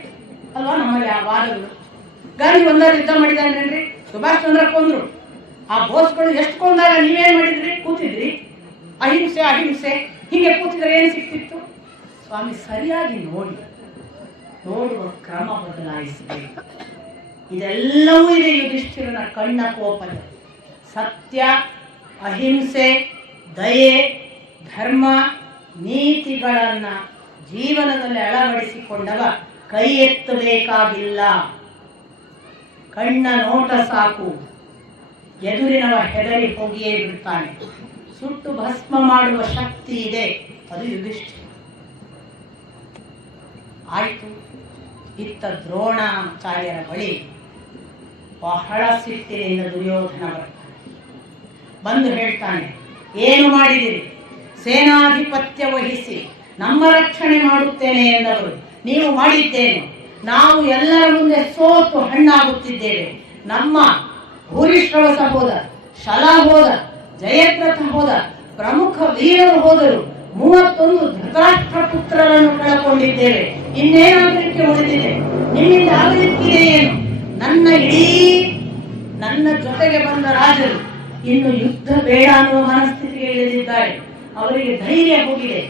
ಅಲ್ವಾ ನಮ್ಮಲ್ಲಿ ಆ ವಾದಗಳು. ಗಾಂಧಿ ಒಂದಾಗಿ ಯುದ್ಧ ಮಾಡಿದಾನೇನ್ರಿ, ಸುಭಾಷ್ ಚಂದ್ರ ಕೊಂದ್ರು, ಆ ಬೋಸ್ಗಳು ಎಷ್ಟು ಕೊಂದಾಗ ನೀವೇನ್ ಮಾಡಿದ್ರಿ, ಕೂತಿದ್ರಿ. ಅಹಿಂಸೆ ಅಹಿಂಸೆ ಹೀಗೆ ಕೂತಿದ್ರೆ ಏನು ಸಿಕ್ತಿತ್ತು? ಸ್ವಾಮಿ ಸರಿಯಾಗಿ ನೋಡುವ ಕ್ರಮ ಬದಲಾಯಿಸಬೇಕು. ಇದೆಲ್ಲವೂ ಇದೆ ಯುಧಿಷ್ಠಿರನ ಕಣ್ಣ ಕೋಪದ. ಸತ್ಯ, ಅಹಿಂಸೆ, ದಯೆ, ಧರ್ಮ, ನೀತಿಗಳನ್ನ ಜೀವನದಲ್ಲಿ ಅಳವಡಿಸಿಕೊಂಡವ ಕೈ ಎತ್ತಬೇಕಾಗಿಲ್ಲ. ಕಣ್ಣ ನೋಟ ಸಾಕು, ಎದುರಿನವ ಹೆದರಿ ಹೋಗಿಯೇ ಬಿಡ್ತಾನೆ. ಸುಟ್ಟು ಭಸ್ಮ ಮಾಡುವ ಶಕ್ತಿ ಇದೆ, ಅದು ಯುಧಿಷ್ಠಿರ. ಆಯ್ತು. ಇತ್ತ ದ್ರೋಣಾಚಾರ್ಯರ ಬಳಿ ಬಹಳ ಸಿಟ್ಟಿನಿಂದ ದುರ್ಯೋಧನ ಬರ್ತಾನೆ. ಬಂದು ಹೇಳ್ತಾನೆ, ಏನು ಮಾಡಿದಿರಿ? ಸೇನಾಧಿಪತ್ಯ ವಹಿಸಿ ನಮ್ಮ ರಕ್ಷಣೆ ಮಾಡುತ್ತೇನೆ ಎಂದವರು ನೀವು ಮಾಡಿದ್ದೇನು? ನಾವು ಎಲ್ಲರ ಮುಂದೆ ಸೋತು ಹಣ್ಣಾಗುತ್ತಿದ್ದೇವೆ. ನಮ್ಮ ಭೂರಿಶ್ರವಸ ಹೋದ, ಶಲ ಹೋದ, ಜಯದ್ರಥ ಹೋದ, ಪ್ರಮುಖ ವೀರರು ಹೋದರು, 31 ಧೃತರಾಷ್ಟ್ರ ಪುತ್ರರನ್ನು ಕಳಕೊಂಡಿದ್ದೇವೆ, ಇನ್ನೇನಾಗಲಿಕ್ಕೆ ಉಳಿದಿದೆ, ನಿಮ್ಮಿಂದ ಆಗಲಿಕ್ಕಿದೆ ಏನು? ನನ್ನ ಜೊತೆಗೆ ಬಂದ ರಾಜರು ಇನ್ನು ಯುದ್ಧ ಬೇಡ ಅನ್ನುವ ಮನಸ್ಥಿತಿಗೆ ಇಳಿದಿದ್ದಾರೆ. ಅವರಿಗೆ ಧೈರ್ಯ ಹೋಗಿದೆ.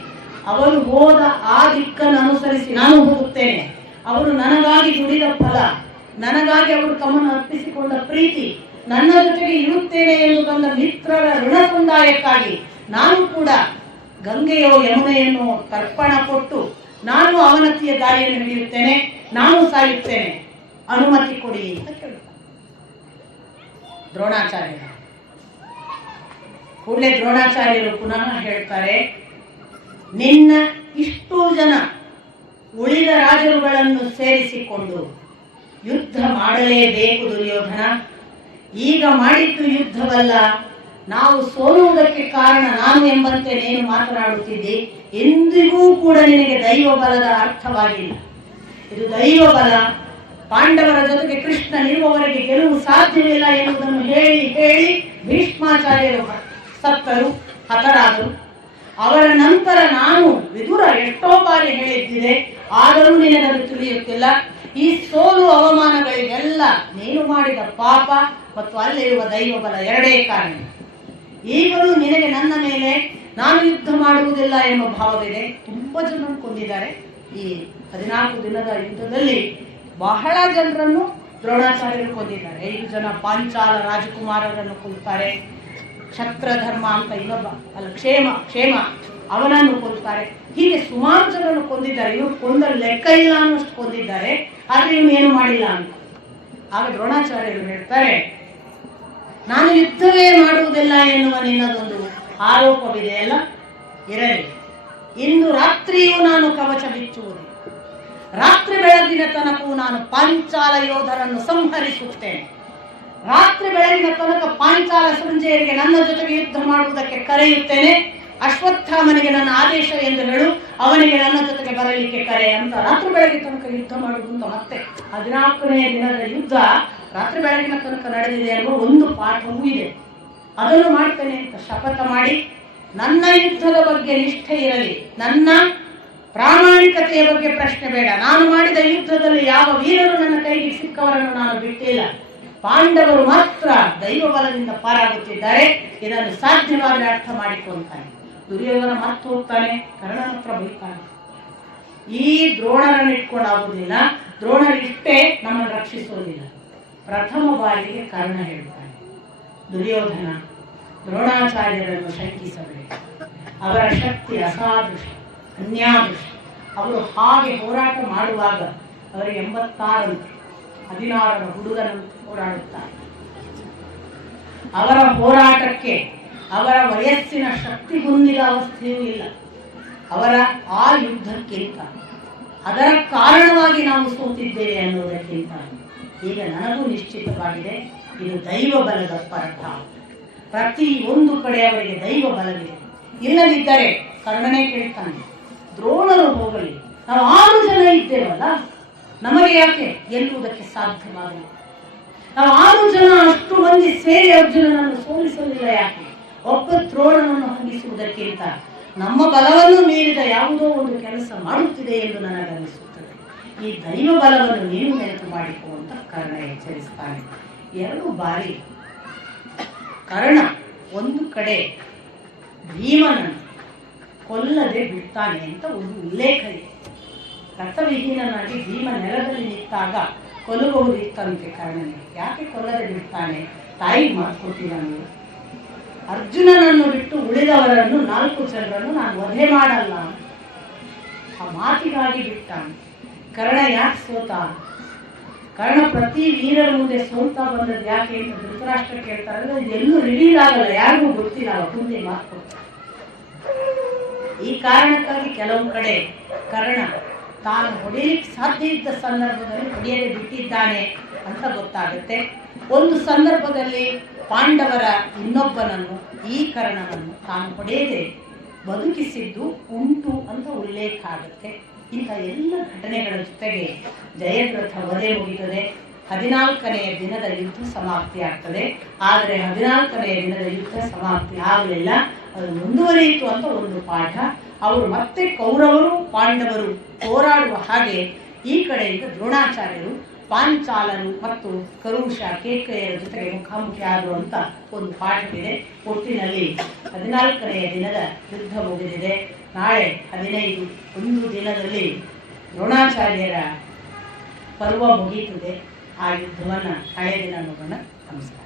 ಅವರು ಹೋದ ಆ ದಿಕ್ಕನ್ನು ಅನುಸರಿಸಿ ನಾನು ಹೋಗುತ್ತೇನೆ. ಅವರು ನನಗಾಗಿ ದುಡಿದ ಫಲ, ನನಗಾಗಿ ಅವರು ತಮ್ಮನ್ನು ಅರ್ಪಿಸಿಕೊಂಡ ಪ್ರೀತಿ, ನನ್ನ ಜೊತೆಗೆ ಇರುತ್ತೇನೆ ಎಂದು ಬಂದ ಮಿತ್ರರ ಋಣ ಸಂದಾಯಕ್ಕಾಗಿ ನಾನು ಕೂಡ ಗಂಗೆಯೋ ಯಮುನೆಯನ್ನು ತರ್ಪಣ ಕೊಟ್ಟು ನಾನು ಅವನತಿಯ ದಾರಿಯನ್ನು ಹಿಡಿಯುತ್ತೇನೆ, ನಾನು ಸಾಯುತ್ತೇನೆ, ಅನುಮತಿ ಕೊಡಿ ಅಂತ ಕೇಳ್ತಾರೆ ದ್ರೋಣಾಚಾರ್ಯರು. ಕೂಡಲೇ ದ್ರೋಣಾಚಾರ್ಯರು ಪುನಃ ಹೇಳ್ತಾರೆ, ನಿನ್ನ ಇಷ್ಟು ಜನ ಉಳಿದ ರಾಜರುಗಳನ್ನು ಸೇರಿಸಿಕೊಂಡು ಯುದ್ಧ ಮಾಡಲೇಬೇಕು ದುರ್ಯೋಧನ. ಈಗ ಮಾಡಿದ್ದು ಯುದ್ಧವಲ್ಲ, ನಾವು ಸೋಲುವುದಕ್ಕೆ ಕಾರಣ ನಾನು ಎಂಬಂತೆ ನೀನು ಮಾತನಾಡುತ್ತಿದ್ದಿ. ಎಂದಿಗೂ ಕೂಡ ನಿನಗೆ ದೈವ ಬಲದ ಅರ್ಥವಾಗಿಲ್ಲ. ಇದು ದೈವ ಬಲ. ಪಾಂಡವರ ಜೊತೆಗೆ ಕೃಷ್ಣನಿರುವವರೆಗೆ ಗೆಲುವು ಸಾಧ್ಯವಿಲ್ಲ ಎನ್ನುವುದನ್ನು ಹೇಳಿ ಹೇಳಿ ಭೀಷ್ಮಾಚಾರ್ಯರು ಸತ್ತರು, ಹತರಾದರು. ಅವರ ನಂತರ ನಾನು ವಿದುರ ಎಷ್ಟೋ ಬಾರಿ ಹೇಳಿದ್ದಿದೆ, ಆದರೂ ನಿನಗದು ತಿಳಿಯುತ್ತಿಲ್ಲ. ಈ ಸೋಲು ಅವಮಾನಗಳಿಗೆಲ್ಲ ನೀನು ಮಾಡಿದ ಪಾಪ ಮತ್ತು ಅಲ್ಲಿರುವ ದೈವ ಬಲ ಎರಡೇ ಕಾರಣ. ಈಗಲೂ ನಿನಗೆ ನನ್ನ ಮೇಲೆ ನಾನು ಯುದ್ಧ ಮಾಡುವುದಿಲ್ಲ ಎಂಬ ಭಾವವಿದೆ. ತುಂಬಾ ಜನರನ್ನು ಕೊಂದಿದ್ದಾರೆ ಈ 14 ದಿನದ ಯುದ್ಧದಲ್ಲಿ. ಬಹಳ ಜನರನ್ನು ದ್ರೋಣಾಚಾರ್ಯರು ಕೊಂದಿದ್ದಾರೆ. 5 ಜನ ಪಾಂಚಾಲ ರಾಜಕುಮಾರರನ್ನು ಕೊಲ್ತಾರೆ. ಕ್ಷತ್ರಧರ್ಮ ಅಂತ ಇನ್ನೊಬ್ಬ ಕ್ಷೇಮ ಅವನನ್ನು ಕೊಲ್ತಾರೆ. ಹೀಗೆ ಸುಮಾರು ಜನರನ್ನು ಕೊಂದಿದ್ದಾರೆ. ಇವರು ಕೊಂದ ಲೆಕ್ಕ ಇಲ್ಲ ಅನ್ನೋಷ್ಟು ಕೊಂದಿದ್ದಾರೆ, ಆದ್ರೆ ಇವನು ಏನು ಮಾಡಿಲ್ಲ ಅಂತ. ಆಗ ದ್ರೋಣಾಚಾರ್ಯರು ಹೇಳ್ತಾರೆ, ನಾನು ಯುದ್ಧವೇ ಮಾಡುವುದಿಲ್ಲ ಎನ್ನುವ ನಿನ್ನದೊಂದು ಆರೋಪವಿದೆಯಲ್ಲ, ಇರಲಿ. ಇಂದು ರಾತ್ರಿಯೂ ನಾನು ಕವಚ ಬಿಚ್ಚುವುದಿಲ್ಲ. ರಾತ್ರಿ ಬೆಳಗಿನ ತನಕವೂ ನಾನು ಪಾಂಚಾಲ ಯೋಧರನ್ನು ಸಂಹರಿಸುತ್ತೇನೆ. ರಾತ್ರಿ ಬೆಳಗಿನ ತನಕ ಪಾಂಚಾಲ ಸಂಜೆಯರಿಗೆ ನನ್ನ ಜೊತೆಗೆ ಯುದ್ಧ ಮಾಡುವುದಕ್ಕೆ ಕರೆಯುತ್ತೇನೆ. ಅಶ್ವತ್ಥಾಮನಿಗೆ ನನ್ನ ಆದೇಶ ಎಂದು ಹೇಳು, ಅವನಿಗೆ ನನ್ನ ಜೊತೆಗೆ ಬರಲಿಕ್ಕೆ ಕರೆ ಅಂತ. ರಾತ್ರಿ ಬೆಳಗಿನ ತನಕ ಯುದ್ಧ ಮಾಡುವುದು ಅಂತ ಮತ್ತೆ 14ನೇ ದಿನದ ಯುದ್ಧ ರಾತ್ರಿ ಬೆಳಗಿನ ತನಕ ನಡೆದಿದೆ ಅನ್ನುವ ಒಂದು ಪಾಠವೂ ಇದೆ. ಅದನ್ನು ಮಾಡ್ತೇನೆ ಅಂತ ಶಪಥ ಮಾಡಿ, ನನ್ನ ಯುದ್ಧದ ಬಗ್ಗೆ ನಿಷ್ಠೆ ಇರಲಿ, ನನ್ನ ಪ್ರಾಮಾಣಿಕತೆಯ ಬಗ್ಗೆ ಪ್ರಶ್ನೆ ಬೇಡ, ನಾನು ಮಾಡಿದ ಯುದ್ಧದಲ್ಲಿ ಯಾವ ವೀರರು ನನ್ನ ಕೈಗೆ ಸಿಕ್ಕವರನ್ನು ನಾನು ಬಿಟ್ಟಿಲ್ಲ, ಪಾಂಡವರು ಮಾತ್ರ ದೈವ ಬಲದಿಂದ ಪಾರಾಗುತ್ತಿದ್ದಾರೆ, ಇದನ್ನು ಸಾಧ್ಯವಾದರೆ ಅರ್ಥ ಮಾಡಿಕೊಂತಾನೆ. ದುರ್ಯೋಧನ ಮತ್ತೆ ಹೋಗ್ತಾನೆ, ಕರ್ಣನ ಹತ್ರ ಬೈತಾನೆ. ಈ ದ್ರೋಣರನ್ನು ಇಟ್ಕೊಂಡಾಗುವುದಿಲ್ಲ, ದ್ರೋಣರಿಷ್ಟೇ ನಮ್ಮನ್ನು ರಕ್ಷಿಸುವುದಿಲ್ಲ. ಪ್ರಥಮ ಬಾರಿಗೆ ಕರ್ಣ ಹೇಳ್ತಾನೆ, ದುರ್ಯೋಧನ ದ್ರೋಣಾಚಾರ್ಯರನ್ನು ಶಂಕಿಸಬೇಕು, ಅವರ ಶಕ್ತಿ ಅಸಾದೃಶ ಅನ್ಯಾದೃಶ. ಅವರು ಹಾಗೆ ಹೋರಾಟ ಮಾಡುವಾಗ ಅವರಿಗೆ 86 16ರ ಹುಡುಗನಂತೆ ಹೋರಾಡುತ್ತಾರೆ. ಅವರ ಹೋರಾಟಕ್ಕೆ ಅವರ ವಯಸ್ಸಿನ ಶಕ್ತಿ ಹೊಂದಿದ ಅವಸ್ಥೆಯೂ ಇಲ್ಲ. ಅವರ ಆ ಯುದ್ಧಕ್ಕಿಂತ ಅದರ ಕಾರಣವಾಗಿ ನಾವು ಸೋತಿದ್ದೇವೆ ಅನ್ನೋದಕ್ಕಿಂತ ಈಗ ನನಗೂ ನಿಶ್ಚಿತವಾಗಿದೆ, ಇದು ದೈವ ಬಲದ ಪರಭಾವ. ಪ್ರತಿ ಒಂದು ಕಡೆ ಅವರಿಗೆ ದೈವ ಬಲವಿದೆ. ಇಲ್ಲದಿದ್ದರೆ ಕರ್ಣನೇ ಕೇಳ್ತಾನೆ, ದ್ರೋಣರು ಹೋಗಲಿ, ನಾವು 6 ಜನ ಇದ್ದೇವಲ್ಲ, ನಮಗೆ ಯಾಕೆ ಗೆಲ್ಲುವುದಕ್ಕೆ ಸಾಧ್ಯವಾಗಲಿ? ನಾವು 6 ಜನ ಅಷ್ಟು ಮಂದಿ ಸೇರಿ ಅರ್ಜುನನನ್ನು ಸೋಲಿಸಲಿಲ್ಲ ಯಾಕೆ? ಒಬ್ಬ ದ್ರೋಣನನ್ನು ಹಂಗಿಸುವುದಕ್ಕಿಂತ ನಮ್ಮ ಬಲವನ್ನು ಮೀರಿದ ಯಾವುದೋ ಒಂದು ಕೆಲಸ ಮಾಡುತ್ತಿದೆ ಎಂದು ನನಗನ್ನಿಸುತ್ತದೆ. ಈ ದೈವ ಬಲವನ್ನು ನೀನು ನೆನಪು ಮಾಡಿಕೊ ಅಂತ ಕರ್ಣ ಎಚ್ಚರಿಸ್ತಾನೆ. 2 ಬಾರಿ ಕರ್ಣ ಒಂದು ಕಡೆ ಭೀಮನನ್ನು ಕೊಲ್ಲದೆ ಬಿಡ್ತಾನೆ ಅಂತ ಒಂದು ಉಲ್ಲೇಖ ಇದೆ. ರಥವಿಹೀನನಾಗಿ ಭೀಮ ನೆಲದಲ್ಲಿ ನಿಂತಾಗ ಕೊಲ್ಲಬಹುದಿತ್ತಂತೆ ಕರ್ಣನಿಗೆ. ಯಾಕೆ ಕೊಲ್ಲದೆ ಬಿಡ್ತಾನೆ? ತಾಯಿ ಮಾತು ಕೊಟ್ಟಿದ್ದಾನೆ, ಅರ್ಜುನನನ್ನು ಬಿಟ್ಟು ಉಳಿದವರನ್ನು 4 ಜನರನ್ನು ನಾನು ವಧೆ ಮಾಡಲ್ಲ. ಆ ಮಾತಿಗಾಗಿ ಬಿಟ್ಟಾನೆ. ಕರ್ಣ ಯಾಕೆ ಸೋತ? ಕರ್ಣ ಪ್ರತಿ ವೀರರ ಮುಂದೆ ಸೋಲ್ತಾ ಬಂದದ್ದು ಯಾಕೆ ಅಂತ ಧೃತರಾಷ್ಟ್ರ ಕೇಳ್ತಾರೆ. ಇದೆಲ್ಲೂ ರಿವೀಲ್ ಆಗಲ್ಲ, ಯಾರಿಗೂ ಗೊತ್ತಿಲ್ಲ, ಮುಂದೆ ಮಾತು ಕೊಡ್ತಾರೆ. ಈ ಕಾರಣಕ್ಕಾಗಿ ಕೆಲವು ಕಡೆ ಕರ್ಣ ತಾನು ಹೊಡೆಯಲಿಕ್ಕೆ ಸಾಧ್ಯ ಇದ್ದ ಸಂದರ್ಭದಲ್ಲಿ ಹೊಡೆಯದೆ ಬಿಟ್ಟಿದ್ದಾನೆ ಅಂತ ಗೊತ್ತಾಗುತ್ತೆ. ಒಂದು ಸಂದರ್ಭದಲ್ಲಿ ಪಾಂಡವರ ಇನ್ನೊಬ್ಬನನ್ನು, ಈ ಕರ್ಣನನ್ನು ತಾನು ಹೊಡೆಯದೆ ಬದುಕಿಸಿದ್ದು ಉಂಟು ಅಂತ ಉಲ್ಲೇಖ ಆಗುತ್ತೆ. ಇಂಥ ಎಲ್ಲ ಘಟನೆಗಳ ಜೊತೆಗೆ ಜಯದ್ರಥ ವಧೆ ಮುಗಿತದೆ. 14ನೆಯ ದಿನದ ಯುದ್ಧ ಸಮಾಪ್ತಿ ಆಗ್ತದೆ. ಆದರೆ 14ನೆಯ ದಿನದ ಯುದ್ಧ ಸಮಾಪ್ತಿ ಆಗಲಿಲ್ಲ. ಅದು ಮುಂದುವರಿಯಿತು ಅಂತ ಒಂದು ಪಾಠ. ಅವರು ಮತ್ತೆ ಕೌರವರು ಪಾಂಡವರು ಹೋರಾಡುವ ಹಾಗೆ ಈ ಕಡೆಯಿಂದ ದ್ರೋಣಾಚಾರ್ಯರು ಪಾಂಚಾಲರು ಮತ್ತು ಕರುಷ ಕೇಕಯ್ಯರ ಜೊತೆಗೆ ಮುಖಾಮುಖಿ ಆದರು ಅಂತ ಒಂದು ಪಾಠವಿದೆ. ಒಟ್ಟಿನಲ್ಲಿ 14ನೆಯ ದಿನದ ಯುದ್ಧ ಮುಗಿದಿದೆ. ನಾಳೆ 15 ಒಂದು ದಿನದಲ್ಲಿ ದ್ರೋಣಾಚಾರ್ಯರ ಪರ್ವ ಮುಗಿಯುತ್ತದೆ. ಆ ಯುದ್ಧವನ್ನು ಹಳೆಯ ದಿನ ನೋಡೋಣ. ನಮಸ್ಕಾರ.